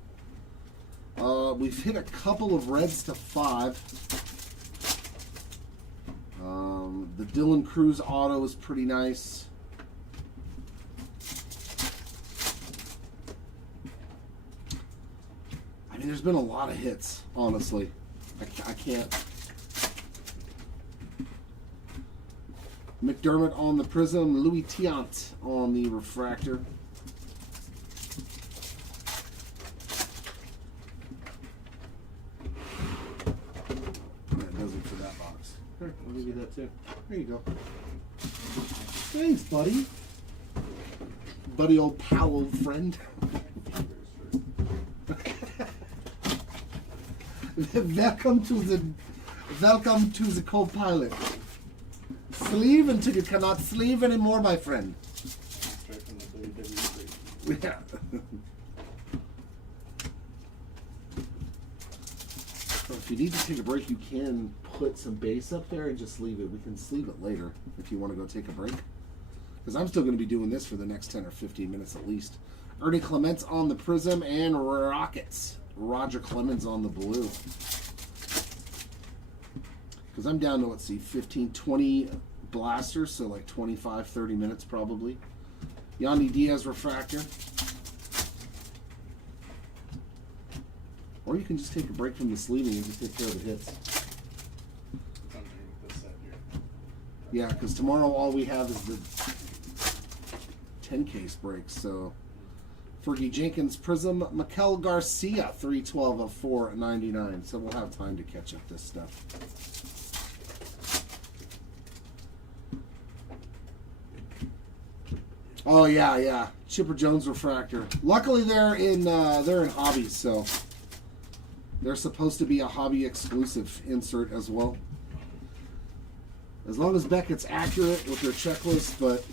We've hit a couple of reds to 5. The Dylan Cruz auto is pretty nice. I mean, there's been a lot of hits, honestly. I can't. McDermott on the Prism. Louis Tiant on the Refractor. That does it for that box. Here, I'll give you that too. There you go. Thanks, buddy. Buddy, old pal, old friend. Welcome to the co-pilot. Sleeve until you cannot sleeve anymore, my friend. Straight from the WWE. Yeah. So if you need to take a break, you can put some base up there and just leave it. We can sleeve it later if you want to go take a break. Because I'm still going to be doing this for the next 10 or 15 minutes at least. Ernie Clements on the Prism and Rockets. Roger Clemens on the blue. Because I'm down to, let's see, 15, 20 blasters, so like 25, 30 minutes probably. Yandy Diaz Refractor. Or you can just take a break from the sleeving and just take care of the hits. It's underneath this set here. Yeah, because tomorrow all we have is the 10 case breaks, so... Fergie Jenkins Prism, Mikel Garcia, 312 of 499. So we'll have time to catch up this stuff. Oh yeah. Chipper Jones Refractor. Luckily they're in hobbies, so they're supposed to be a hobby exclusive insert as well. As long as Beckett's accurate with their checklist, but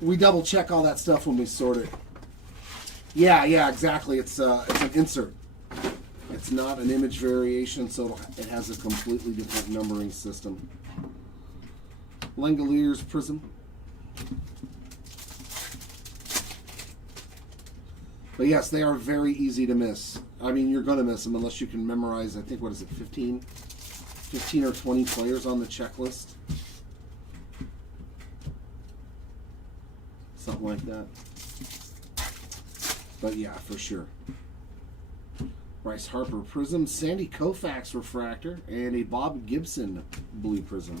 we double check all that stuff when we sort it. Yeah, exactly. It's an insert. It's not an image variation, so it has a completely different numbering system. Langoliers Prism. But yes, they are very easy to miss. I mean, you're going to miss them unless you can memorize, I think, what is it, 15 or 20 players on the checklist. Something like that. But yeah, for sure. Bryce Harper Prism, Sandy Koufax Refractor, and a Bob Gibson Blue Prism.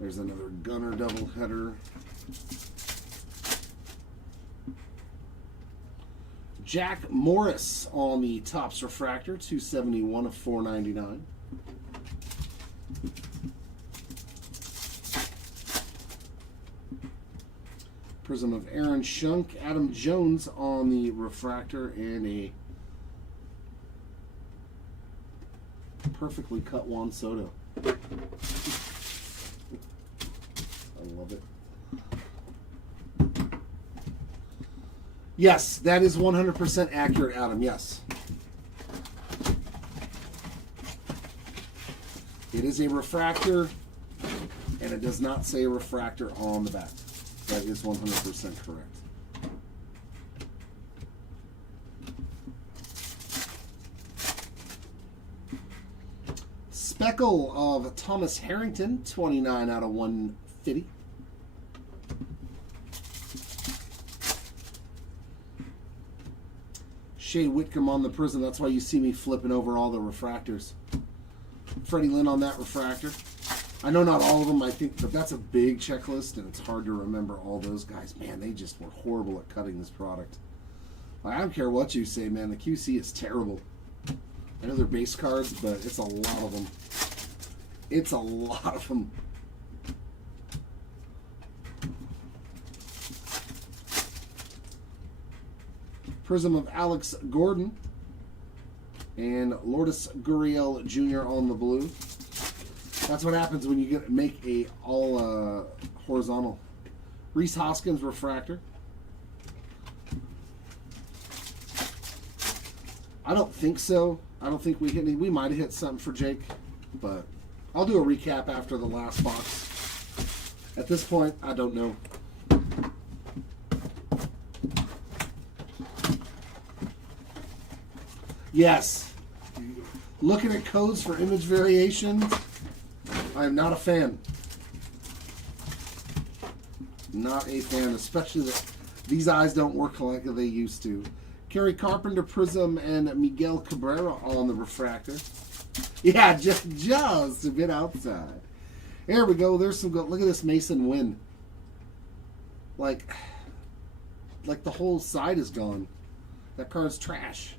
There's another Gunner doubleheader. Jack Morris on the Topps Refractor, 271 of 499. Prism of Aaron Shunk, Adam Jones on the Refractor, and a perfectly cut Juan Soto. I love it. Yes, that is 100% accurate, Adam. Yes. It is a refractor, and it does not say refractor on the back. That is 100% correct. Speckle of Thomas Harrington, 29 out of 150. Shea Whitcomb on the Prism. That's why you see me flipping over all the refractors. Freddie Lynn on that refractor. I know not all of them, I think, but that's a big checklist, and it's hard to remember all those guys. Man, they just were horrible at cutting this product. I don't care what you say, man. The QC is terrible. I know they're base cards, but it's a lot of them. It's a lot of them. Prism of Alex Gordon. And Lourdes Gurriel Jr. on the blue. That's what happens when you make a all horizontal. Reese Hoskins refractor. I don't think so. I don't think we hit any. We might have hit something for Jake, but I'll do a recap after the last box. At this point, I don't know. Yes. Looking at codes for image variations, I am not a fan. Not a fan, especially that these eyes don't work like they used to. Kerry Carpenter Prism and Miguel Cabrera on the refractor. Yeah, just a bit outside. There we go. There's some good. Look at this Mason Wynn. Like the whole side is gone. That card's trash.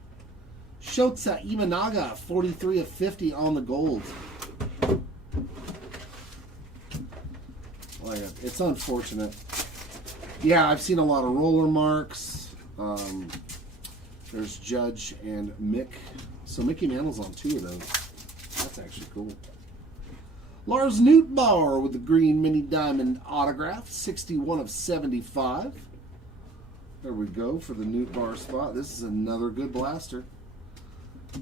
Shota Imanaga, 43 of 50 on the gold. Like, it's unfortunate. Yeah, I've seen a lot of roller marks. There's Judge and Mick. So Mickey Mantle's on 2 of those. That's actually cool. Lars Nootbaar with the green mini diamond autograph. 61 of 75. There we go for the Nootbaar spot. This is another good blaster.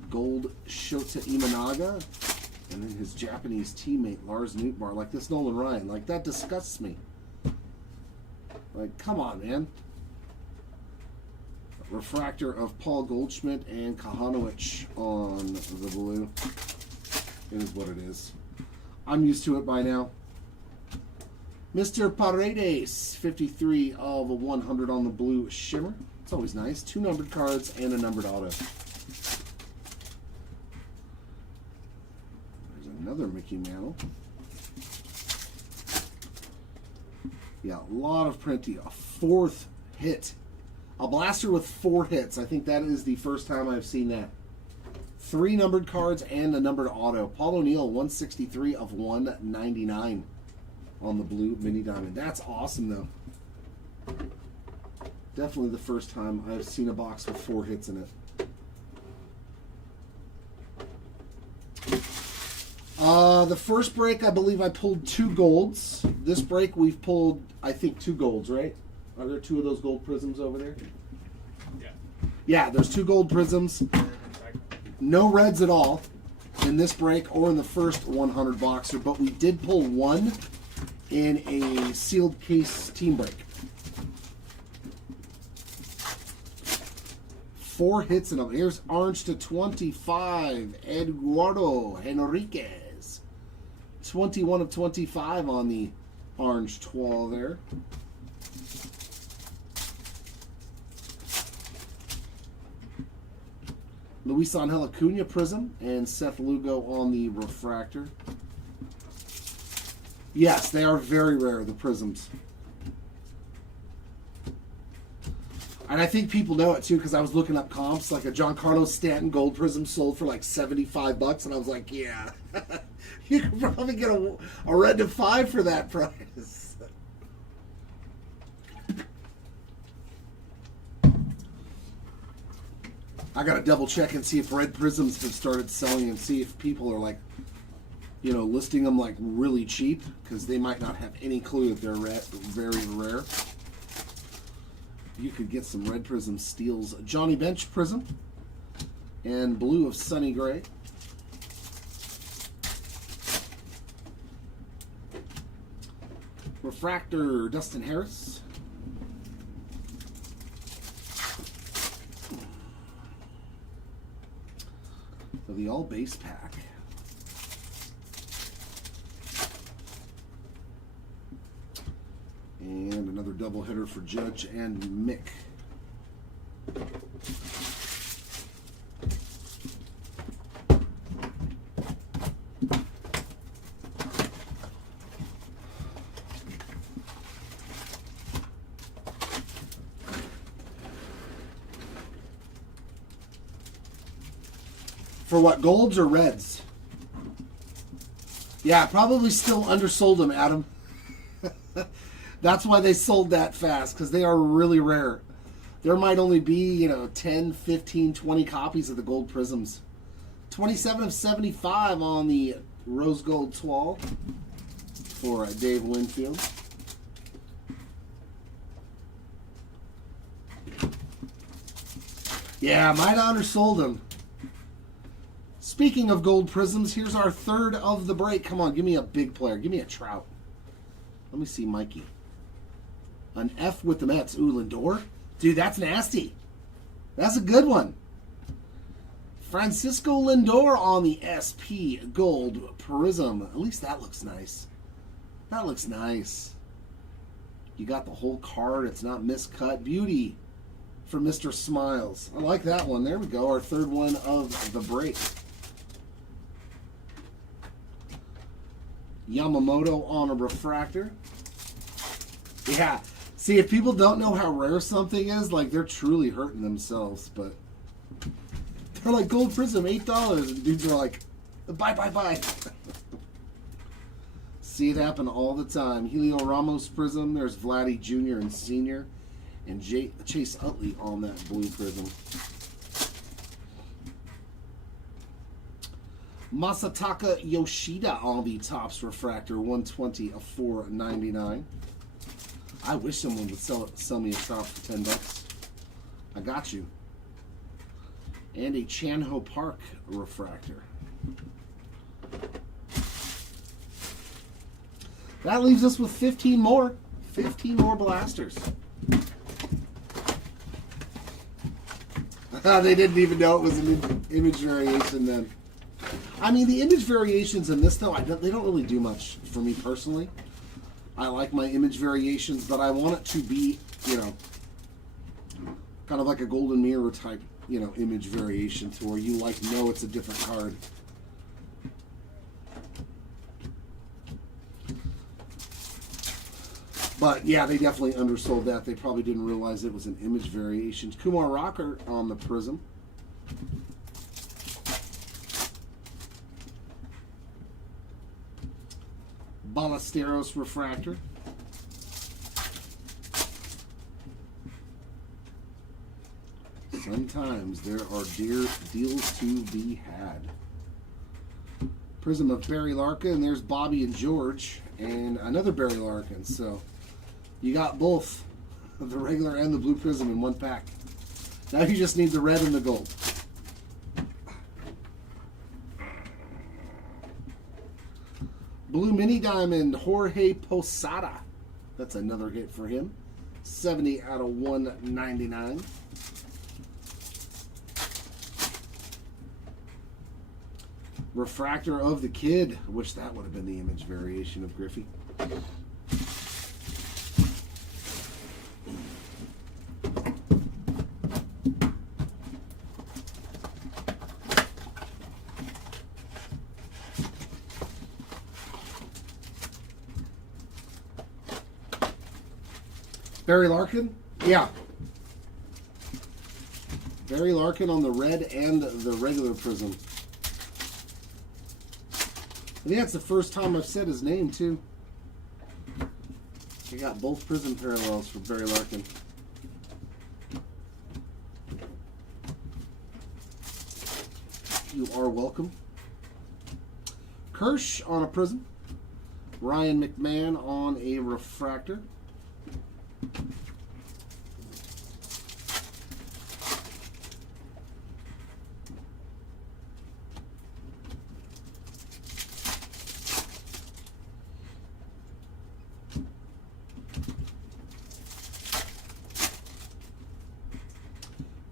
Gold Shota Imanaga. And then his Japanese teammate, Lars Nootbaar. Like this Nolan Ryan. Like, that disgusts me. Like, come on, man. Refractor of Paul Goldschmidt and Kahanowicz on the blue. It is what it is. I'm used to it by now. Mr. Paredes, 53 of 100 on the blue shimmer. It's always nice. 2 numbered cards and a numbered auto. There's another Mickey Mantle. Yeah, a lot of printing. A 4th hit. A blaster with 4 hits. I think that is the first time I've seen that. 3 numbered cards and a numbered auto. Paul O'Neill, 163 of 199 on the blue mini diamond. That's awesome, though. Definitely the first time I've seen a box with 4 hits in it. The first break, I believe I pulled 2 golds. This break, we've pulled, I think, 2 golds, right? Are there 2 of those gold prisms over there? Yeah. Yeah, there's 2 gold prisms. No reds at all in this break or in the first 100 boxer, but we did pull 1 in a sealed case team break. 4 hits in them. Here's orange to 25, Eduardo Henriquez. 21 of 25 on the orange 12 there. Luis Angel Acuna Prism and Seth Lugo on the refractor. Yes, they are very rare, the prisms. And I think people know it too, because I was looking up comps. Like a Giancarlo Stanton gold prism sold for like $75, and I was like, yeah, you could probably get a red to 5 for that price. I gotta double check and see if red prisms have started selling and see if people are like, you know, listing them like really cheap, because they might not have any clue that they're very rare. You could get some red prism steals. Johnny Bench Prism and blue of Sunny Gray. Refractor Dustin Harris. So the all base pack. And another double hitter for Judge and Mick. For what, golds or reds? Yeah, probably still undersold them, Adam. That's why they sold that fast, because they are really rare. there might only be, 10, 15, 20 copies of the gold prisms. 27 of 75 on the rose gold toile for Dave Winfield. Yeah, might have undersold him. Speaking of gold prisms, here's our third of the break. Come on, give me a big player. Give me a Trout. Let me see Mikey. An F with the Mets. Ooh, Lindor. Dude, that's nasty. That's a good one. Francisco Lindor on the SP Gold Prism. At least that looks nice. That looks nice. You got the whole card. It's not miscut. Beauty for Mr. Smiles. I like that one. There we go. Our third one of the break. Yamamoto on a refractor. Yeah. See, if people don't know how rare something is, like, they're truly hurting themselves. But they're like, gold prism, $8. And dudes are like, bye, bye, bye. See it happen all the time. Helio Ramos prism. There's Vladdy Jr. and Sr. And Chase Utley on that blue prism. Masataka Yoshida on the Topps refractor. 120 of 499. I wish someone would sell me a Trout for $10. I got you. And a Chanho Park refractor. That leaves us with 15 more. 15 more blasters. They didn't even know it was an image variation then. I mean, the image variations in this, though, they don't really do much for me personally. I like my image variations, but I want it to be, kind of like a golden mirror type, image variation to where you know it's a different card. But yeah, they definitely undersold that. They probably didn't realize it was an image variation. Kumar Rocker on the prism. Ballesteros refractor. Sometimes there are deals to be had. Prism of Barry Larkin, and there's Bobby and George, and another Barry Larkin. So you got both the regular and the blue prism in one pack. Now you just need the red and the gold. Blue Mini Diamond, Jorge Posada. That's another hit for him. 70 out of 199. Refractor of the Kid. I wish that would have been the image variation of Griffey. Barry Larkin? Yeah. Barry Larkin on the red and the regular prism. I think that's the first time I've said his name, too. I got both prism parallels for Barry Larkin. You are welcome. Kirsch on a prism. Ryan McMahon on a refractor.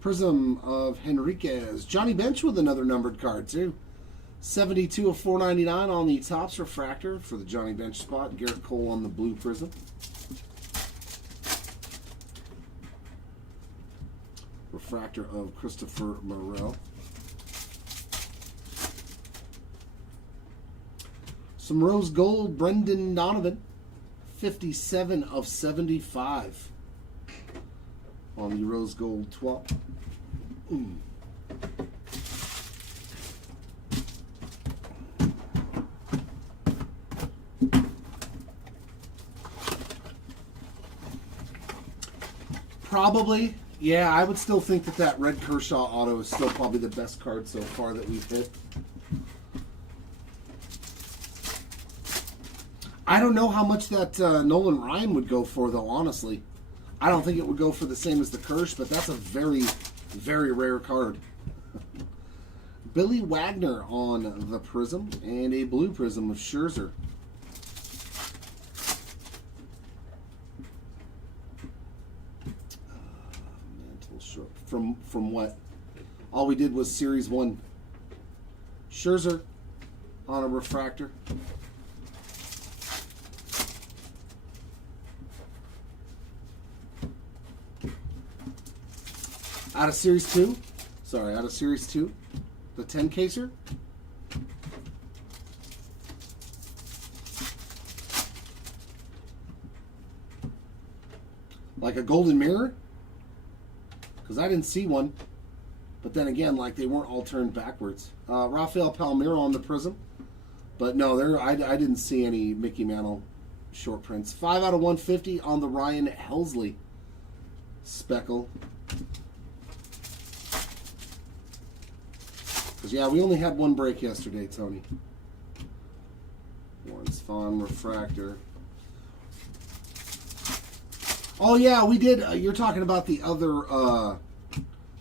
Prism of Henriquez. Johnny Bench with another numbered card, too. 72 of 499 on the Topps refractor for the Johnny Bench spot. Garrett Cole on the blue prism. Refractor of Christopher Morel. Some rose gold, Brendan Donovan. 57 of 75 on the rose gold 12. Ooh. Yeah, I would still think that red Kershaw auto is still probably the best card so far that we've hit. I don't know how much that Nolan Ryan would go for, though, honestly. I don't think it would go for the same as the Kersh, but that's a very, very rare card. Billy Wagner on the Prism, and a blue Prism of Scherzer. Mantle short. From what? All we did was Series 1. Scherzer on a refractor. Out of Series 2. Sorry, out of Series 2. The 10 caser. Like a golden mirror? Because I didn't see one. But then again, like they weren't all turned backwards. Rafael Palmeiro on the Prism. But no, I didn't see any Mickey Mantle short prints. 5 out of 150 on the Ryan Helsley speckle. Because, yeah, we only had one break yesterday, Tony. Lawrence Vaughn refractor. Oh, yeah, we did. You're talking about the other,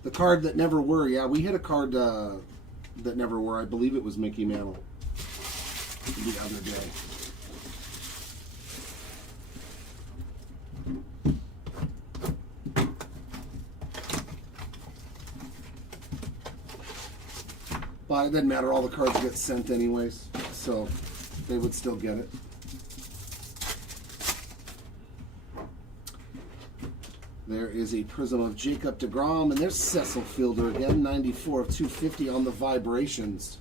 the card that never were. Yeah, we hit a card that never were. I believe it was Mickey Mantle the other day. But it doesn't matter, all the cards get sent anyways, so they would still get it. There is a Prism of Jacob deGrom, and there's Cecil Fielder again, 94 of 250 on the vibrations.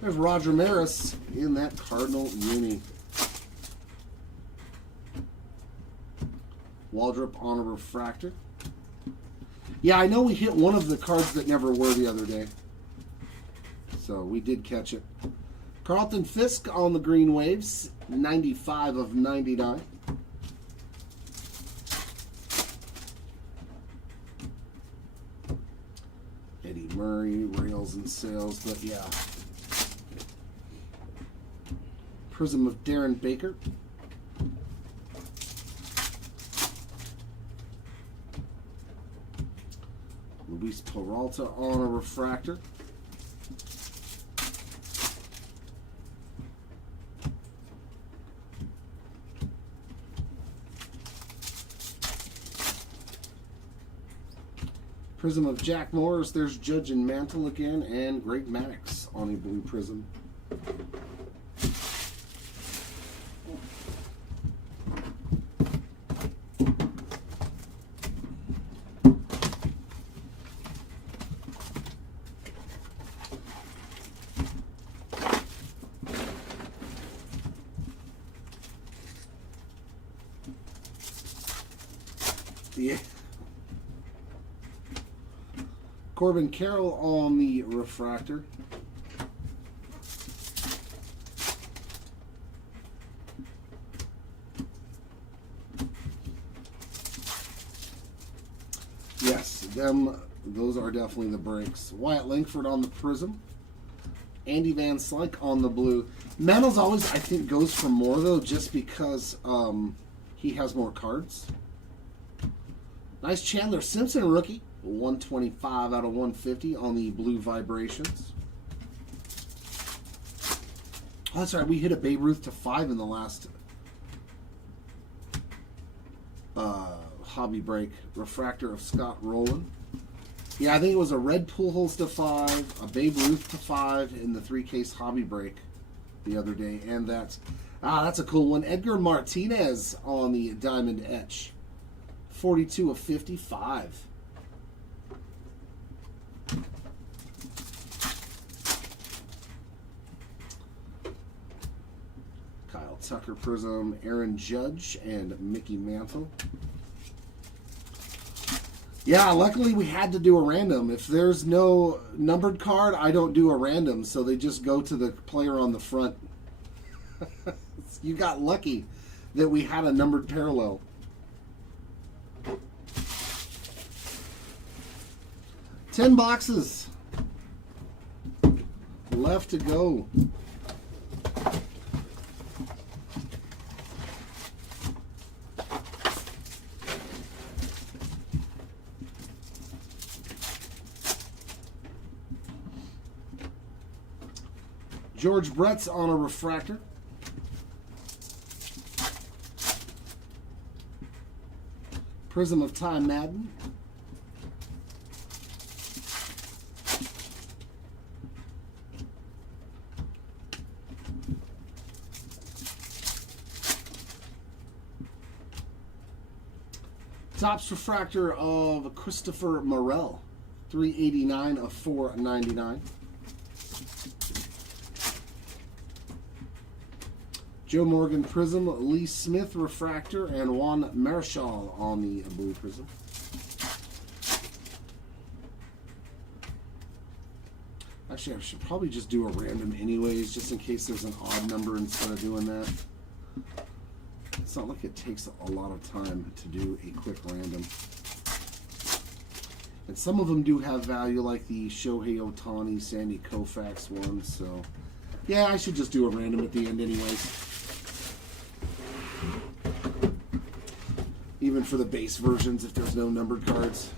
There's Roger Maris in that Cardinal uni. Waldrop on a refractor. Yeah, I know we hit one of the cards that never were the other day. So we did catch it. Carlton Fisk on the Green Waves, 95 of 99. Eddie Murray, Rails and Sales, but yeah. Prism of Darren Baker. Luis Peralta on a refractor. Prism of Jack Morris. There's Judge and Mantle again, and Greg Maddux on a blue Prism. Yeah. Corbin Carroll on the refractor. Yes, those are definitely the breaks. Wyatt Langford on the Prism. Andy Van Slyke on the blue. Mantle's always, I think, goes for more, though, just because he has more cards. Nice Chandler Simpson rookie. 125 out of 150 on the blue vibrations. Oh, that's right. We hit a Babe Ruth to 5 in the last hobby break. Refractor of Scott Rowland. Yeah, I think it was a red Pujols to 5, a Babe Ruth to 5 in the 3-case hobby break the other day. And that's a cool one. Edgar Martinez on the Diamond Etch. 42 of 55. Kyle Tucker Prism, Aaron Judge, and Mickey Mantle. Yeah, luckily we had to do a random. If there's no numbered card, I don't do a random, so they just go to the player on the front. You got lucky that we had a numbered parallel. 10 boxes left to go. George Brett's on a refractor. Prism of Time Madden. Topps refractor of Christopher Morel. 389 of 499. Joe Morgan Prism, Lee Smith Refractor, and Juan Marichal on the blue prism. Actually, I should probably just do a random anyways, just in case there's an odd number instead of doing that. It's not like it takes a lot of time to do a quick random. And some of them do have value, like the Shohei Ohtani, Sandy Koufax one, so yeah, I should just do a random at the end anyways. Even for the base versions, if there's no numbered cards.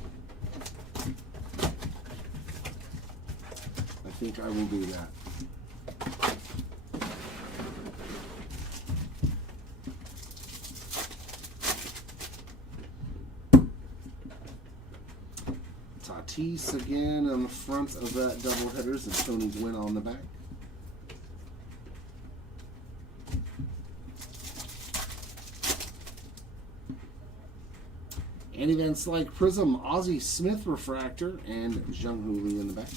I think I will do that. Tatis again on the front of that doubleheaders and Tony's win on the back. Andy Van Slyke Prism, Ozzie Smith Refractor, and Jung-Hoo Lee in the back.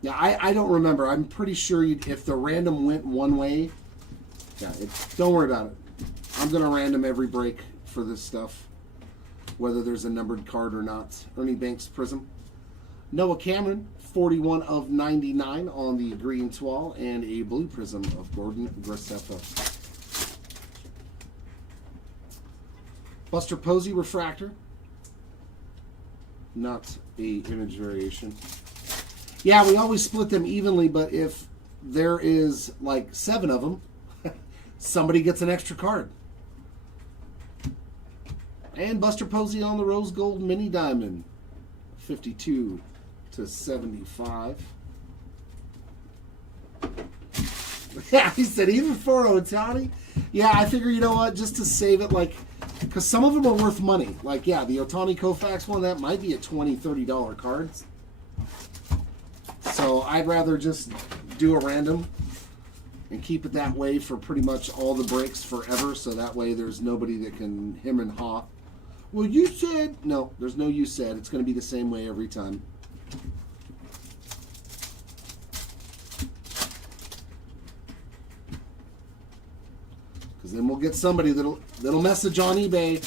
Yeah, I don't remember. I'm pretty sure if the random went one way, yeah, don't worry about it. I'm going to random every break for this stuff, whether there's a numbered card or not. Ernie Banks Prism. Noah Cameron, 41 of 99 on the green toile, and a blue prism of Gordon Graceffa. Buster Posey Refractor. Not a image variation. Yeah, we always split them evenly, but if there is like 7 of them, somebody gets an extra card. And Buster Posey on the Rose Gold Mini Diamond. 52 to 75. Yeah, he said even for Ohtani. Yeah, I figure, you know what, just to save it, like, because some of them are worth money. Like, yeah, the Ohtani Koufax one, that might be a $20, $30 card. So I'd rather just do a random and keep it that way for pretty much all the breaks forever, so that way there's nobody that can him and haw. Well, you said... No, there's no you said. It's going to be the same way every time. Because then we'll get somebody that'll message on eBay,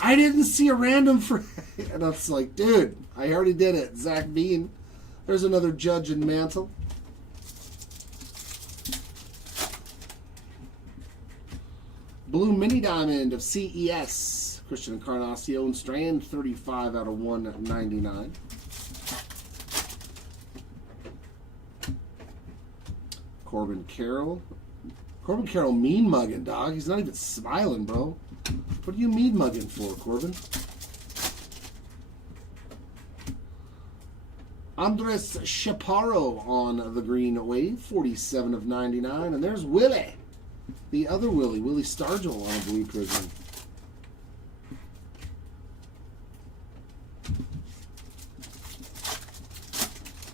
I didn't see a random for... And I was like, dude, I already did it. Zach Bean. There's another Judge and Mantle. Blue Mini Diamond of CES. Christian Encarnacion Strand, 35 out of 199. Corbin Carroll. Corbin Carroll mean mugging, dog. He's not even smiling, bro. What are you mean mugging for, Corbin? Andres Chaparro on the green wave, 47 of 99. And there's Willie. The other Willie, Willie Stargell on a blue prism.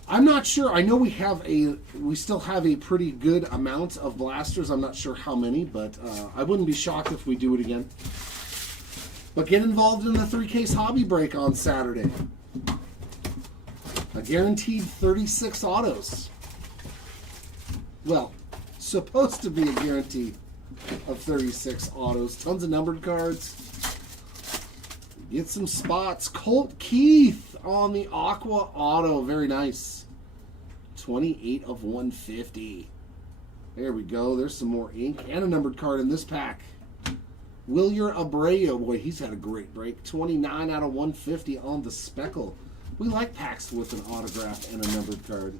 I'm not sure. I know we still have a pretty good amount of blasters. I'm not sure how many, but I wouldn't be shocked if we do it again. But get involved in the 3-case hobby break on Saturday. A guaranteed 36 autos. Well, supposed to be a guarantee of 36 autos. Tons of numbered cards. Get some spots. Colt Keith on the Aqua Auto. Very nice. 28 of 150. There we go. There's some more ink and a numbered card in this pack. Wilyer Abreu, boy, he's had a great break. 29 out of 150 on the Speckle. We like packs with an autograph and a numbered card.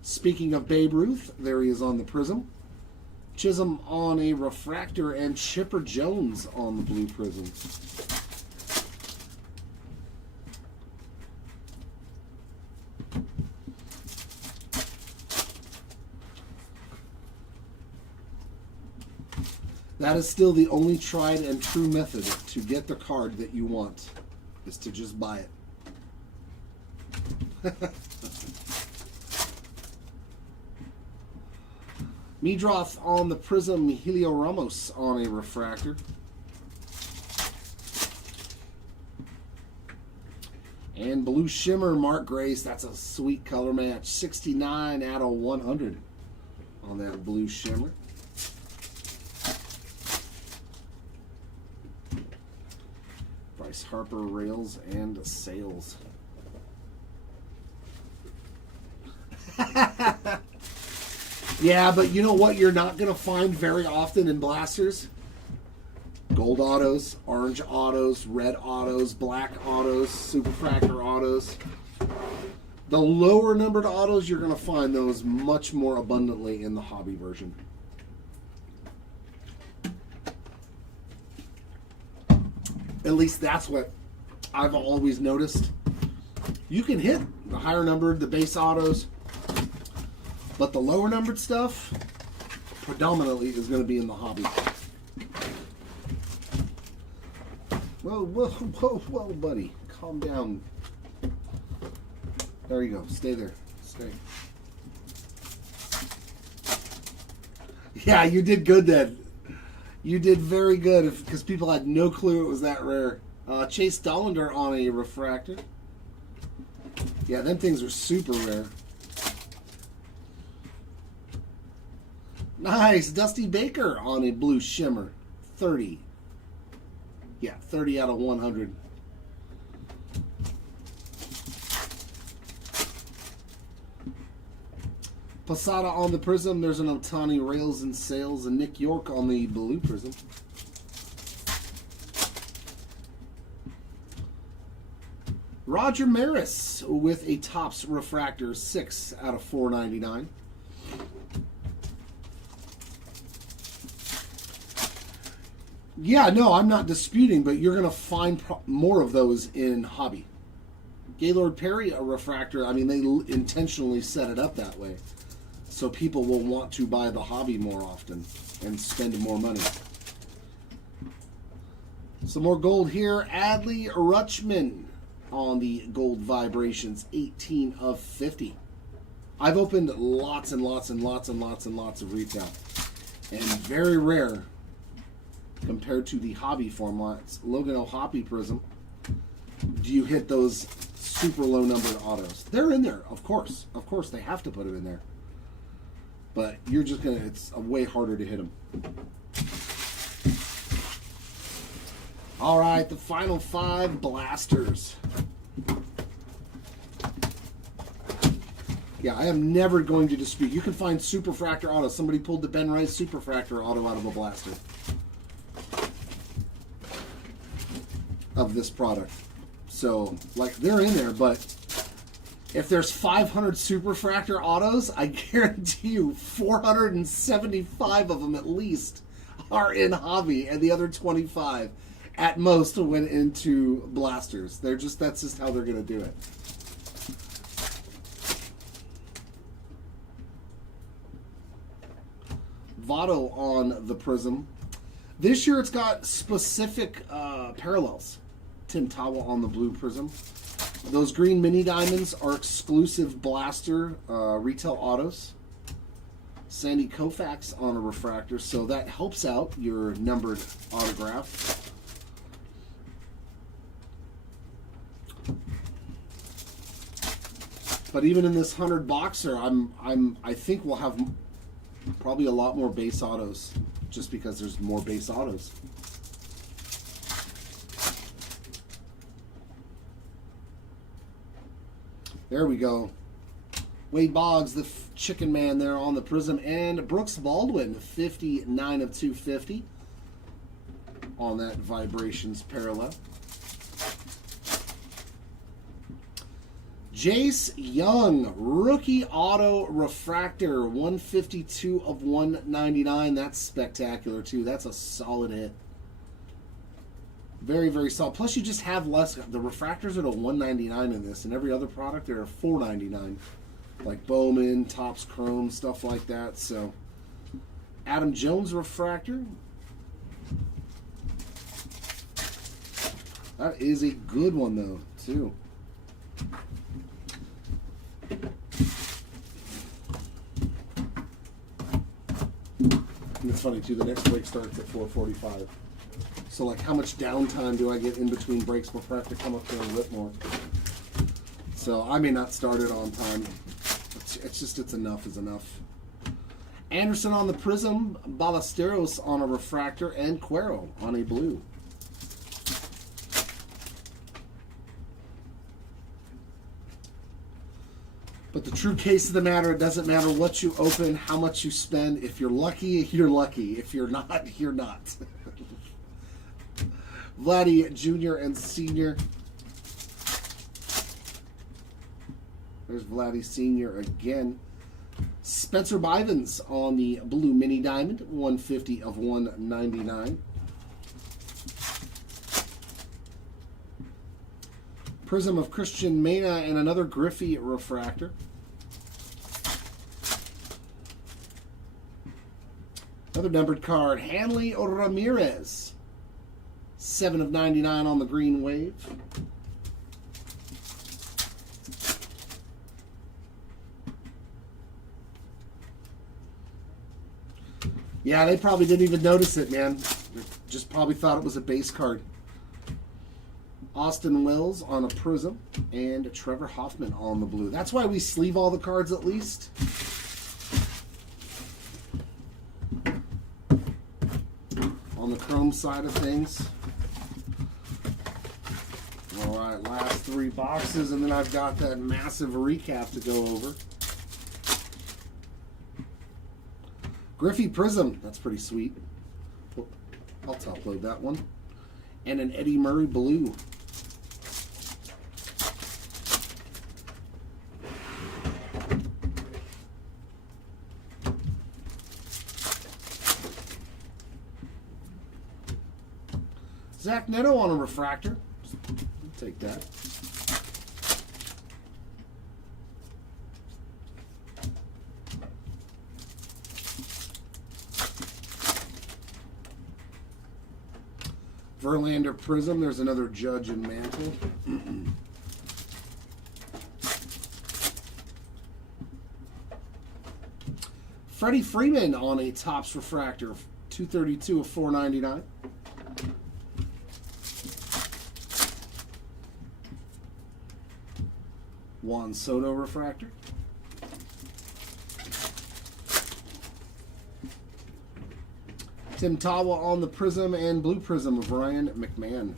Speaking of Babe Ruth, there he is on the Prism. Chisholm on a refractor and Chipper Jones on the blue Prism. That is still the only tried and true method to get the card that you want, is to just buy it. Meadroth on the Prism, Helio Ramos on a refractor. And Blue Shimmer, Mark Grace. That's a sweet color match. 69 out of 100 on that Blue Shimmer. Bryce Harper, Rails, and Sales. Yeah, but you know what you're not going to find very often in blasters? Gold autos, orange autos, red autos, black autos, superfractor autos. The lower numbered autos, you're going to find those much more abundantly in the hobby version. At least that's what I've always noticed. You can hit the higher numbered, the base autos, but the lower numbered stuff predominantly is going to be in the hobby. Whoa, whoa, whoa, whoa, buddy. Calm down. There you go. Stay there. Stay. Yeah, you did good then. You did very good because people had no clue it was that rare. Chase Dollander on a refractor. Yeah, them things are super rare. Nice. Dusty Baker on a Blue Shimmer. 30. Yeah, 30 out of 100. Posada on the Prism. There's an Otani, Rails, and Sales, and Nick York on the blue Prism. Roger Maris with a Topps refractor, 6 out of 499. Yeah, no, I'm not disputing, but you're going to find more of those in hobby. Gaylord Perry, a refractor, I mean, they intentionally set it up that way. So people will want to buy the hobby more often and spend more money. Some more gold here. Adley Rutschman on the Gold Vibrations, 18 of 50. I've opened lots and lots and lots and lots and lots of retail. And very rare compared to the hobby formats. Logan O'Hoppe Prism. Do you hit those super low numbered autos? They're in there, of course. Of course, they have to put them in there. But you're just going to, it's way harder to hit them. All right, the final 5 blasters. Yeah, I am never going to dispute. You can find Superfractor autos. Somebody pulled the Ben Rice Superfractor auto out of a blaster of this product. So, like, they're in there, but if there's 500 Superfractor autos, I guarantee you 475 of them at least are in hobby, and the other 25 at most went into blasters. That's just how they're going to do it. Votto on the Prism. This year it's got specific parallels. Tim Tawa on the blue Prism. Those green mini diamonds are exclusive blaster retail autos. Sandy Koufax on a refractor, so that helps out your numbered autograph. But even in this 100 boxer, I think we'll have probably a lot more base autos, just because there's more base autos. There we go. Wade Boggs, the chicken man there on the Prism. And Brooks Baldwin, 59 of 250 on that Vibrations parallel. Jace Young, rookie auto refractor, 152 of 199. That's spectacular, too. That's a solid hit. Very, very solid. Plus, you just have less. The refractors are to 199 in this, and every other product they're 499, like Bowman, Topps Chrome, stuff like that. So, Adam Jones refractor. That is a good one, though, too. And it's funny, too. The next break starts at 4:45. So, like, how much downtime do I get in between breaks before I have to come up here and rip more? So, I may not start it on time. It's just, it's enough is enough. Anderson on the Prism, Ballesteros on a refractor, and Cuero on a blue. But the true case of the matter, it doesn't matter what you open, how much you spend. If you're lucky, you're lucky. If you're not, you're not. Vladdy Jr. and Sr. There's Vladdy Sr. again. Spencer Bivens on the blue mini diamond, 150 of 199. Prism of Christian Mena and another Griffey refractor. Another numbered card, Hanley Ramirez. 7 of 99 on the green wave. Yeah, they probably didn't even notice it, man. They just probably thought it was a base card. Austin Wells on a Prism and Trevor Hoffman on the blue. That's why we sleeve all the cards at least. On the Chrome side of things. All right, last 3 boxes, and then I've got that massive recap to go over. Griffey Prism, that's pretty sweet. I'll top load that one. And an Eddie Murray blue. Zach Neto on a refractor. Take that. Verlander Prism. There's another Judge and Mantle. Freddie Freeman on a Topps refractor. 232 of 499. Juan Soto refractor. Tim Tawa on the Prism and blue Prism of Ryan McMahon.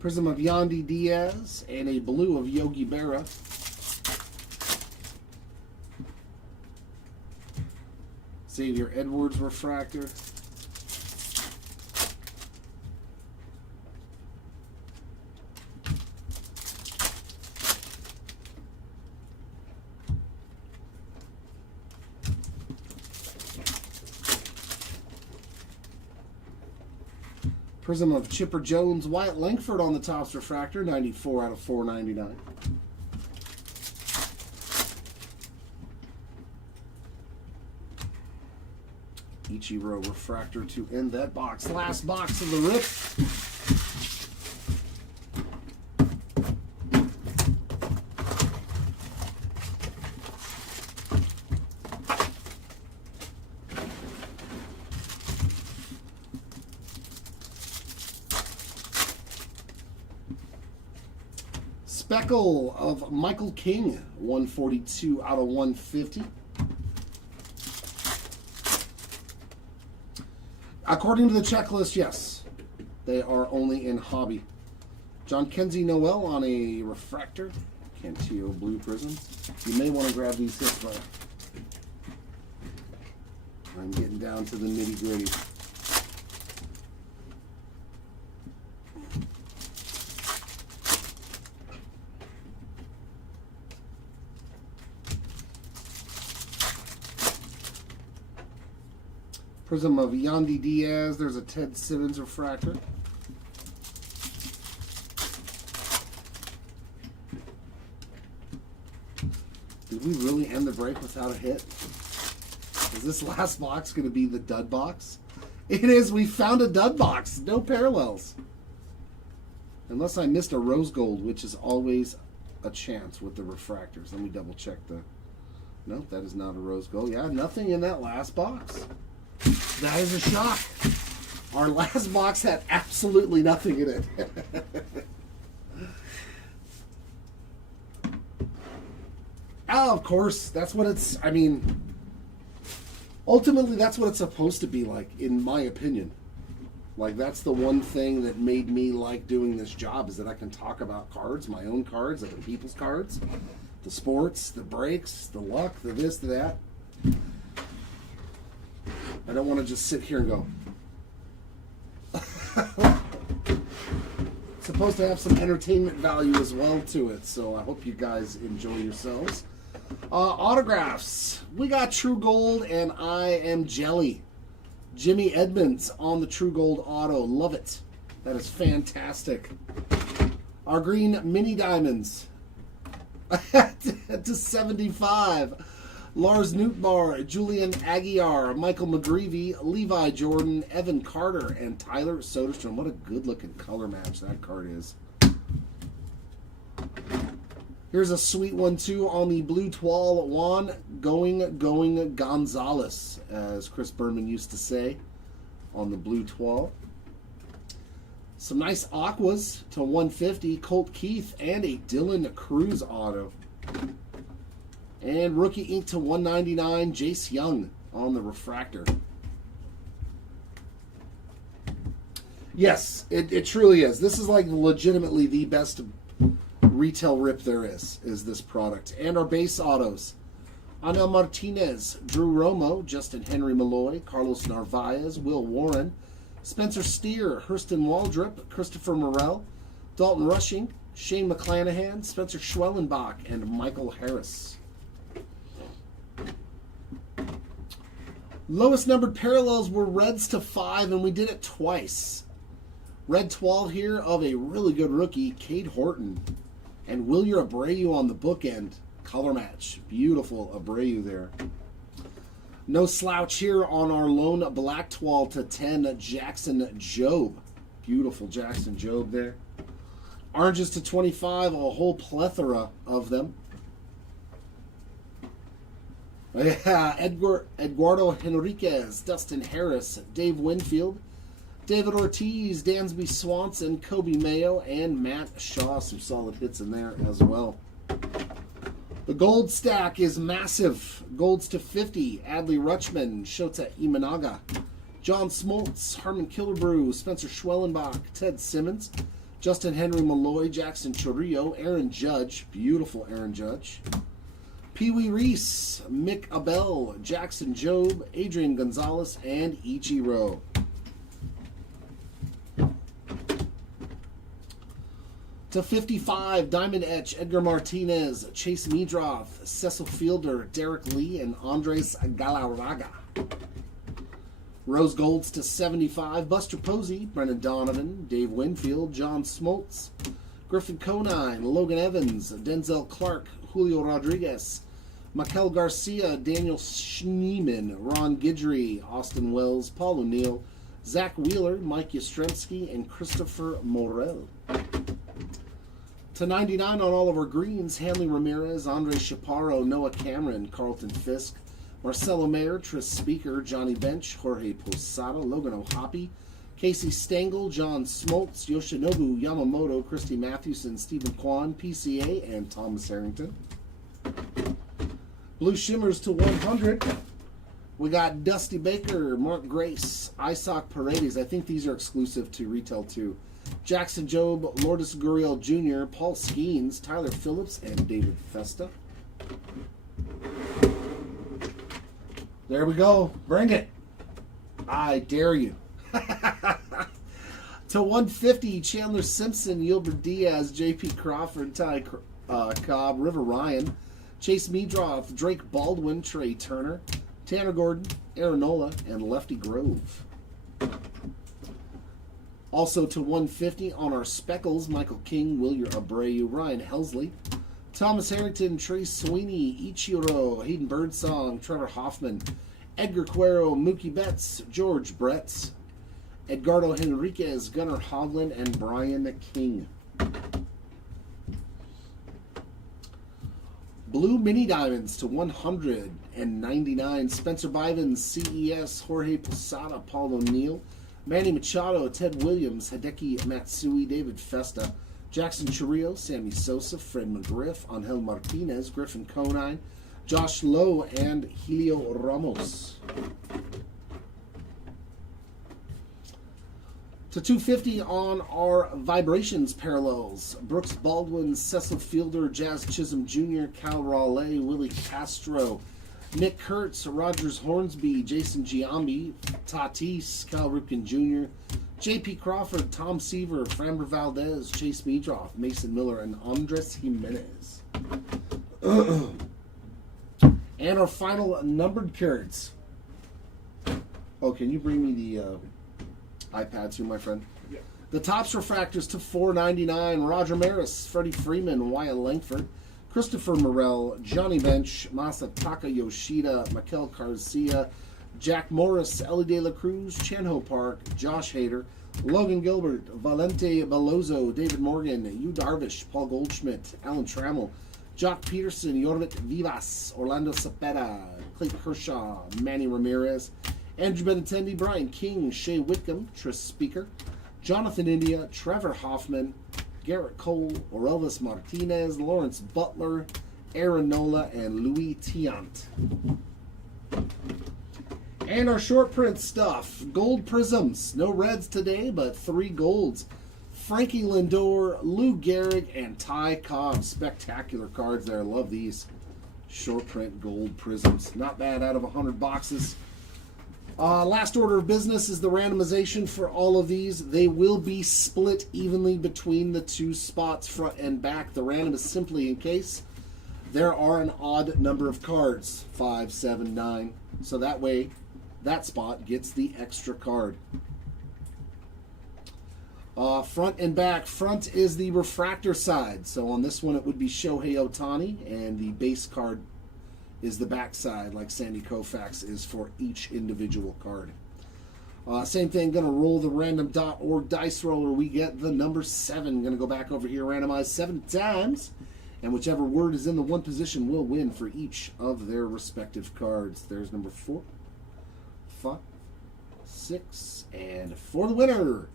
Prism of Yandy Diaz and a blue of Yogi Berra. Xavier Edwards refractor. Prism of Chipper Jones, Wyatt Langford on the Topps refractor, 94 out of 499. Ichiro refractor to end that box. Last box of the rip. Speckle of Michael King, 142 out of 150. According to the checklist, yes, they are only in hobby. John Kenzie Noel on a refractor. Cantillo Blue Prism. You may want to grab these hits, but I'm getting down to the nitty gritty. Prism of Yandy Diaz. There's a Ted Simmons refractor. Did we really end the break without a hit? Is this last box going to be the dud box? It is. We found a dud box. No parallels. Unless I missed a rose gold, which is always a chance with the refractors. Let me double check the... Nope, that is not a rose gold. Yeah, nothing in that last box. That is a shock. Our last box had absolutely nothing in it. Oh, of course, that's what it's, I mean, ultimately that's what it's supposed to be like, in my opinion. Like, that's the one thing that made me like doing this job, is that I can talk about cards, my own cards, other people's cards, the sports, the breaks, the luck, the this, the that. I don't want to just sit here and go. It's supposed to have some entertainment value as well to it, so I hope you guys enjoy yourselves. Autographs. We got True Gold and I Am Jelly. Jimmy Edmonds on the True Gold auto. Love it. That is fantastic. Our green mini diamonds. To 75. Lars Nootbaar, Julian Aguiar, Michael McGreevy, Levi Jordan, Evan Carter, and Tyler Soderstrom. What a good-looking color match that card is. Here's a sweet one, too, on the blue toile. Juan Going Gonzalez, as Chris Berman used to say, on the blue toile. Some nice aquas to 150. Colt Keith and a Dylan Cruz auto. And rookie ink to 199, Jace Young on the refractor. Yes, it truly is. This is like legitimately the best retail rip there is this product. And our base autos. Anel Martinez, Drew Romo, Justin Henry Malloy, Carlos Narvaez, Will Warren, Spencer Steer, Hurston Waldrop, Christopher Morel, Dalton Rushing, Shane McClanahan, Spencer Schwellenbach, and Michael Harris. Lowest numbered parallels were reds to 5, and we did it twice. Red 12 here of a really good rookie, Cade Horton. And Wilyer Abreu on the bookend. Color match. Beautiful Abreu there. No slouch here on our lone black 12 to 10, Jackson Jobe. Beautiful Jackson Jobe there. Oranges to 25, a whole plethora of them. Yeah, Eduardo Henriquez, Dustin Harris, Dave Winfield, David Ortiz, Dansby Swanson, Kobe Mayo, and Matt Shaw. Some solid hits in there as well. The gold stack is massive. Golds to 50, Adley Rutschman, Shota Imanaga, John Smoltz, Harmon Killebrew, Spencer Schwellenbach, Ted Simmons, Justin Henry Malloy, Jackson Chorillo, Aaron Judge, beautiful Aaron Judge, Pee Wee Reese, Mick Abel, Jackson Jobe, Adrian Gonzalez, and Ichiro. To 55, Diamond Etch, Edgar Martinez, Chase Meadroth, Cecil Fielder, Derek Lee, and Andres Galarraga. Rose Golds to 75, Buster Posey, Brendan Donovan, Dave Winfield, John Smoltz, Griffin Conine, Logan Evans, Denzel Clark, Julio Rodriguez, Mikel Garcia, Daniel Schneeman, Ron Guidry, Austin Wells, Paul O'Neill, Zach Wheeler, Mike Yastrzemski, and Christopher Morel. To 99 on all of our greens, Hanley Ramirez, Andre Chaparro, Noah Cameron, Carlton Fisk, Marcelo Mayer, Tris Speaker, Johnny Bench, Jorge Posada, Logan O'Hoppy, Casey Stengel, John Smoltz, Yoshinobu Yamamoto, Christy Mathewson, Stephen Kwan, PCA, and Thomas Harrington. Blue Shimmers to 100. We got Dusty Baker, Mark Grace, Isaac Paredes. I think these are exclusive to retail too. Jackson Jobe, Lourdes Gurriel Jr., Paul Skeens, Tyler Phillips, and David Festa. There we go. Bring it. I dare you. To 150, Chandler Simpson, Gilbert Diaz, J.P. Crawford, Ty Cobb, River Ryan, Chase Meadroff, Drake Baldwin, Trey Turner, Tanner Gordon, Aaron Nola, and Lefty Grove. Also to 150 on our Speckles, Michael King, William Abreu, Ryan Helsley, Thomas Harrington, Trey Sweeney, Ichiro, Hayden Birdsong, Trevor Hoffman, Edgar Cuero, Mookie Betts, George Bretts, Edgardo Henriquez, Gunnar Hoglund, and Brian King. Blue Mini Diamonds to 199. Spencer Bivens, CES, Jorge Posada, Paul O'Neill, Manny Machado, Ted Williams, Hideki Matsui, David Festa, Jackson Churrillo, Sammy Sosa, Fred McGriff, Angel Martinez, Griffin Conine, Josh Lowe, and Helio Ramos. To 250 on our Vibrations parallels. Brooks Baldwin, Cecil Fielder, Jazz Chisholm Jr., Cal Raleigh, Willie Castro, Nick Kurtz, Rogers Hornsby, Jason Giambi, Tatis, Cal Ripken Jr., J.P. Crawford, Tom Seaver, Framber Valdez, Chase Meadroff, Mason Miller, and Andres Jimenez. And our final numbered cards. Oh, can you bring me the iPad too, my friend? Yeah. The Topps Refractors to 499. Roger Maris, Freddie Freeman, Wyatt Langford, Christopher Morel, Johnny Bench, Masataka Yoshida, Mikel Garcia, Jack Morris, Ellie De La Cruz, Chenho Park, Josh Hader, Logan Gilbert, Valente Belozo, David Morgan, Yu Darvish, Paul Goldschmidt, Alan Trammell, Jock Peterson, Jorvit Vivas, Orlando Cepeda, Clayton Kershaw, Manny Ramirez, Andrew Benintendi, Brian King, Shea Whitcomb, Tris Speaker, Jonathan India, Trevor Hoffman, Garrett Cole, Orelvis Martinez, Lawrence Butler, Aaron Nola, and Louis Tiant. And our short print stuff. Gold Prisms. No reds today, but 3 golds. Frankie Lindor, Lou Gehrig, and Ty Cobb. Spectacular cards there. Love these. Short print gold prisms. Not bad out of 100 boxes. Last order of business is the randomization for all of these. They will be split evenly between the 2 spots, front and back. The random is simply in case there are an odd number of cards. 5, 7, 9. So that way, that spot gets the extra card. Front and back. Front is the refractor side. So on this one, it would be Shohei Ohtani, and the base card is the back side, like Sandy Koufax is for each individual card. Same thing, going to roll the random.org dice roller. We get the number 7. Going to go back over here, randomize 7 times, and whichever word is in the 1 position will win for each of their respective cards. There's number 4, 5, 6, and for the winner,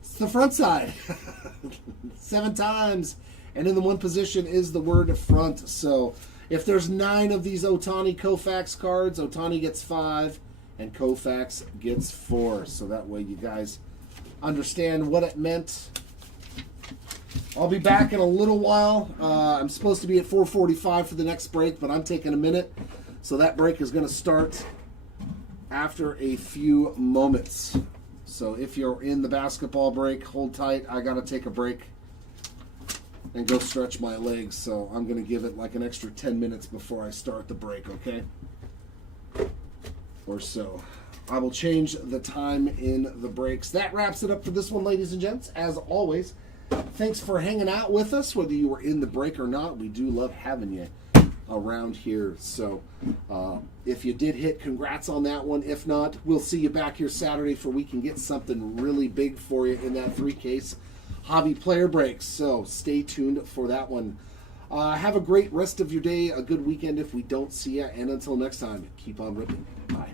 it's the front side. 7 times, and in the 1 position is the word front. So if there's 9 of these Ohtani Koufax cards, Ohtani gets 5 and Koufax gets 4. So that way you guys understand what it meant. I'll be back in a little while. I'm supposed to be at 4:45 for the next break, but I'm taking a minute. So that break is going to start after a few moments. So if you're in the basketball break, hold tight. I got to take a break and go stretch my legs. So I'm going to give it like an extra 10 minutes before I start the break, okay? Or so. I will change the time in the breaks. That wraps it up for this one, ladies and gents. As always, thanks for hanging out with us, whether you were in the break or not. We do love having you around here. So if you did hit, congrats on that one. If not, we'll see you back here Saturday for we can get something really big for you in that 3-case hobby player breaks. So stay tuned for that one. Have a great rest of your day, a good weekend if we don't see you, and until next time, keep on ripping. Bye.